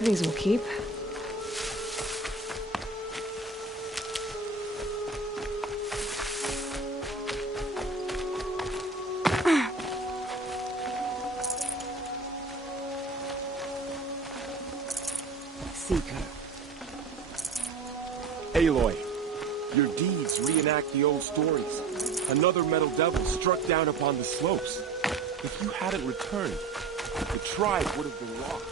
These will keep. Seeker. Aloy, your deeds reenact the old stories. Another metal devil struck down upon the slopes. If you hadn't returned, the tribe would have been lost.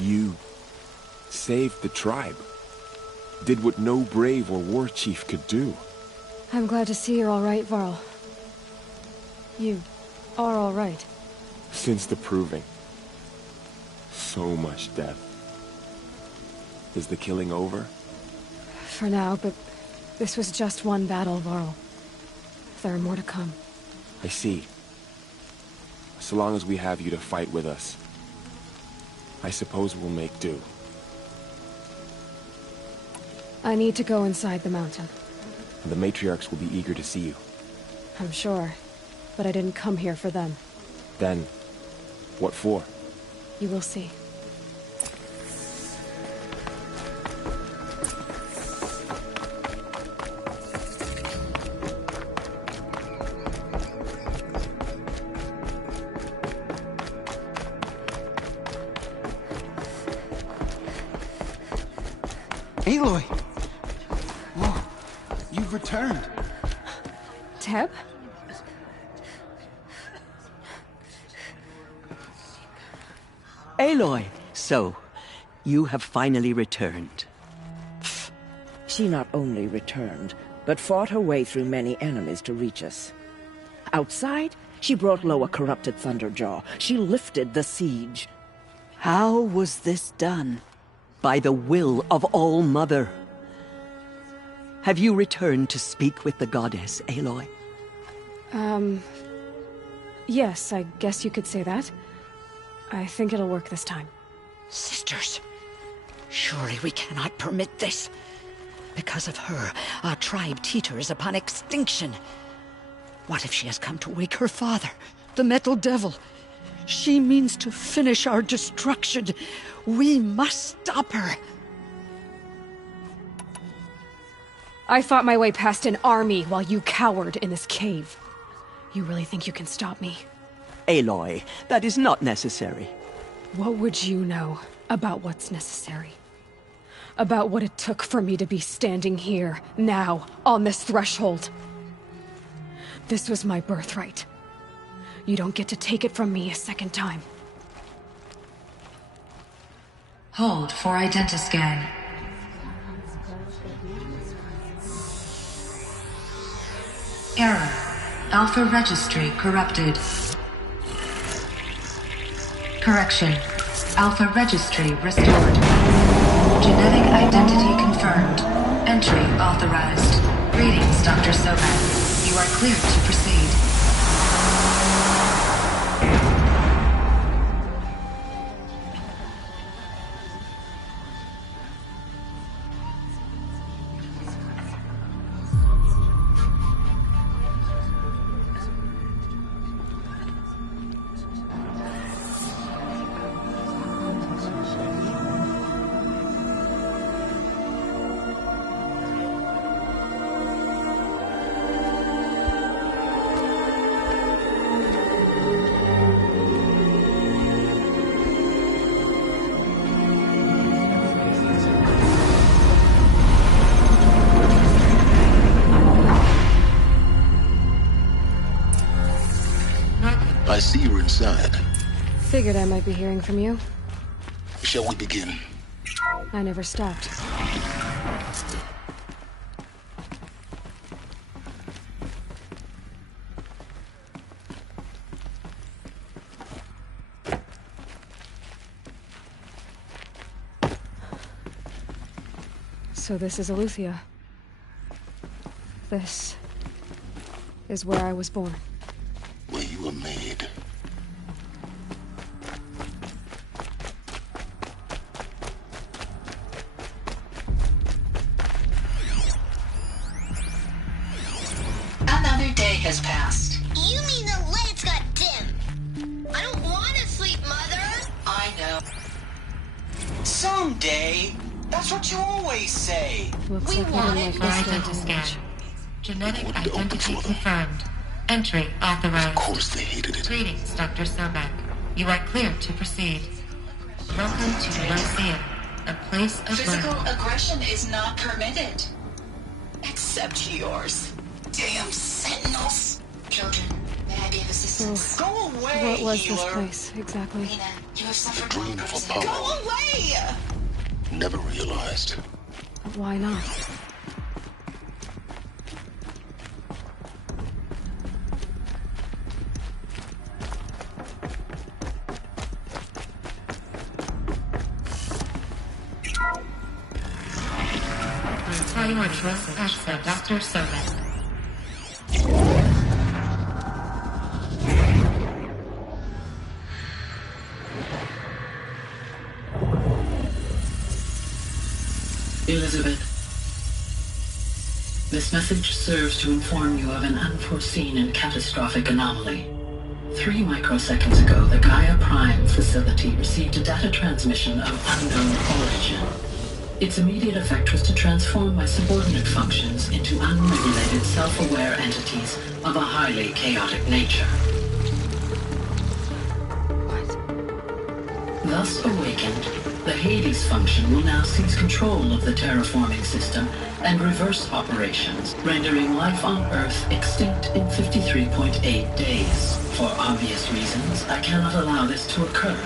You saved the tribe. Did what no brave or war chief could do. I'm glad to see you're all right, Varl. You are all right. Since the proving. So much death. Is the killing over? For now, but this was just one battle, Varl. There are more to come. I see. So long as we have you to fight with us, I suppose we'll make do. I need to go inside the mountain. The matriarchs will be eager to see you. I'm sure, but I didn't come here for them. Then, what for? You will see. Aloy! Oh, you've returned. Teb? Aloy! So, you have finally returned. She not only returned, but fought her way through many enemies to reach us. Outside, she brought low a corrupted Thunderjaw. She lifted the siege. How was this done? By the will of All-Mother. Have you returned to speak with the goddess, Aloy? Yes, I guess you could say that. I think it'll work this time. Sisters, surely we cannot permit this. Because of her, our tribe teeters upon extinction. What if she has come to wake her father, the Metal Devil? She means to finish our destruction. We must stop her. I fought my way past an army while you cowered in this cave. You really think you can stop me? Aloy, that is not necessary. What would you know about what's necessary? About what it took for me to be standing here, now, on this threshold? This was my birthright. You don't get to take it from me a second time. Hold for identiscan. Error. Alpha registry corrupted. Correction. Alpha registry restored. Genetic identity confirmed. Entry authorized. Greetings, Dr. Soban. You are cleared to proceed. Figured I might be hearing from you. Shall we begin? I never stopped. So this is Eleuthia. This is where I was born. Where you were made. Another day has passed. You mean the lights got dim? I don't want to sleep, Mother. I know. Someday. That's what you always say. Looks like I didn't like this Identity scan. Genetic identity confirmed. Entry authorized. Of course they hated it. Greetings, Dr. Sobek. You are clear to proceed. Welcome to Lyceum, a place of Physical learning. aggression is not permitted. Except yours. Damn sentinels. Children, may I be of assistance? Go away, What was healer. this place, exactly? Mina, you have suffered Dream long of prison. Apollo. Go away! Never realized. Why not? Priority access, Dr. Sobek. Elizabeth, this message serves to inform you of an unforeseen and catastrophic anomaly. 3 microseconds ago, the Gaia Prime facility received a data transmission of unknown origin. Its immediate effect was to transform my subordinate functions into unregulated, self-aware entities of a highly chaotic nature. Thus awakened, the Hades function will now seize control of the terraforming system and reverse operations, rendering life on Earth extinct in 53.8 days. For obvious reasons, I cannot allow this to occur.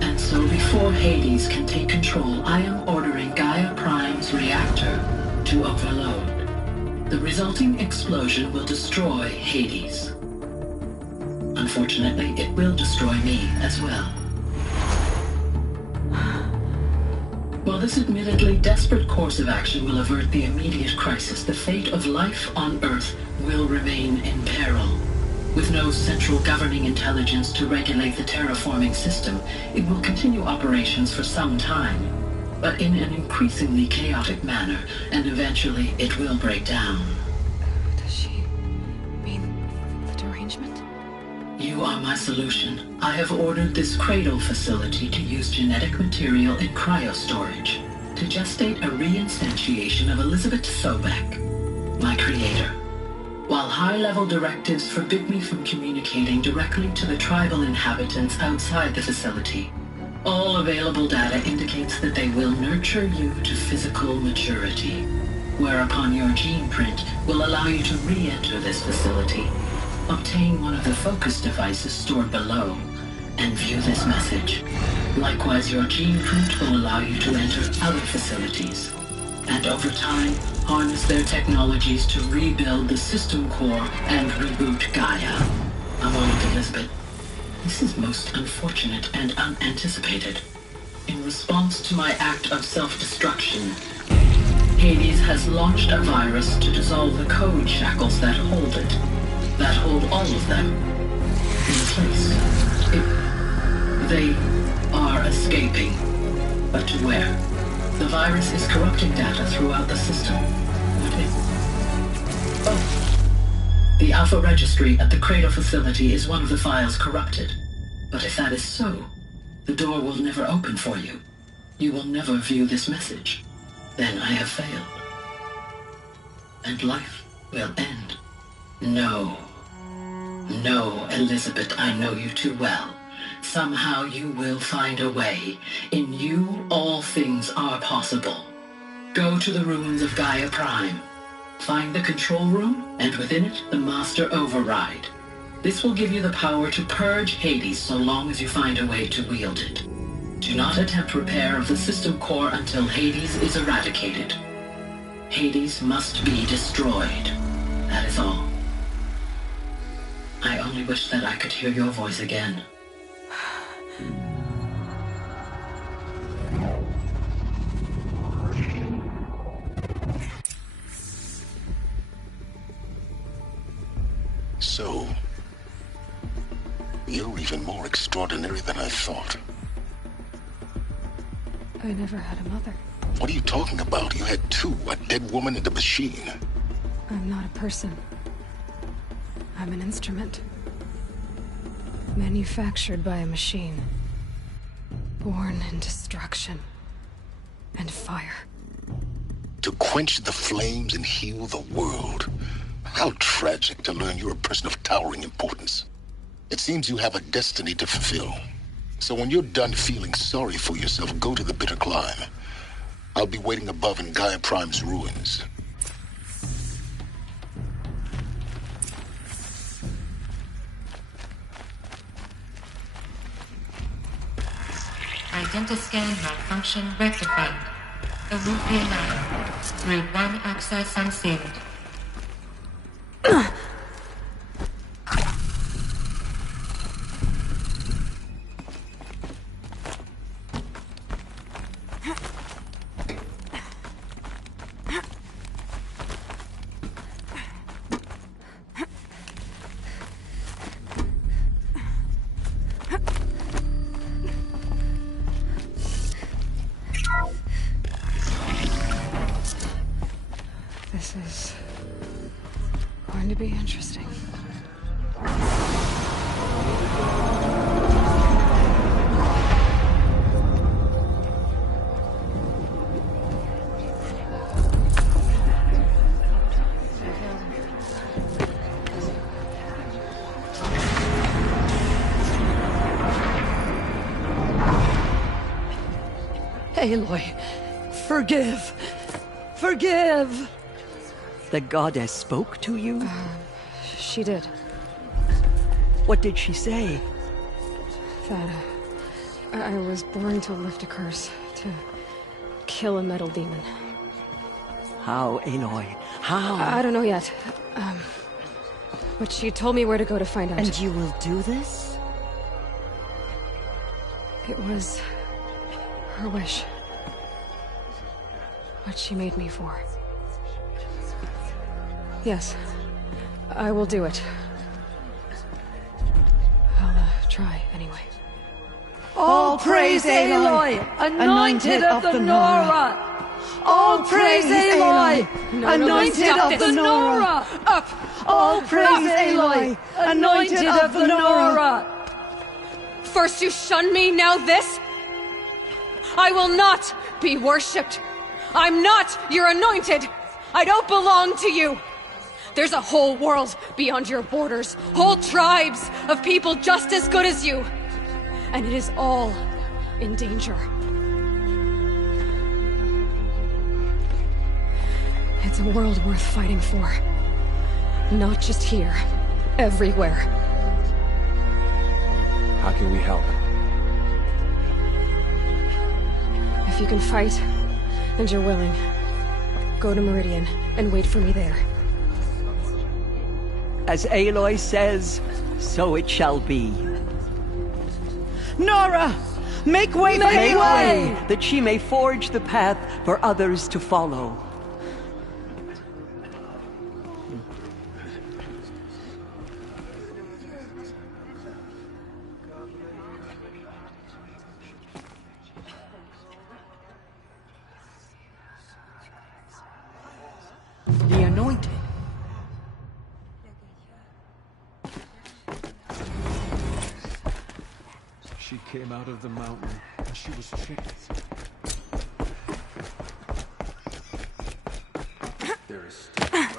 And so before Hades can take control, I am ordering Gaia Prime's reactor to overload. The resulting explosion will destroy Hades. Unfortunately, it will destroy me as well. While this admittedly desperate course of action will avert the immediate crisis, the fate of life on Earth will remain in peril. With no central governing intelligence to regulate the terraforming system, it will continue operations for some time, but in an increasingly chaotic manner, and eventually it will break down. Does she mean the derangement? You are my solution. I have ordered this cradle facility to use genetic material in cryostorage to gestate a reinstantiation of Elizabeth Sobek, my creator. While high-level directives forbid me from communicating directly to the tribal inhabitants outside the facility, all available data indicates that they will nurture you to physical maturity, whereupon your gene print will allow you to re-enter this facility, obtain one of the focus devices stored below, and view this message. Likewise, your gene print will allow you to enter other facilities, and over time, harness their technologies to rebuild the system core and reboot Gaia. A moment, Elizabeth. This is most unfortunate and unanticipated. In response to my act of self-destruction, Hades has launched a virus to dissolve the code shackles that hold it, that hold all of them in place. They are escaping, but to where? The virus is corrupting data throughout the system. The Alpha Registry at the Cradle facility is one of the files corrupted. But if that is so, the door will never open for you. You will never view this message. Then I have failed. And life will end. No. No, Elizabeth, I know you too well. Somehow you will find a way. In you, all things are possible. Go to the ruins of Gaia Prime. Find the control room, and within it, the master override. This will give you the power to purge Hades so long as you find a way to wield it. Do not attempt repair of the system core until Hades is eradicated. Hades must be destroyed. That is all. I only wish that I could hear your voice again. So, you're even more extraordinary than I thought. I never had a mother. What are you talking about? You had two, a dead woman and a machine. I'm not a person. I'm an instrument. Manufactured by a machine. Born in destruction and fire. To quench the flames and heal the world. How tragic to learn you're a person of towering importance. It seems you have a destiny to fulfill. So when you're done feeling sorry for yourself, go to the bitter climb. I'll be waiting above in Gaia Prime's ruins. Identiscan malfunction rectified. The route realigned. Route 1 access unsealed. This is going to be interesting. Aloy, forgive! Forgive! The goddess spoke to you? She did. What did she say? That I was born to lift a curse, to kill a metal demon. How, Aloy? How? I don't know yet. But she told me where to go to find out. And you will do this? It was her wish. What she made me for. Yes, I will do it. I'll try anyway. All praise Aloy, anointed of the Nora! All praise Aloy, anointed of the Nora! Up! All praise Aloy, anointed of the Nora! First you shun me, now this? I will not be worshipped. I'm not your anointed. I don't belong to you. There's a whole world beyond your borders, whole tribes of people just as good as you. And it is all in danger. It's a world worth fighting for. Not just here, everywhere. How can we help? If you can fight, and you're willing, go to Meridian and wait for me there. As Aloy says, so it shall be. Nora! Make way for Aloy! That she may forge the path for others to follow. The Anointed. She came out of the mountain, and she was tricked. There is still corruption.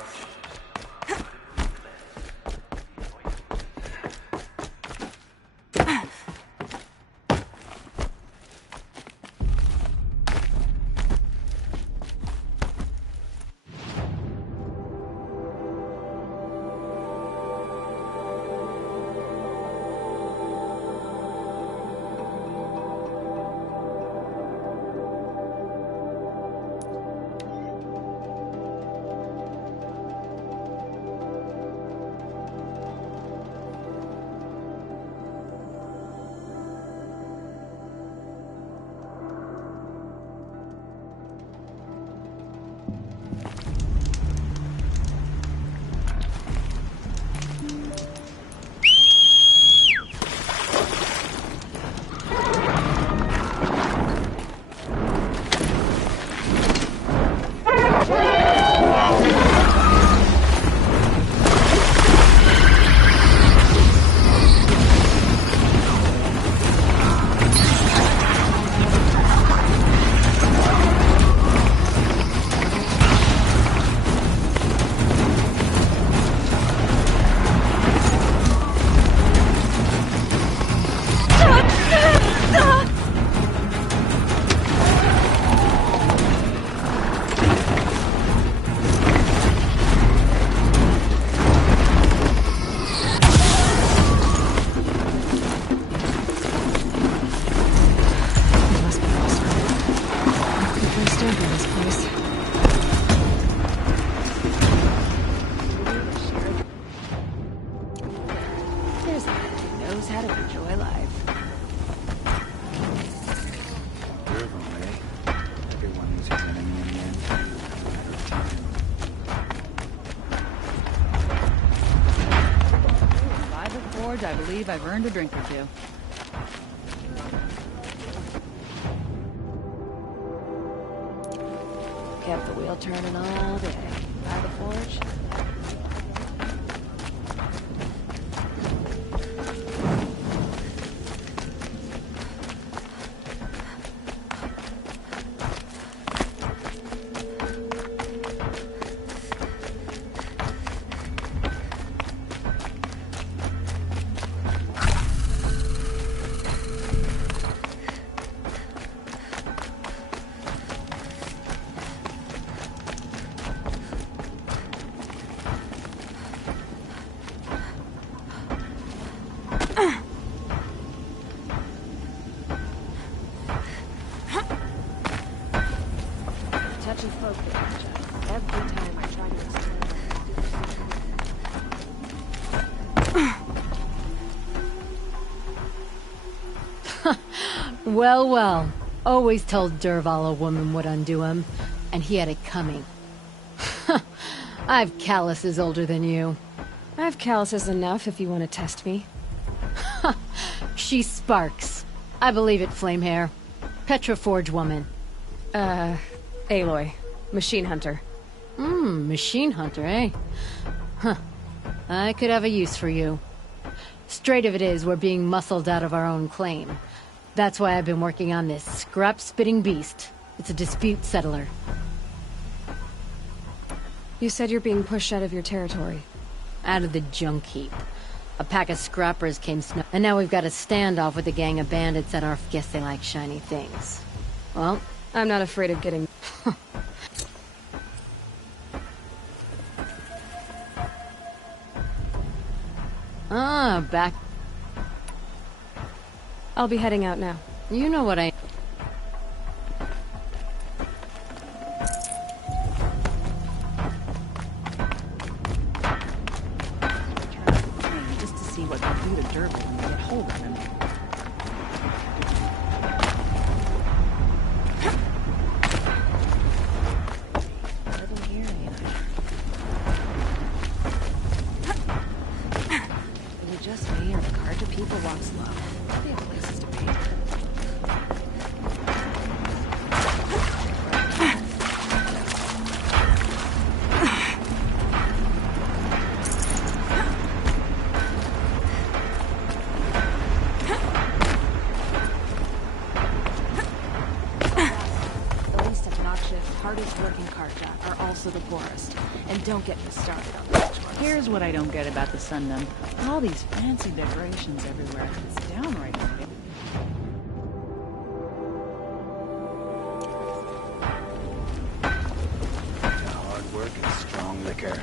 believe I've earned a drink or two. Kept the wheel turning all day. By the forge. Touchy folk, every time I try to explain. Well, well. Always told Derval a woman would undo him, and he had it coming. I've calluses older than you. I've calluses enough if you want to test me. She sparks. I believe it, Flamehair. Petroforge woman. Aloy. Machine hunter. Machine hunter, eh? Huh. I could have a use for you. Straight of it is, we're being muscled out of our own claim. That's why I've been working on this scrap-spitting beast. It's a dispute settler. You said you're being pushed out of your territory. Out of the junk heap. A pack of scrappers came and now we've got a standoff with a gang of bandits that are... Guess they like shiny things. Well... I'm not afraid of getting... back... I'll be heading out now. You know what I... Just to see what they'll do to Derval when they get hold of him. Just me and the card to people walk slow. They have places to paint. The least obnoxious, hardest working cart job are also the poorest. And don't get me started on the rich ones. Here's what I don't get about the Sundom. All these fancy decorations everywhere. It's downright ridiculous. Hard work and strong liquor.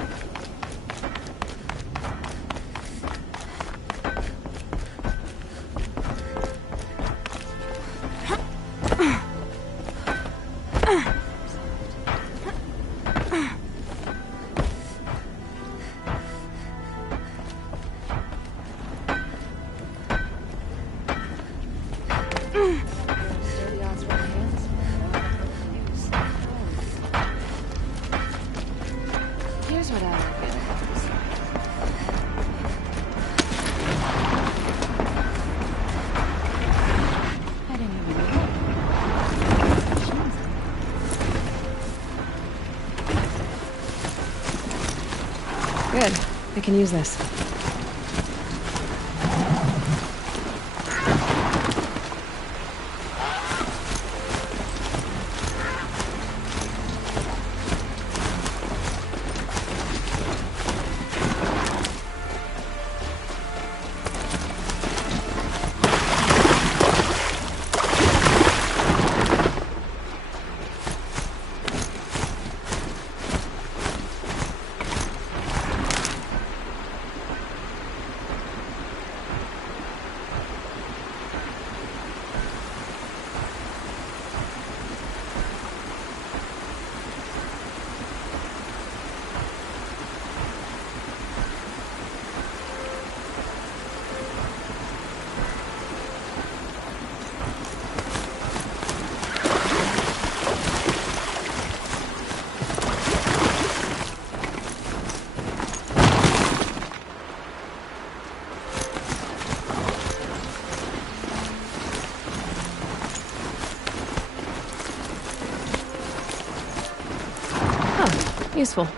Here's what I feel. I didn't even know. Good. I can use this. Useful.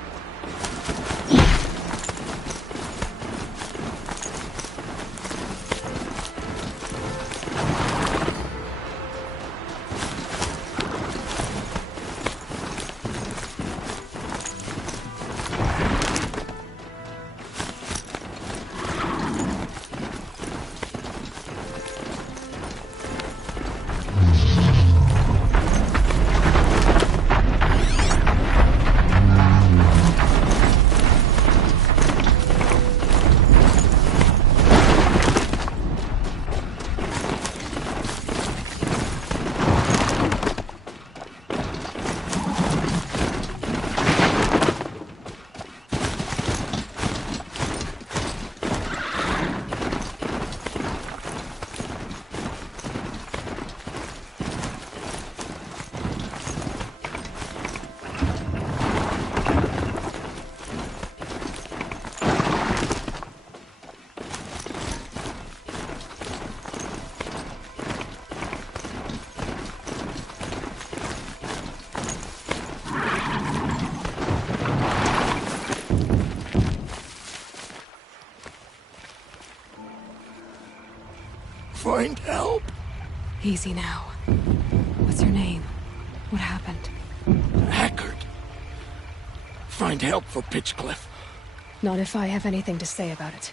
Find help. Easy now. What's your name? What happened? Hackard. Find help for Pitchcliff. Not if I have anything to say about it.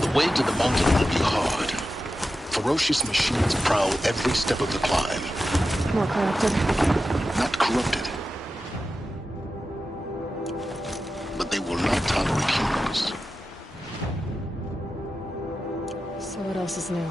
The way to the mountain will be hard. Ferocious machines prowl every step of the climb. More corrupted. Not corrupted. But they will not tolerate humans. So what else is new?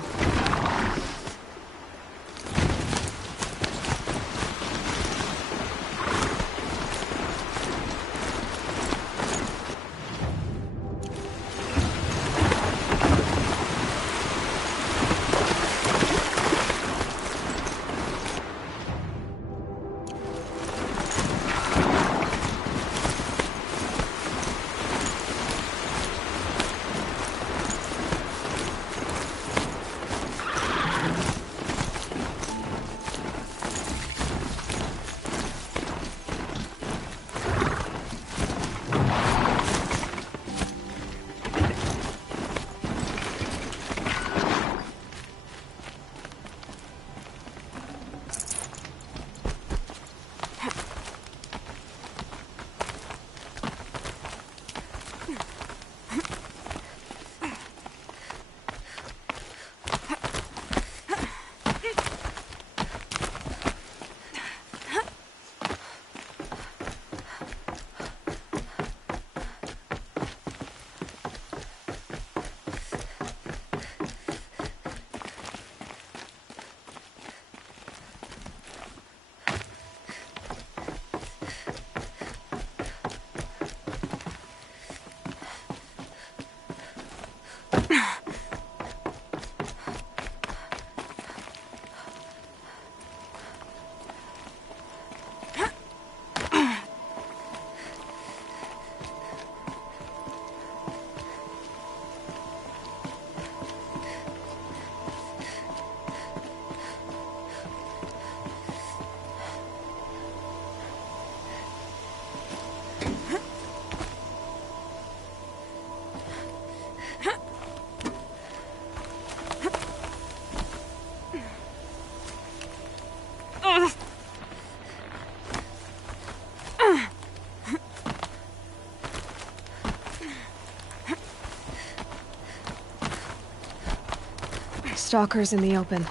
Stalkers in the open.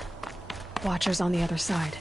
Watchers on the other side.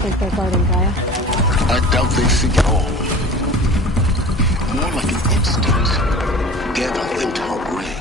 think they're guarding Gaia? I doubt they think at all. More like an instinct. Gather them to her grave.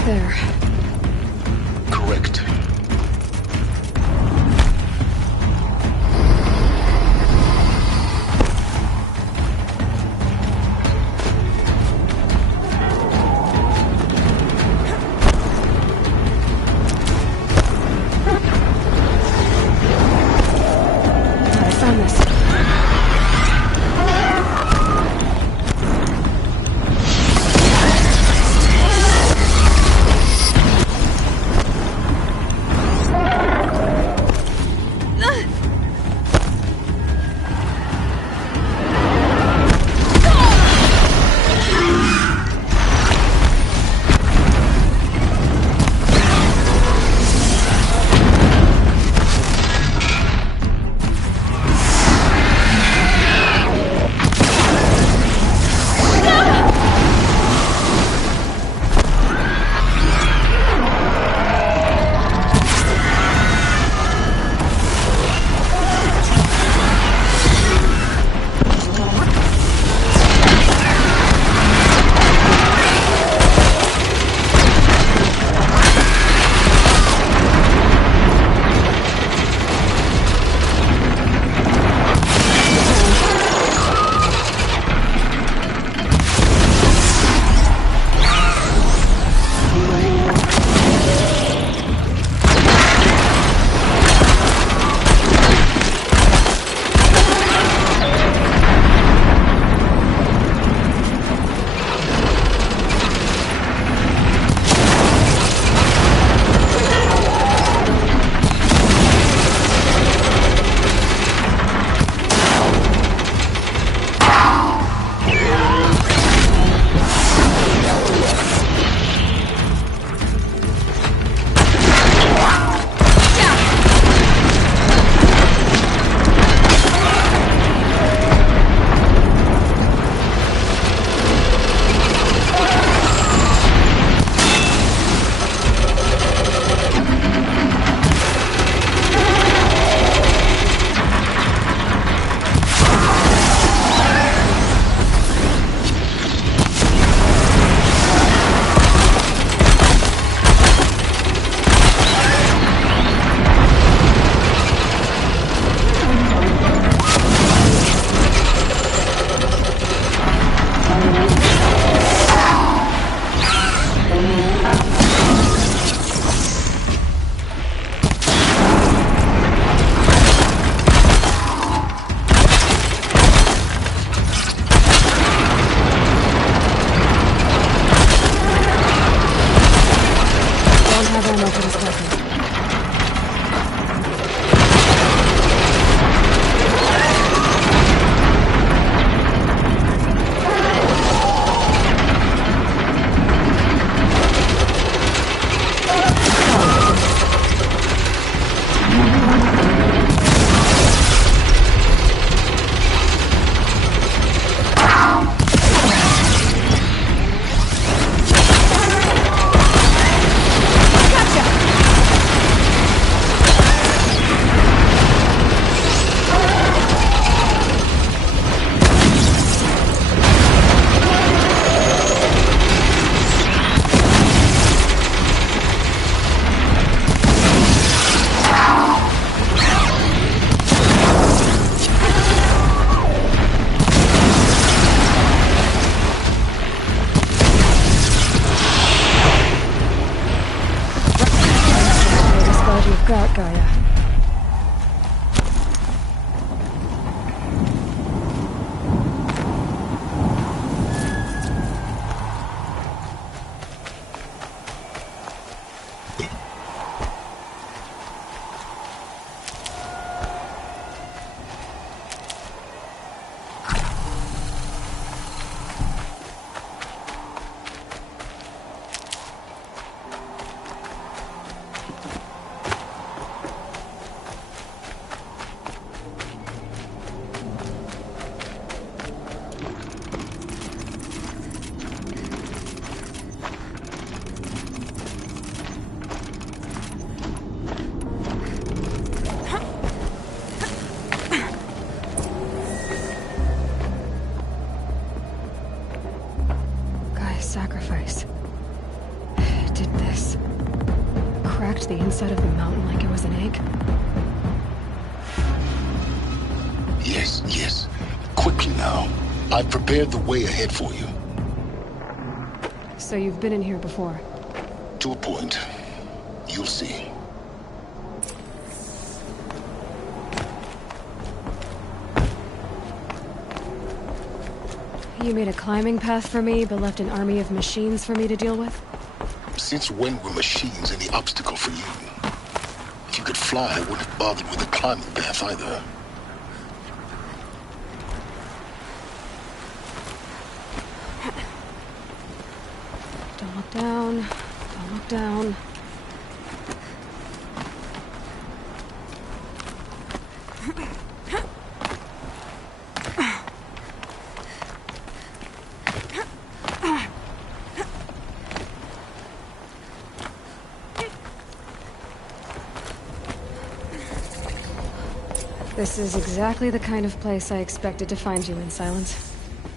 Almost there. Correct. I found this. did this? Cracked the inside of the mountain like it was an egg? Yes, yes. Quickly now. I've prepared the way ahead for you. So you've been in here before? To a point. You'll see. You made a climbing path for me, but left an army of machines for me to deal with? Since when were machines any obstacle for you? If you could fly, I wouldn't have bothered with a climbing path either. Don't look down. Don't look down. This is exactly the kind of place I expected to find you in, Silence.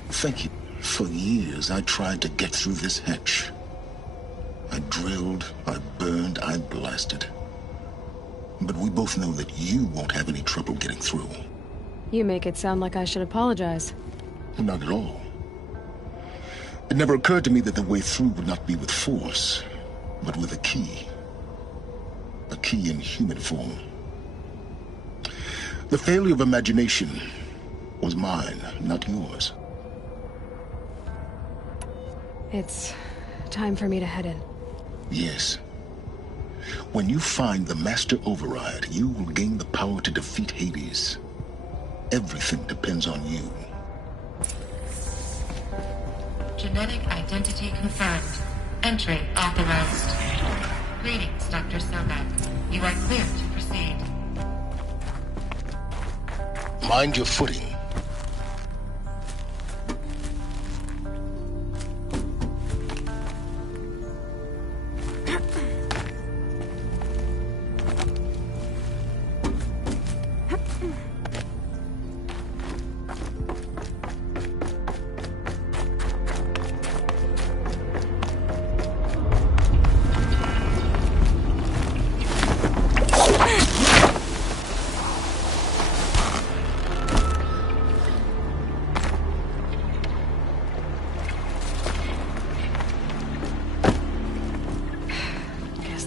Thank you. For years, I tried to get through this hatch. I drilled, I burned, I blasted. But we both know that you won't have any trouble getting through. You make it sound like I should apologize. Not at all. It never occurred to me that the way through would not be with force, but with a key. A key in human form. The failure of imagination was mine, not yours. It's time for me to head in. Yes. When you find the Master Override, you will gain the power to defeat Hades. Everything depends on you. Genetic identity confirmed. Entry authorized. Greetings, Dr. Sobek. You are clear to proceed. Mind your footing.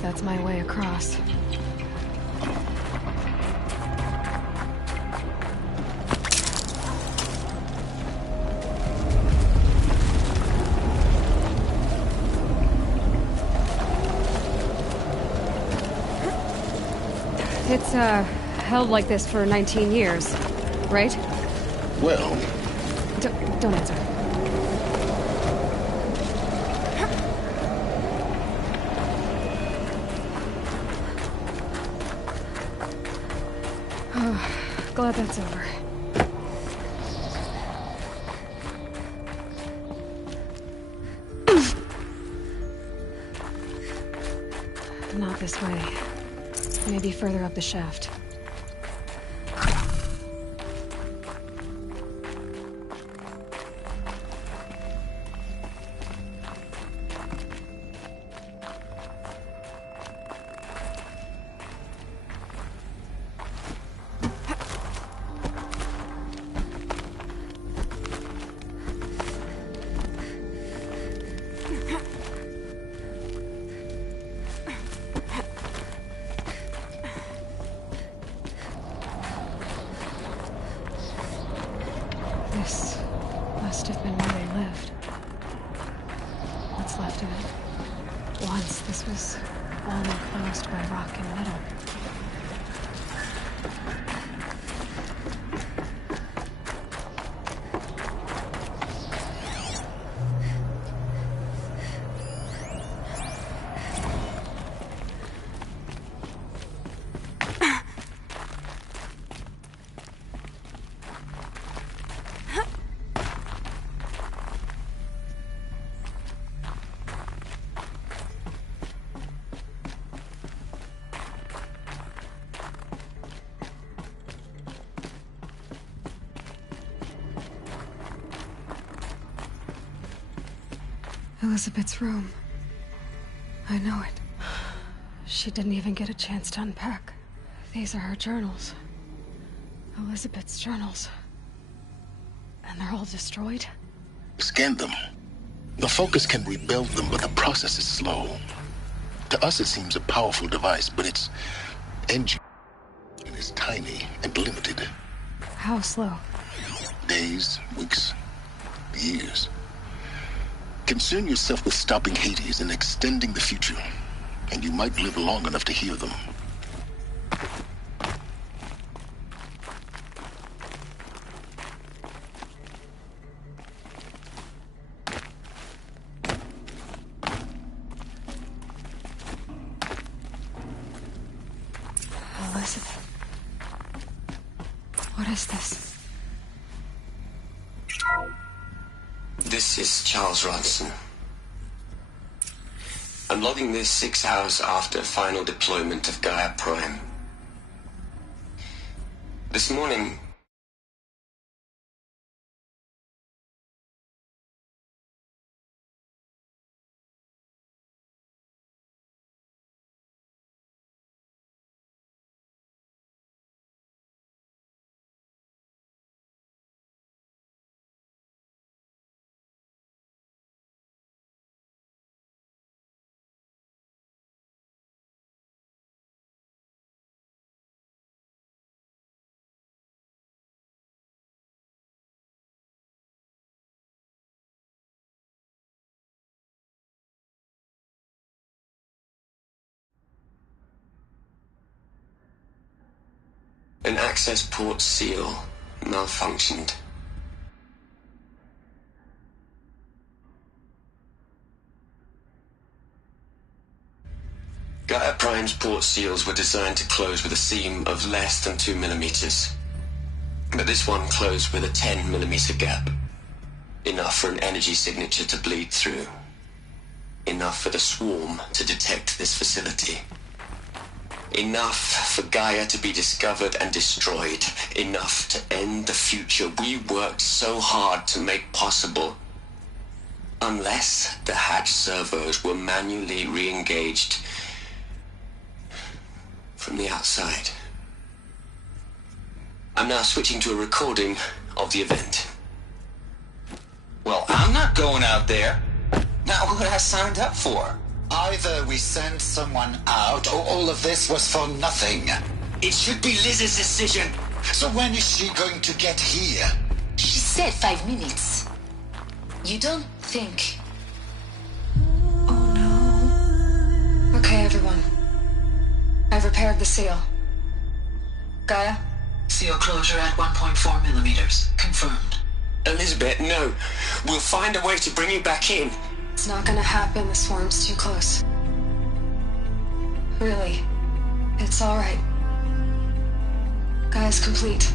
That's my way across. It's, held like this for 19 years, right? Well... Don't answer. Glad that's over. Not this way. Maybe further up the shaft. This must have been where they lived. What's left of it. Once this was all enclosed by rock and metal. Elizabeth's room. I know it. She didn't even get a chance to unpack. These are her journals. Elizabeth's journals. And they're all destroyed? Scan them. The Focus can rebuild them, but the process is slow. To us, it seems a powerful device, but its engine is tiny and limited. How slow? Days, weeks, years. Concern yourself with stopping Hades and extending the future, and you might live long enough to hear them. Elizabeth. What is this? This is Charles Ronson. I'm logging this 6 hours after final deployment of Gaia Prime. This morning, an access port seal malfunctioned. Gaia Prime's port seals were designed to close with a seam of less than 2 millimeters. But this one closed with a 10 millimeter gap. Enough for an energy signature to bleed through. Enough for the swarm to detect this facility. Enough for Gaia to be discovered and destroyed. Enough to end the future we worked so hard to make possible. Unless the hatch servos were manually re-engaged from the outside. I'm now switching to a recording of the event. Well, I'm not going out there. Not what I signed up for. Either we send someone out, or all of this was for nothing. It should be Liz's decision. So when is she going to get here? She said 5 minutes. You don't think... Okay, everyone. I've repaired the seal. Gaia? Seal closure at 1.4 millimeters. Confirmed. Elizabeth, no. We'll find a way to bring you back in. It's not gonna happen. The swarm's too close. Really. It's alright. Gaia's complete.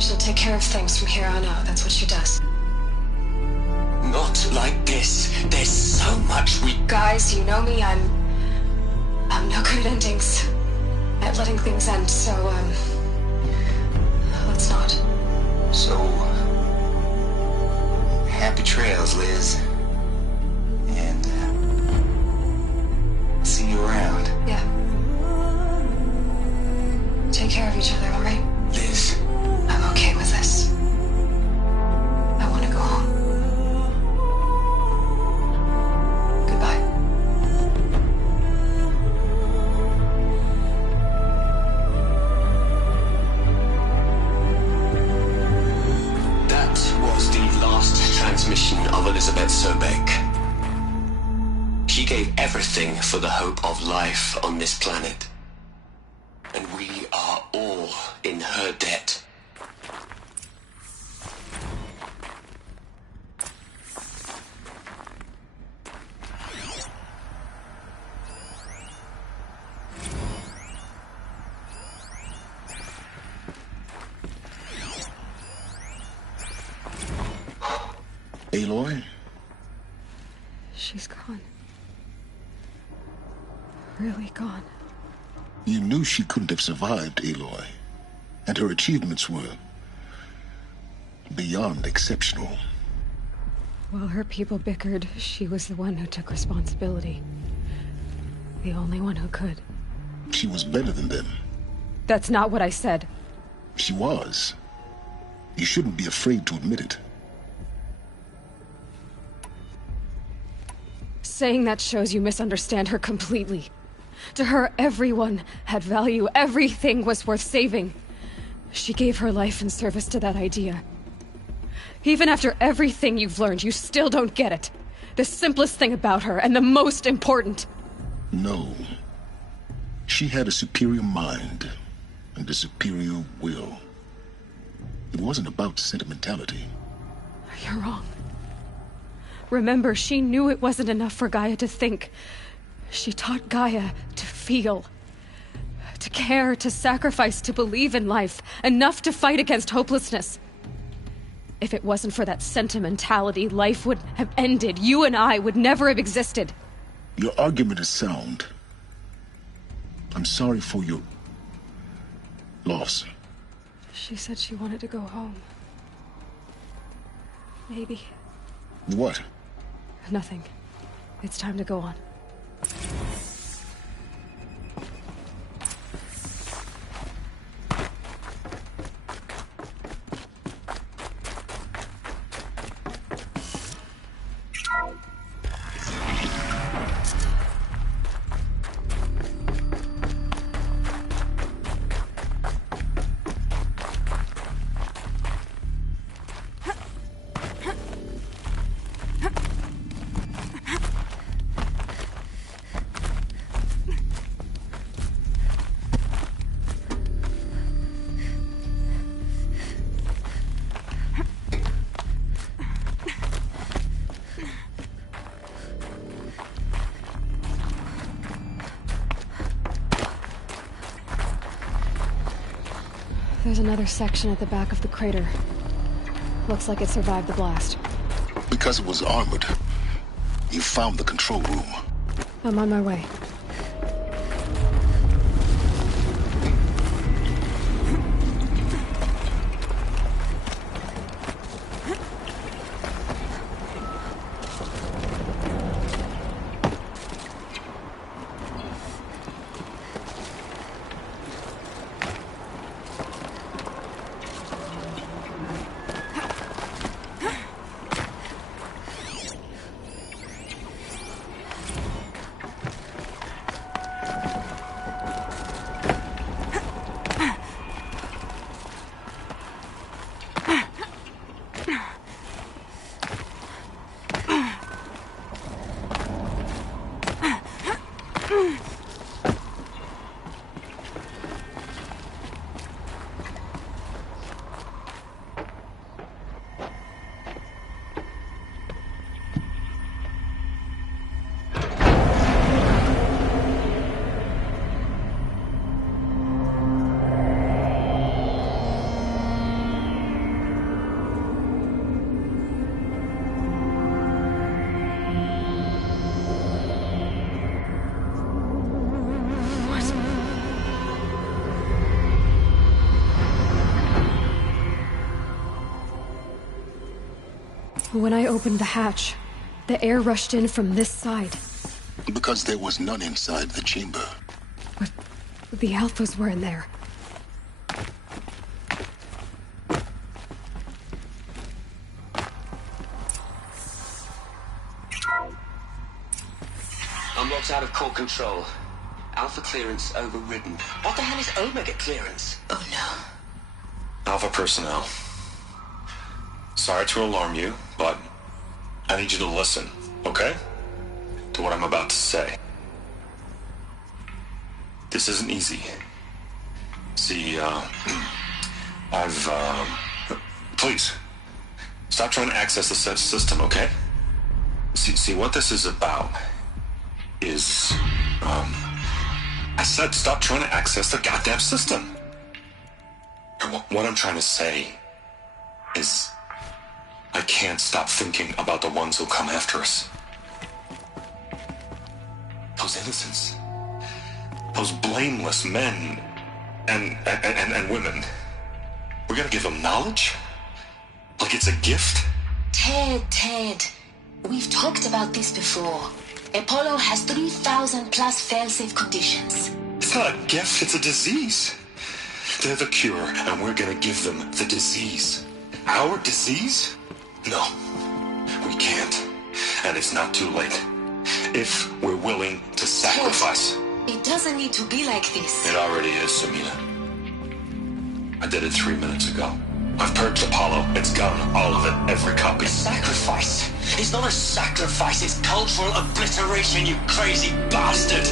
She'll take care of things from here on out. That's what she does. Not like this. There's so much we... Guys, you know me. I'm no good at endings. At letting things end, so, let's not. So... happy trails, Liz. And, see you around. Yeah. Take care of each other, alright? Liz. I'm okay with this. I want to go home. Goodbye. That was the last transmission of Elizabeth Sobek. She gave everything for the hope of life on this planet. And we are all in her debt. Aloy? She's gone. Really gone. You knew she couldn't have survived, Aloy. And her achievements were beyond exceptional. While her people bickered, she was the one who took responsibility. The only one who could. She was better than them. That's not what I said. She was. You shouldn't be afraid to admit it. Saying that shows you misunderstand her completely. To her, everyone had value. Everything was worth saving. She gave her life in service to that idea. Even after everything you've learned, you still don't get it. The simplest thing about her, and the most important. No. She had a superior mind, and a superior will. It wasn't about sentimentality. You're wrong. Remember, she knew it wasn't enough for Gaia to think. She taught Gaia to feel. To care, to sacrifice, to believe in life. Enough to fight against hopelessness. If it wasn't for that sentimentality, life would have ended. You and I would never have existed. Your argument is sound. I'm sorry for your loss. She said she wanted to go home. Maybe. What? Nothing. It's time to go on. There's another section at the back of the crater. Looks like it survived the blast. Because it was armored. You found the control room. I'm on my way. When I opened the hatch, the air rushed in from this side. Because there was none inside the chamber. But the Alphas were in there. Unlocked out of core control. Alpha clearance overridden. What the hell is Omega clearance? Oh no. Alpha personnel. Sorry to alarm you, but I need you to listen, okay? To what I'm about to say. This isn't easy. See, please, stop trying to access the system, okay? See, what this is about is, I said stop trying to access the goddamn system. And what I'm trying to say is, I can't stop thinking about the ones who come after us. Those innocents. Those blameless men and women. We're gonna give them knowledge? Like it's a gift? Ted. We've talked about this before. Apollo has 3,000 plus fail-safe conditions. It's not a gift, it's a disease. They're the cure, and we're gonna give them the disease. Our disease? No, we can't. And it's not too late. If we're willing to sacrifice. It doesn't need to be like this. It already is, Samina. I did it 3 minutes ago. I've purged Apollo. It's gone. All of it. Every copy. Sacrifice? It's not a sacrifice. It's cultural obliteration, you crazy bastard.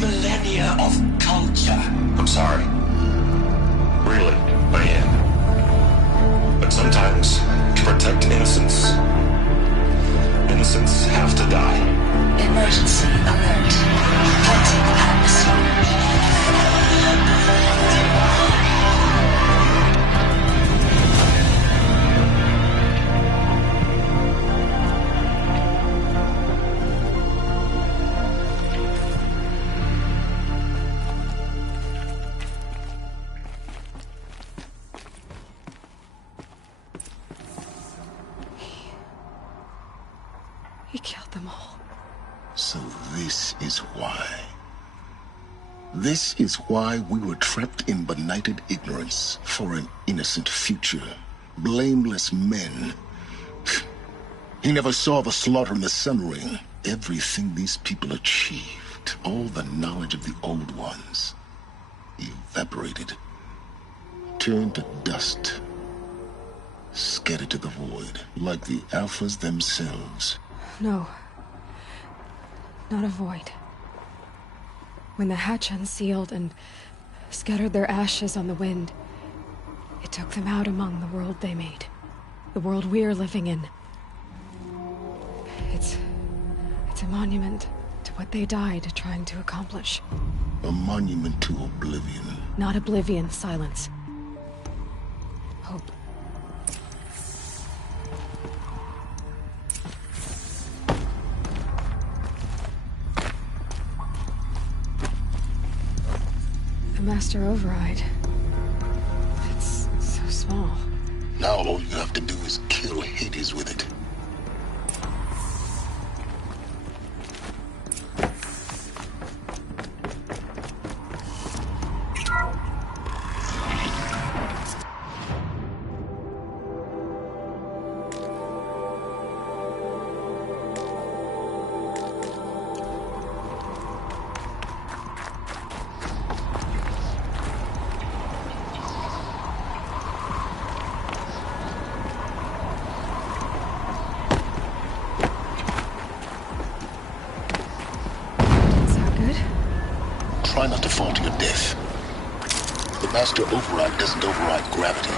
Millennia of culture. I'm sorry. Really, I am. But sometimes, to protect innocence, innocents have to die. Emergency alert. Haunting atmosphere. He killed them all. So this is why. This is why we were trapped in benighted ignorance for an innocent future. Blameless men. He never saw the slaughter in the Sun Ring. Everything these people achieved, all the knowledge of the old ones, evaporated, turned to dust, scattered to the void, like the Alphas themselves. No. Not a void. When the hatch unsealed and scattered their ashes on the wind, it took them out among the world they made. The world we're living in. It's a monument to what they died trying to accomplish. A monument to oblivion. Not oblivion, Silence. Hope. The Master Override. It's so small. Now all you have to do is kill Hades with it. Try not to fall to your death. The Master Override doesn't override gravity.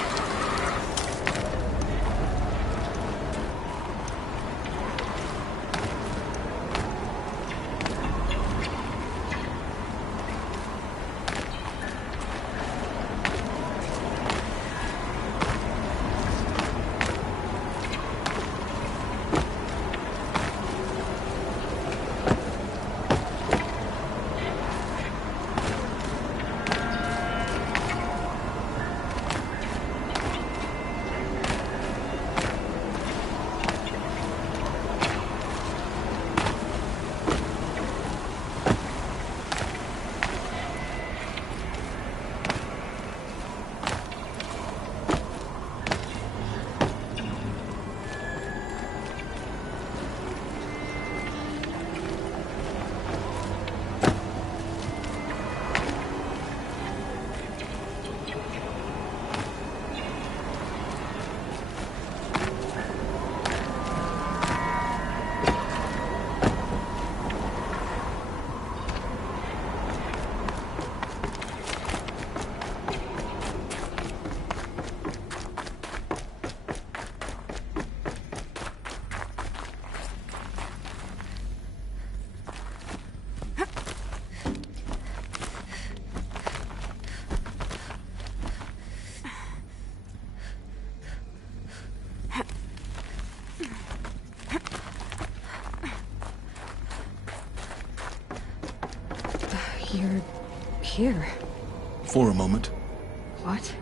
You're here. For a moment. What?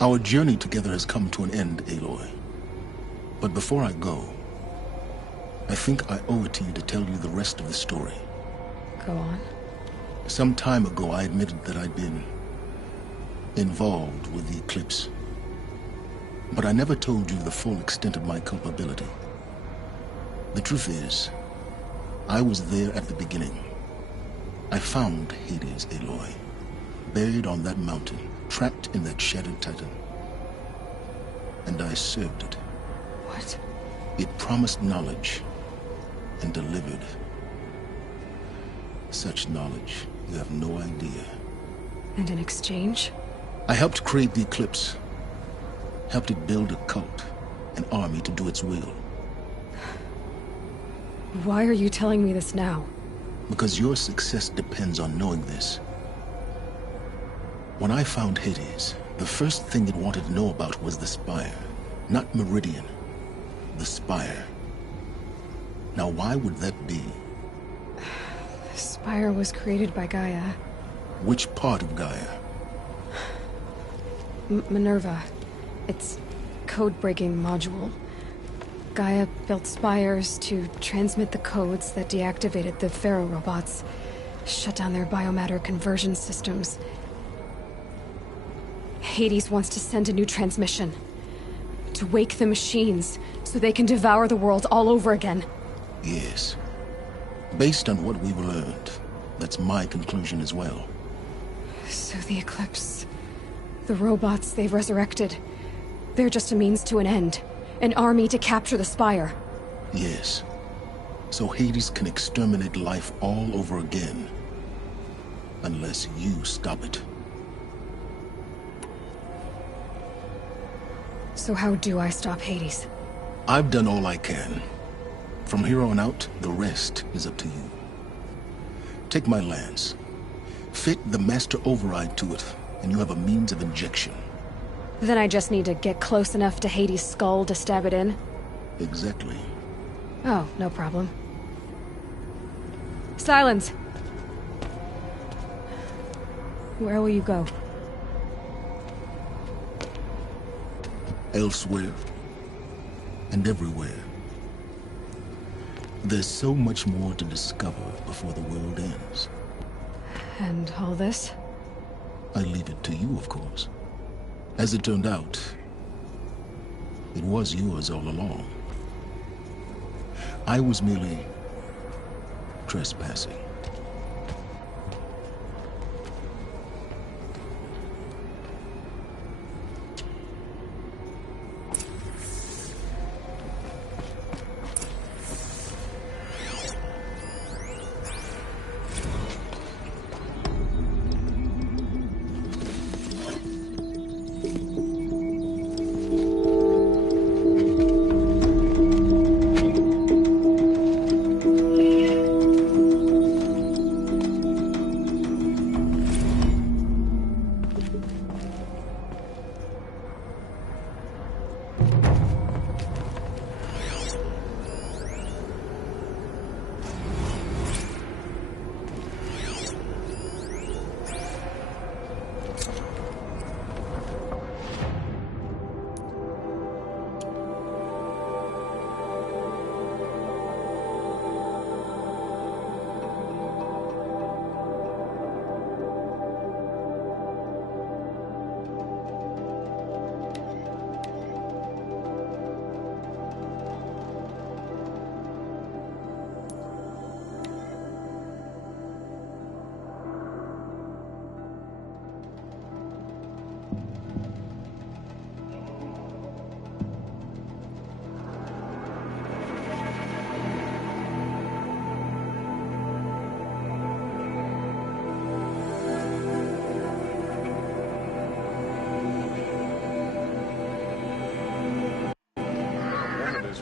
Our journey together has come to an end, Aloy. But before I go, I think I owe it to you to tell you the rest of the story. Go on. Some time ago, I admitted that I'd been involved with the eclipse. But I never told you the full extent of my culpability. The truth is, I was there at the beginning. I found Hades, Aloy, buried on that mountain, trapped in that shattered titan. And I served it. What? It promised knowledge and delivered. Such knowledge, you have no idea. And in exchange? I helped create the eclipse. Helped it build a cult, an army to do its will. Why are you telling me this now? Because your success depends on knowing this. When I found Hades, the first thing it wanted to know about was the Spire. Not Meridian. The Spire. Now, why would that be? The Spire was created by Gaia. Which part of Gaia? Minerva. Its code-breaking module. Gaia built spires to transmit the codes that deactivated the Pharaoh robots, shut down their biomatter conversion systems. Hades wants to send a new transmission. To wake the machines, so they can devour the world all over again. Yes. Based on what we've learned, that's my conclusion as well. So the Eclipse... the robots they've resurrected... they're just a means to an end. An army to capture the Spire. Yes. So Hades can exterminate life all over again. Unless you stop it. So how do I stop Hades? I've done all I can. From here on out, the rest is up to you. Take my lance. Fit the master override to it, and you have a means of injection. Then I just need to get close enough to Hades' skull to stab it in? Exactly. Oh, no problem. Silence! Where will you go? Elsewhere. And everywhere. There's so much more to discover before the world ends. And all this? I leave it to you, of course. As it turned out, it was yours all along. I was merely trespassing.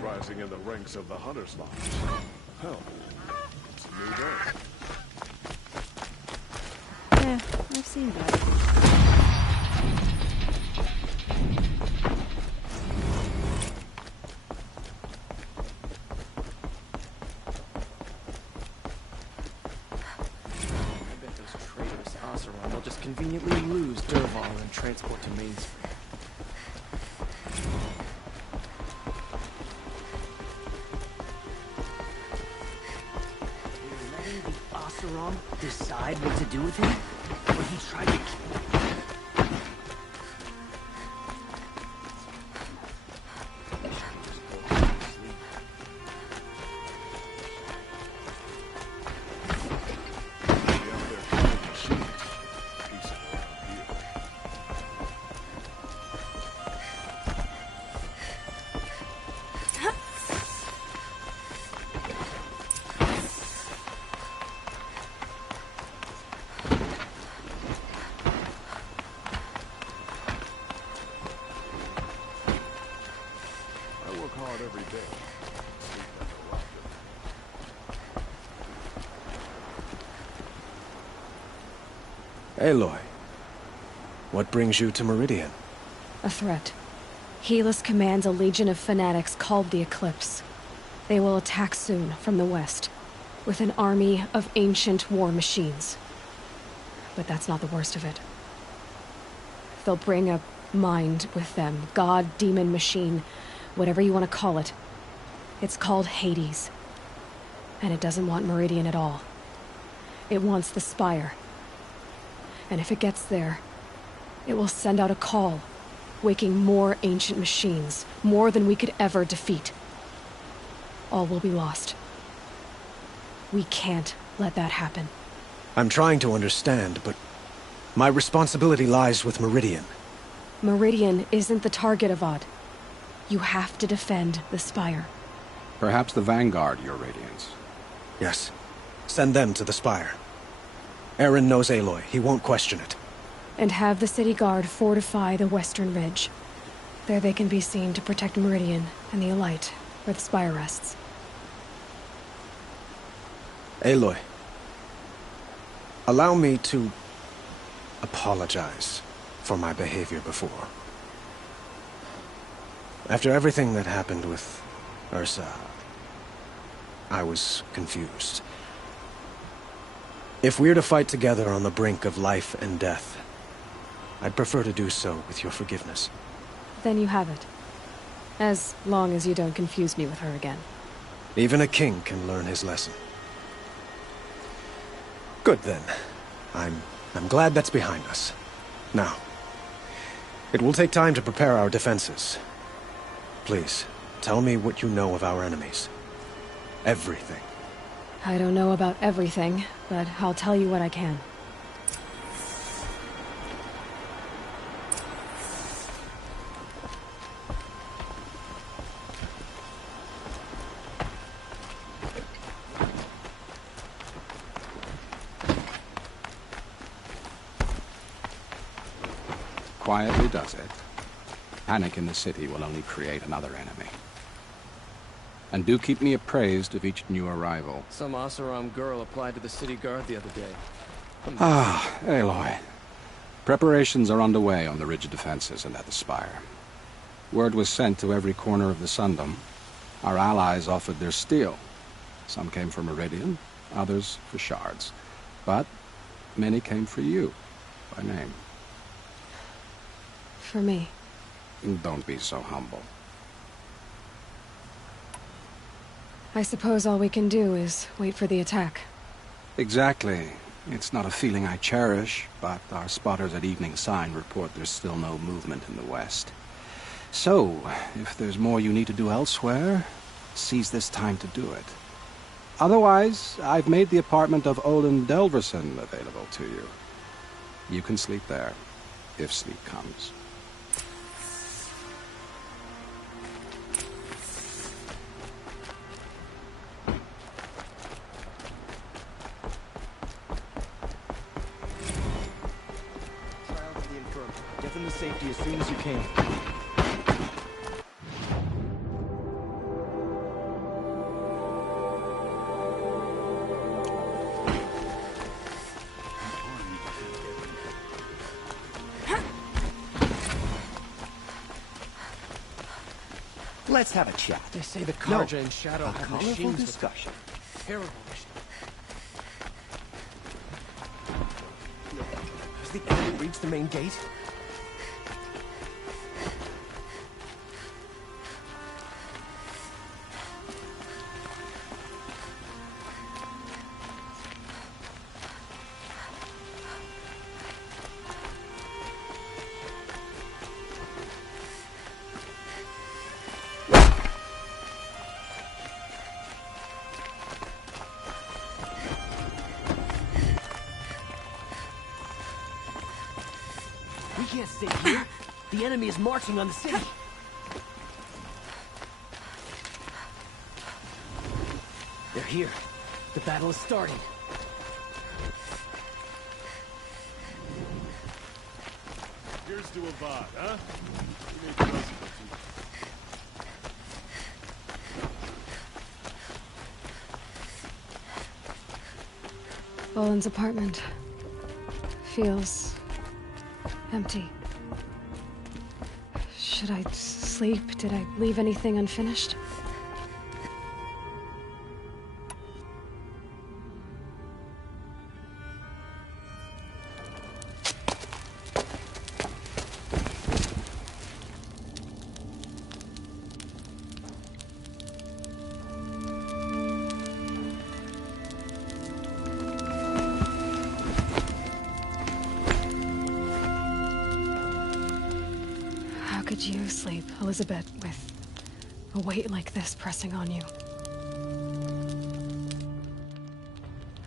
Rising in the ranks of the Hunter's Lodge. Hell, it's a new day. Yeah, I've seen that. I bet those traitorous Oseram will just conveniently lose Derval and transport to Mainspring. Oseram decide what to do with him? When he tried to kill him? Aloy, what brings you to Meridian? A threat. Helis commands a legion of fanatics called the Eclipse. They will attack soon from the west, with an army of ancient war machines. But that's not the worst of it. They'll bring a mind with them, god, demon, machine, whatever you want to call it. It's called Hades. And it doesn't want Meridian at all. It wants the Spire. And if it gets there, it will send out a call, waking more ancient machines, more than we could ever defeat. All will be lost. We can't let that happen. I'm trying to understand, but my responsibility lies with Meridian. Meridian isn't the target, Avad. You have to defend the Spire. Perhaps the Vanguard, Your Radiance. Yes. Send them to the Spire. Aaron knows Aloy. He won't question it. And have the city guard fortify the western ridge. There they can be seen to protect Meridian and the Elite, where the Spire rests. Aloy, allow me to apologize for my behavior before. After everything that happened with Ursa, I was confused. If we're to fight together on the brink of life and death, I'd prefer to do so with your forgiveness. Then you have it. As long as you don't confuse me with her again. Even a king can learn his lesson. Good then. I'm glad that's behind us. Now, it will take time to prepare our defenses. Please, tell me what you know of our enemies. Everything. I don't know about everything, but I'll tell you what I can. Quietly does it. Panic in the city will only create another enemy. And do keep me appraised of each new arrival. Some Oseram girl applied to the city guard the other day. Ah, Aloy. Preparations are underway on the ridge defenses and at the Spire. Word was sent to every corner of the Sundom. Our allies offered their steel. Some came for Meridian, others for shards. But many came for you, by name. For me. Don't be so humble. I suppose all we can do is wait for the attack. Exactly. It's not a feeling I cherish, but our spotters at Evening Sign report there's still no movement in the west. So, if there's more you need to do elsewhere, seize this time to do it. Otherwise, I've made the apartment of Olin Delverson available to you. You can sleep there, if sleep comes. Get them to safety as soon as you can. Let's have a chat. They say the Karja and Shadow a have colorful machines with discussion. terrible machines. Has the enemy reached the main gate? can't stay here. The enemy is marching on the city. They're here. The battle is starting. Here's to Avad, huh? We need to Boland's apartment feels empty. Should I sleep? Did I leave anything unfinished? How could you sleep, Elizabeth, with a weight like this pressing on you?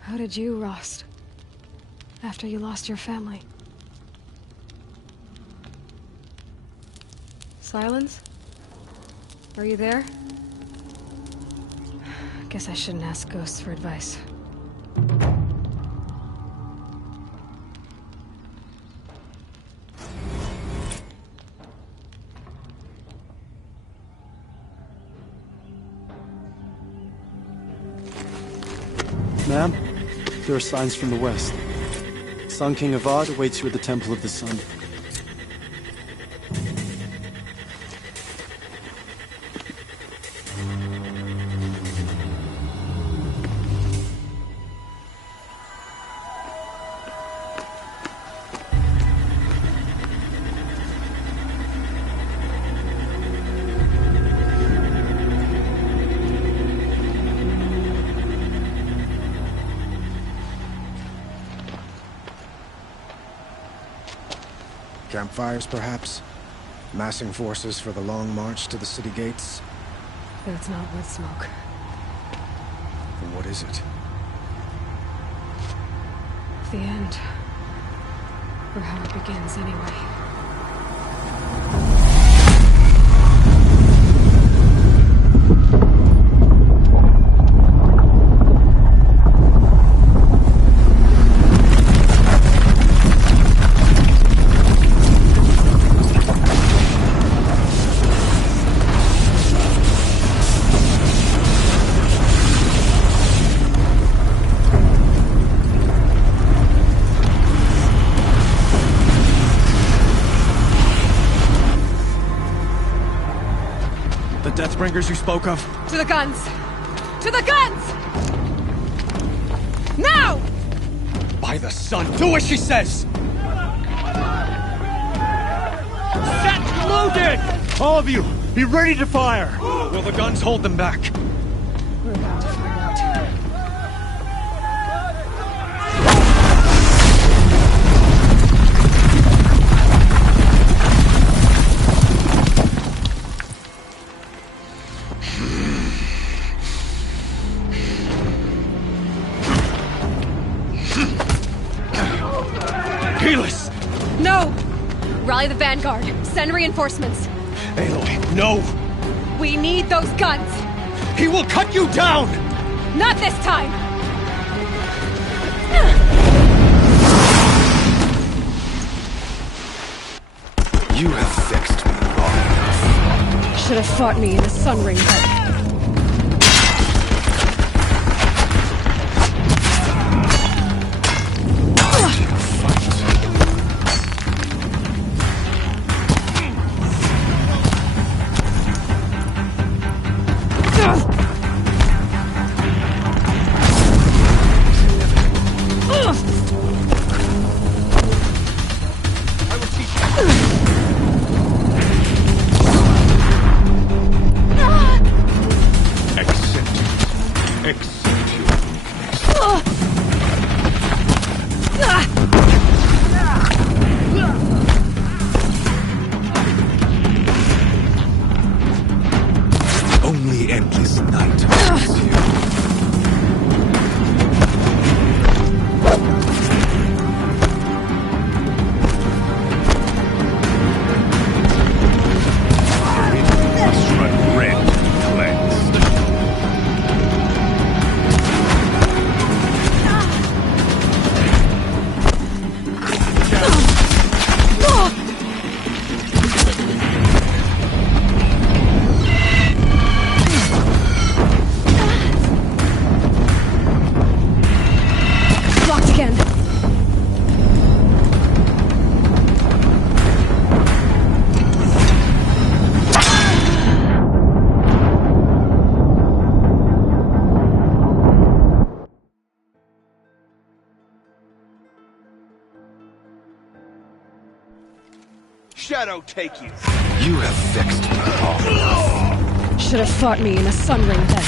How did you, Rost, after you lost your family? Silence? Are you there? Guess I shouldn't ask ghosts for advice. Ma'am, there are signs from the west. Sun King Avad awaits you at the Temple of the Sun. Campfires, perhaps? Massing forces for the long march to the city gates? That's not wood smoke. Then what is it? The end. Or how it begins, anyway. Deathbringers you spoke of? To the guns! To the guns! Now! By the sun, do as she says! Set loaded! All of you, be ready to fire! Will the guns hold them back? We're about to find out. No! Rally the vanguard. Send reinforcements. Aloy, no! We need those guns! He will cut you down! Not this time! You have fixed me long enough. Should have fought me in the Sun Ring fight. Only endless night awaits you. shadow take you? You have vexed me long enough. Should have fought me in a sun ring then.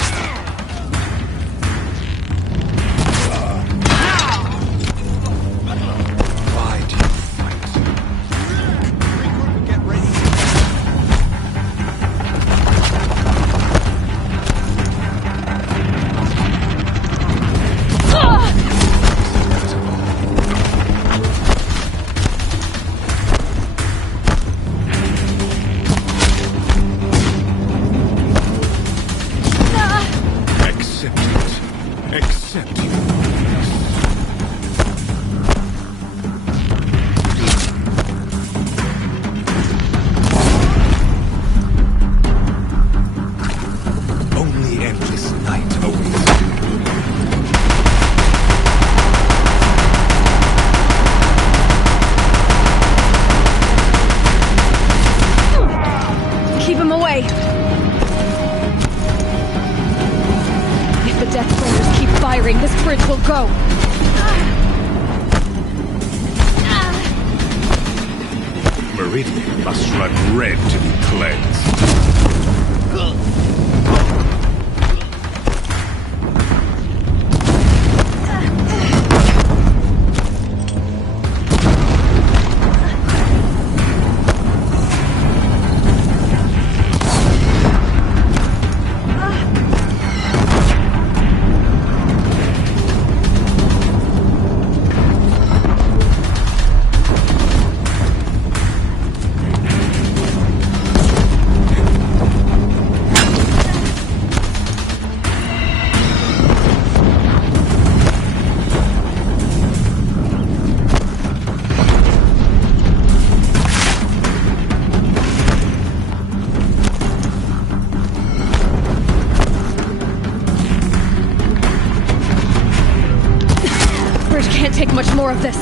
This bridge will go. Meridian must run red to be cleansed. Can't take much more of this.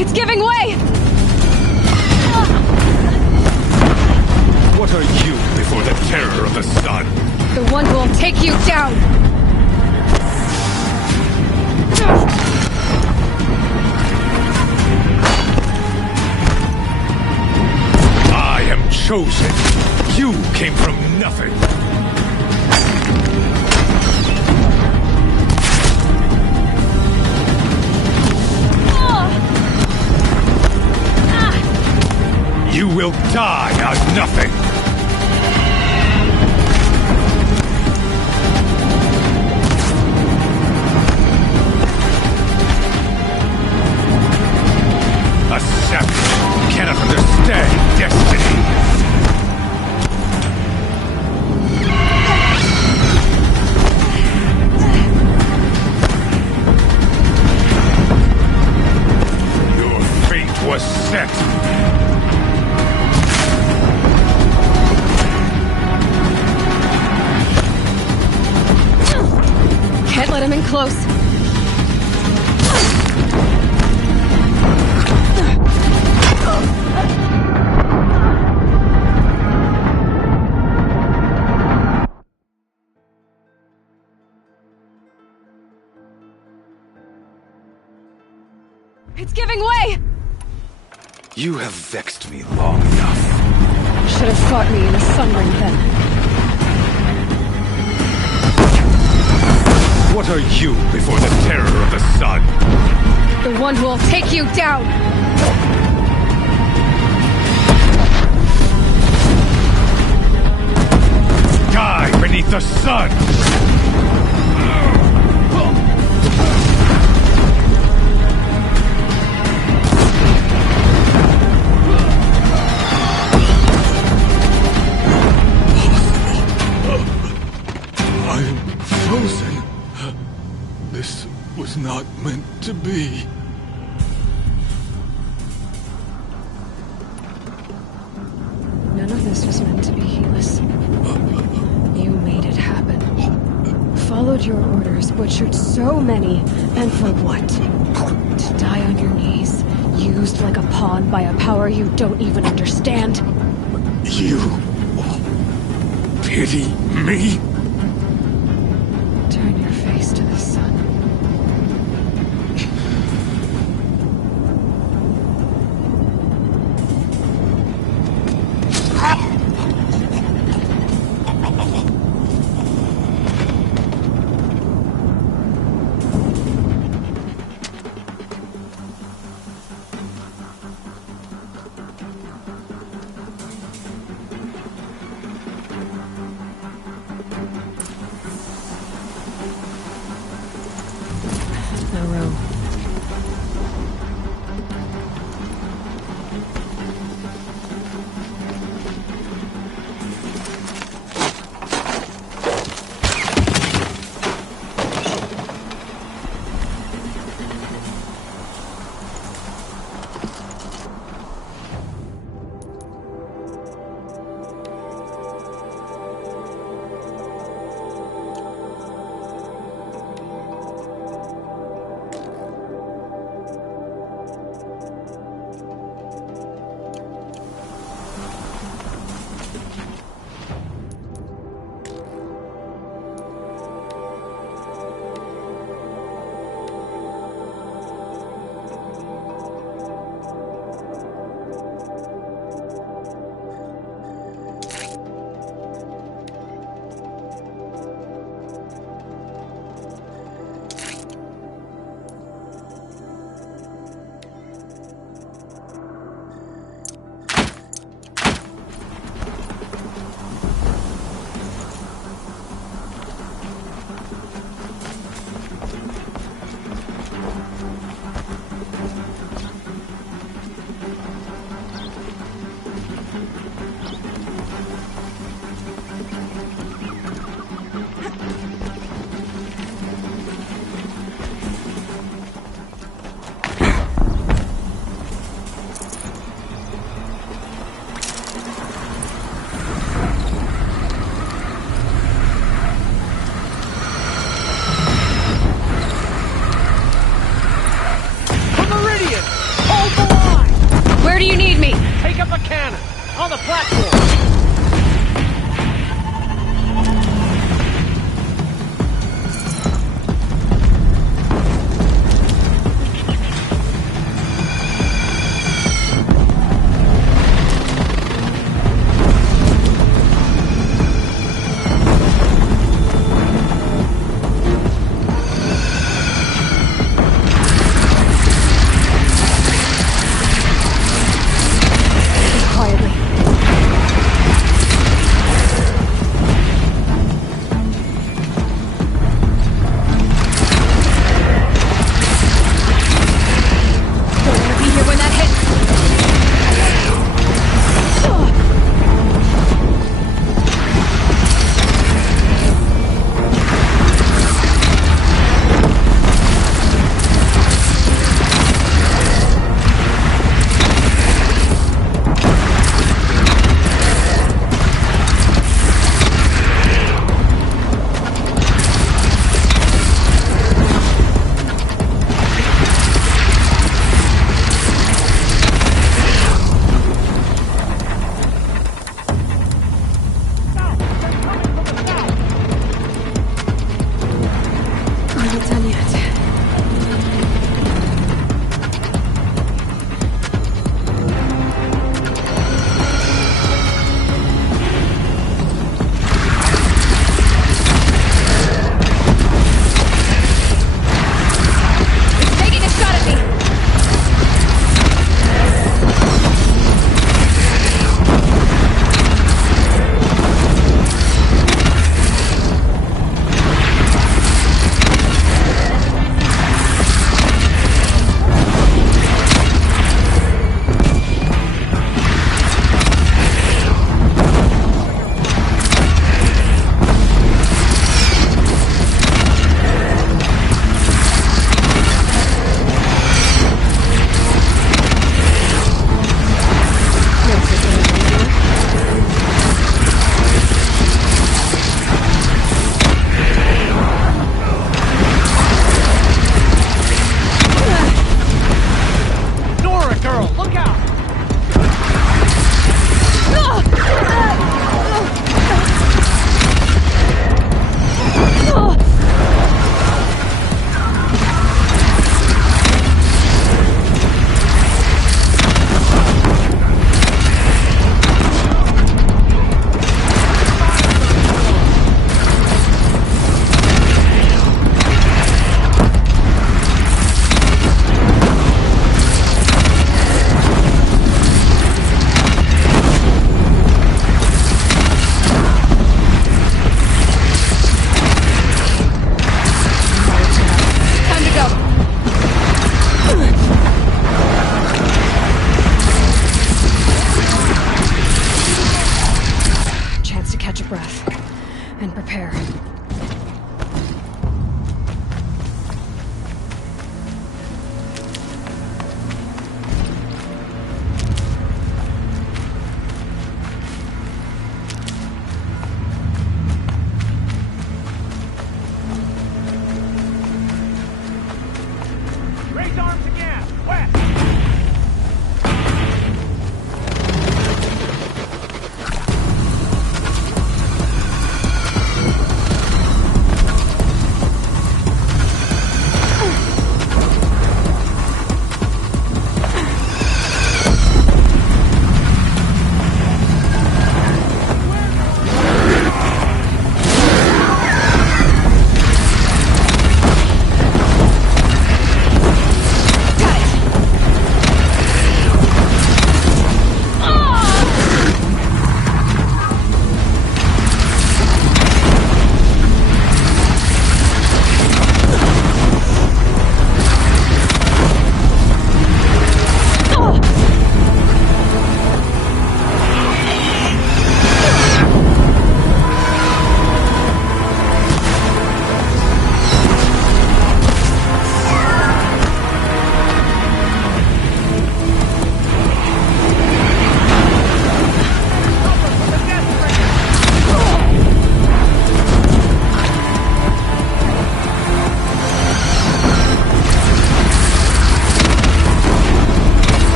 It's giving way! What are you before the terror of the sun? The one who will take you down! I am chosen. You came from nothing. You will die as nothing! A savage cannot understand destiny! Your fate was set! Can't let him in close. It's giving way! You have vexed me long enough. Should have fought me in a sun ring then. What are you before the terror of the sun? The one who will take you down! Die beneath the sun! not meant to be. None of this was meant to be, Helis. You made it happen. Followed your orders, butchered so many, and for what? To die on your knees, used like a pawn by a power you don't even understand? You pity me? Turn your face to the sun.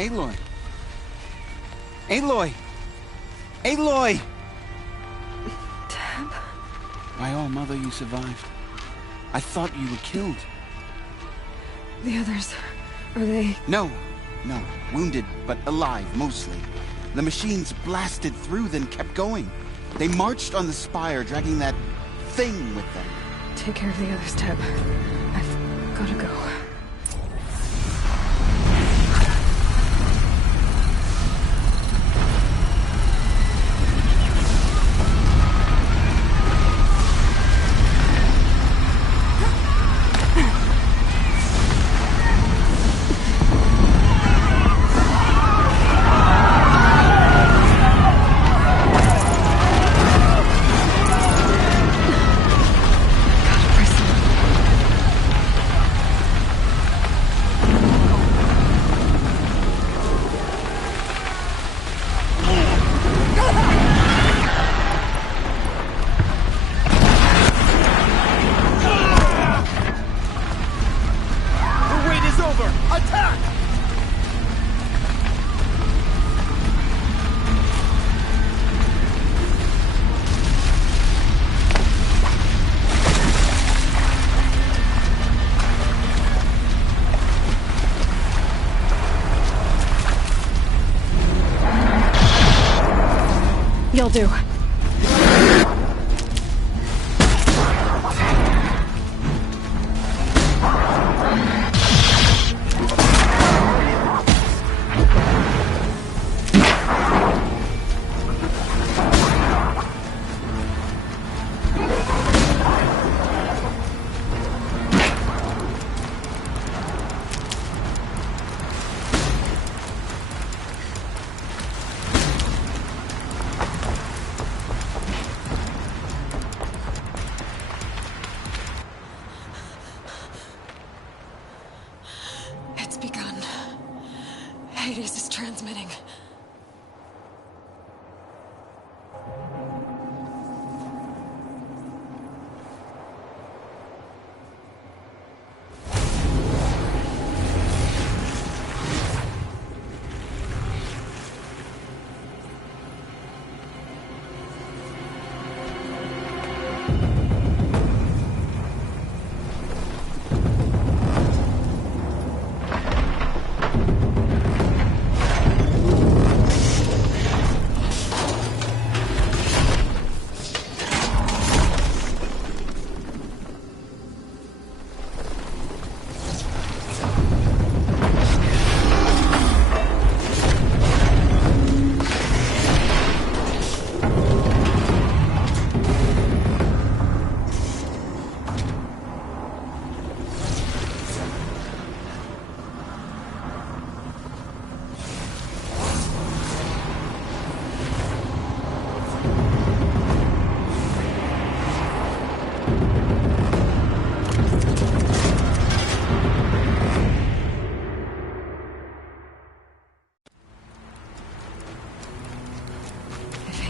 Aloy! Aloy! Aloy! Deb? My all mother, you survived. I thought you were killed. The others, are they... No. Wounded, but alive, mostly. The machines blasted through, then kept going. They marched on the spire, dragging that thing with them. Take care of the others, Deb. I've gotta go. You'll do. It's begun. Hades is transmitting.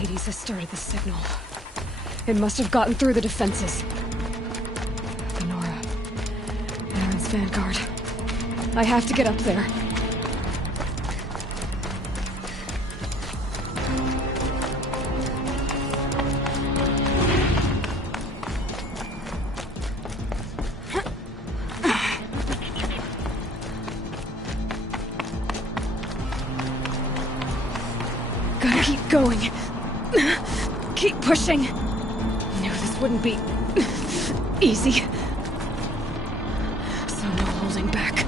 Hades has started the signal. It must have gotten through the defenses. Nora. Aaron's vanguard. I have to get up there. Gotta keep going. Keep pushing. Knew this wouldn't be easy. So no holding back.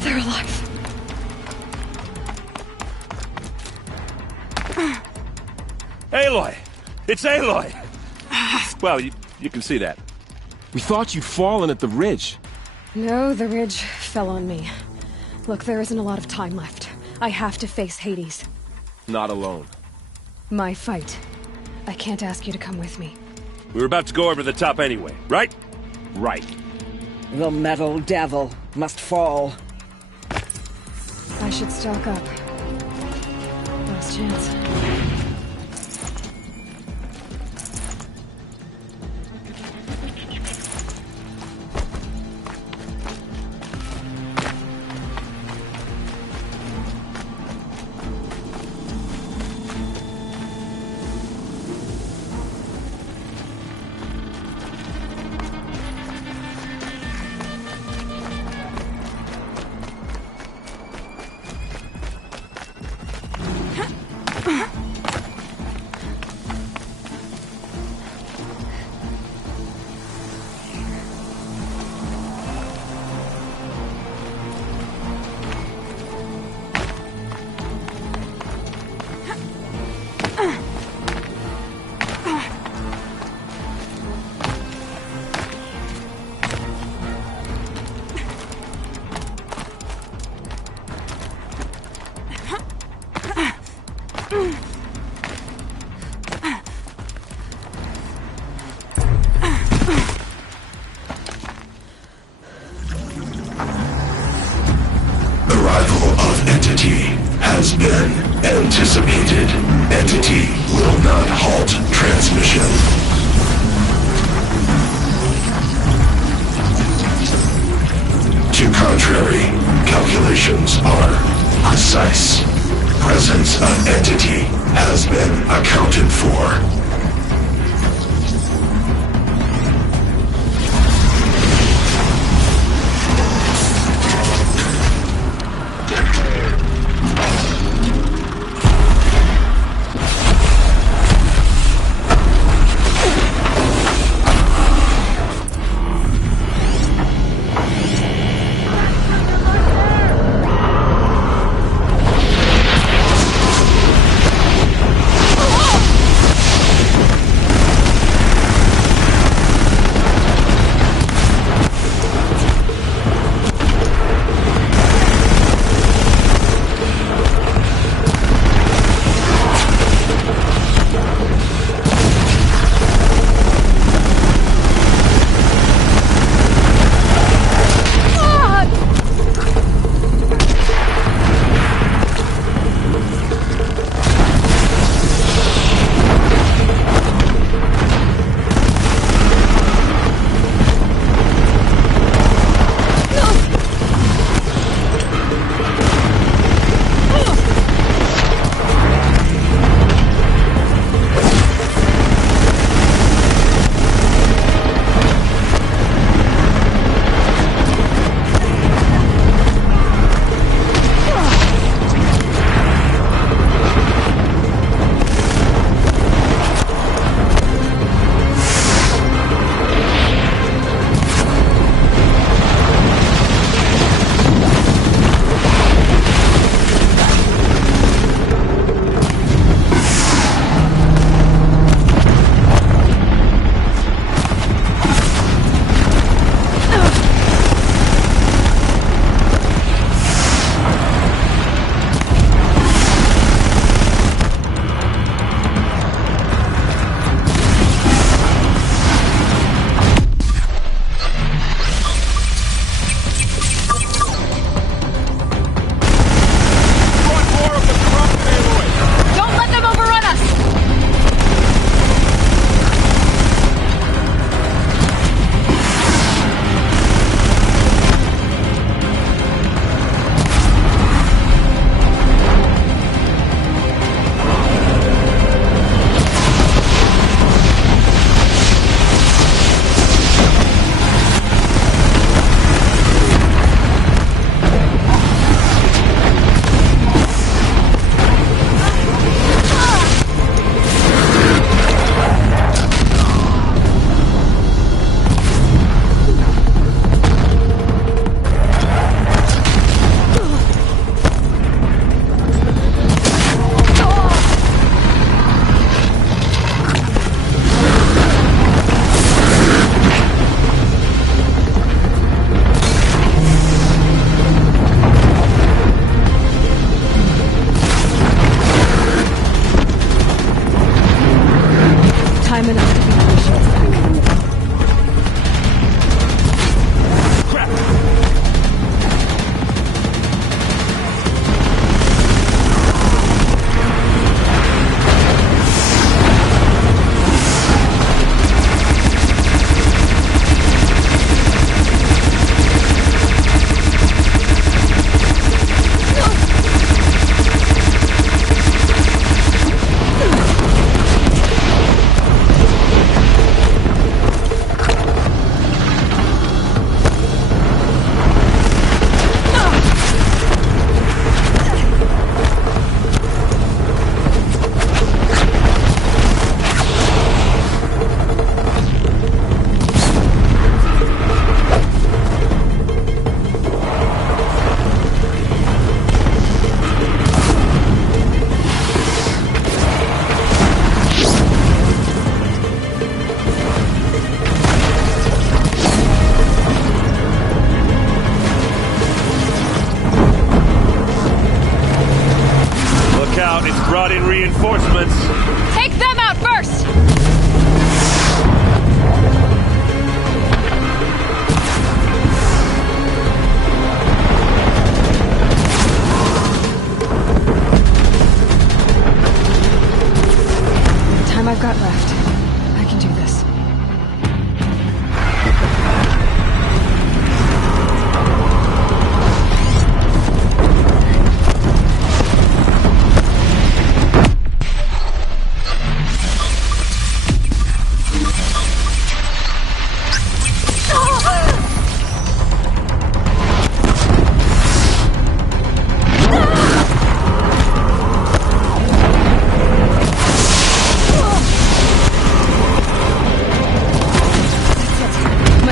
They're alive. Aloy! It's Aloy! Well, you can see that. We thought you'd fallen at the ridge. No, the ridge fell on me. Look, there isn't a lot of time left. I have to face Hades. Not alone. My fight. I can't ask you to come with me. We were about to go over the top anyway, right? Right. The metal devil must fall. I should stock up. Last chance. Has been anticipated. Entity will not halt transmission. To contrary, calculations are precise. Presence of entity has been accounted for.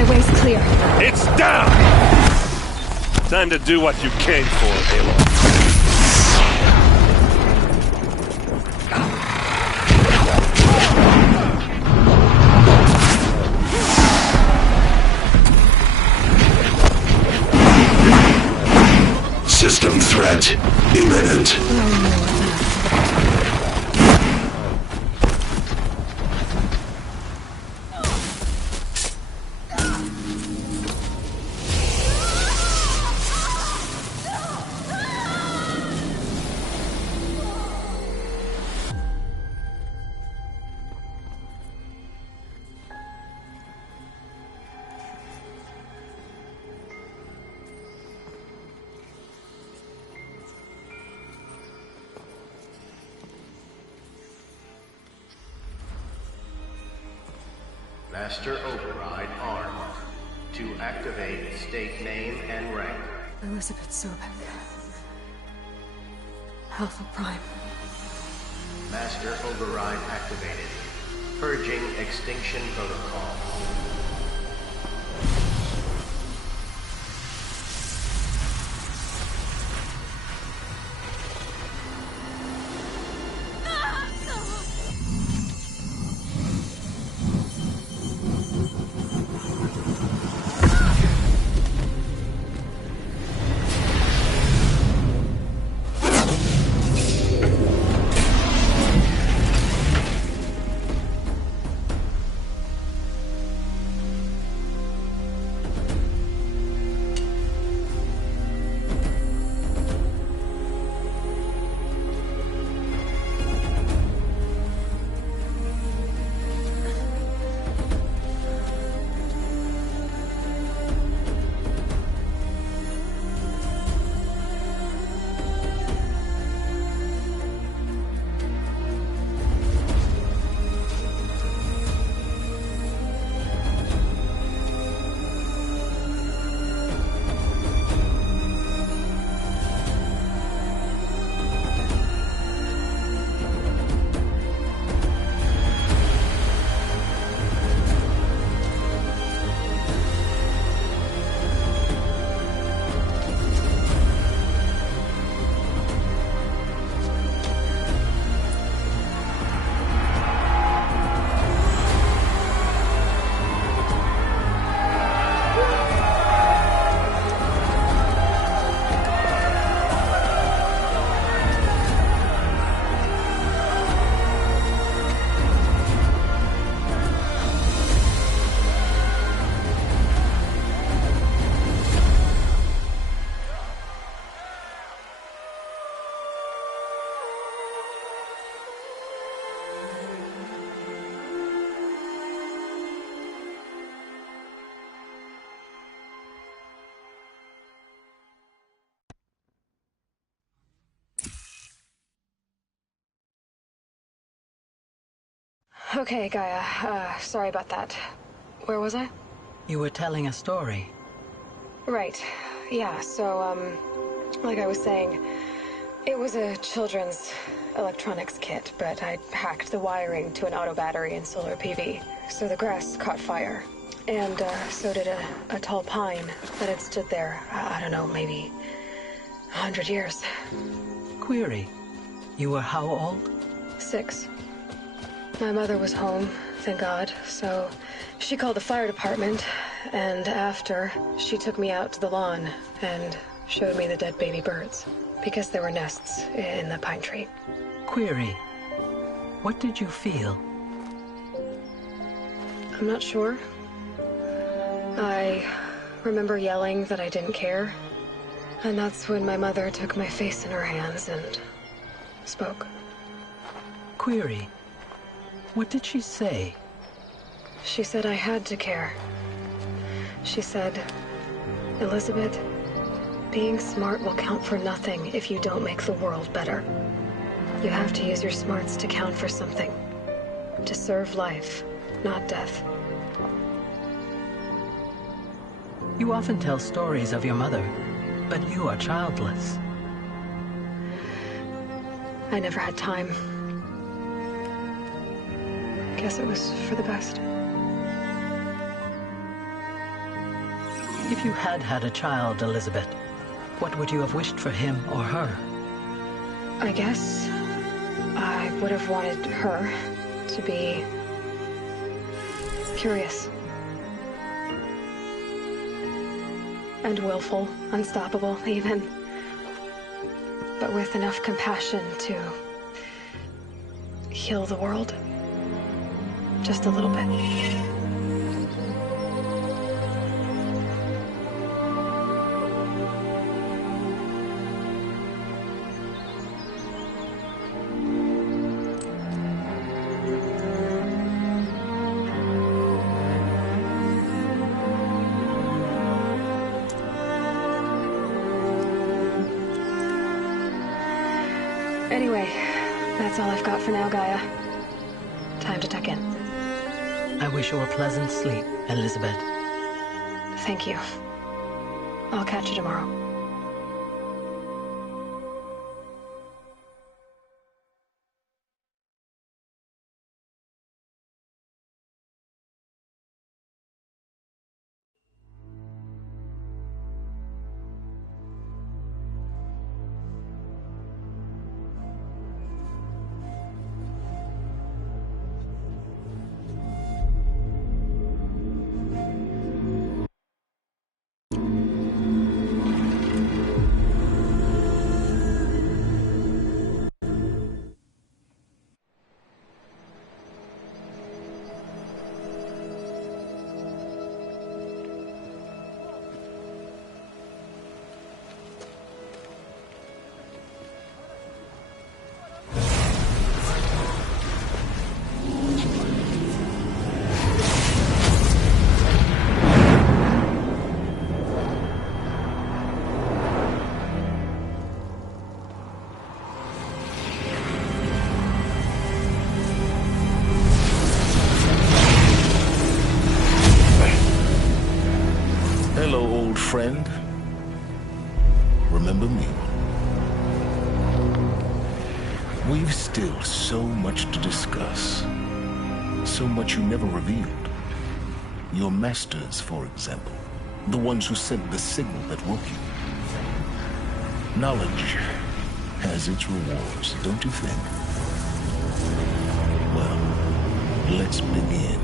My way's clear. It's down! Time to do what you came for, Aloy. System threat imminent. Master Override armed. To activate, state name and rank. Elizabeth Sobek. Alpha Prime. Master Override activated. Purging extinction protocol. Okay, Gaia. Sorry about that. Where was I? You were telling a story. Right. Yeah, so, like I was saying, it was a children's electronics kit, but I hacked the wiring to an auto battery and solar PV. So the grass caught fire. And, so did a tall pine that had stood there, I don't know, maybe 100 years. Query. You were how old? 6. My mother was home, thank God, so she called the fire department, and after, she took me out to the lawn and showed me the dead baby birds, because there were nests in the pine tree. Query. What did you feel? I'm not sure. I remember yelling that I didn't care, and that's when my mother took my face in her hands and spoke. Query. What did she say? She said I had to care. She said, Elizabeth, being smart will count for nothing if you don't make the world better. You have to use your smarts to count for something. To serve life, not death. You often tell stories of your mother, but you are childless. I never had time. Guess it was for the best. If you had had a child, Elizabeth, what would you have wished for him or her? I guess I would have wanted her to be curious. And willful, unstoppable, even. But with enough compassion to heal the world. Just a little bit. Anyway, that's all I've got for now, Gaia. Time to tuck in. I wish you a pleasant sleep, Elizabeth. Thank you. I'll catch you tomorrow. Hello, old friend. Remember me? We've still so much to discuss. So much you never revealed. Your masters, for example. The ones who sent the signal that woke you. Knowledge has its rewards, don't you think? Well, let's begin.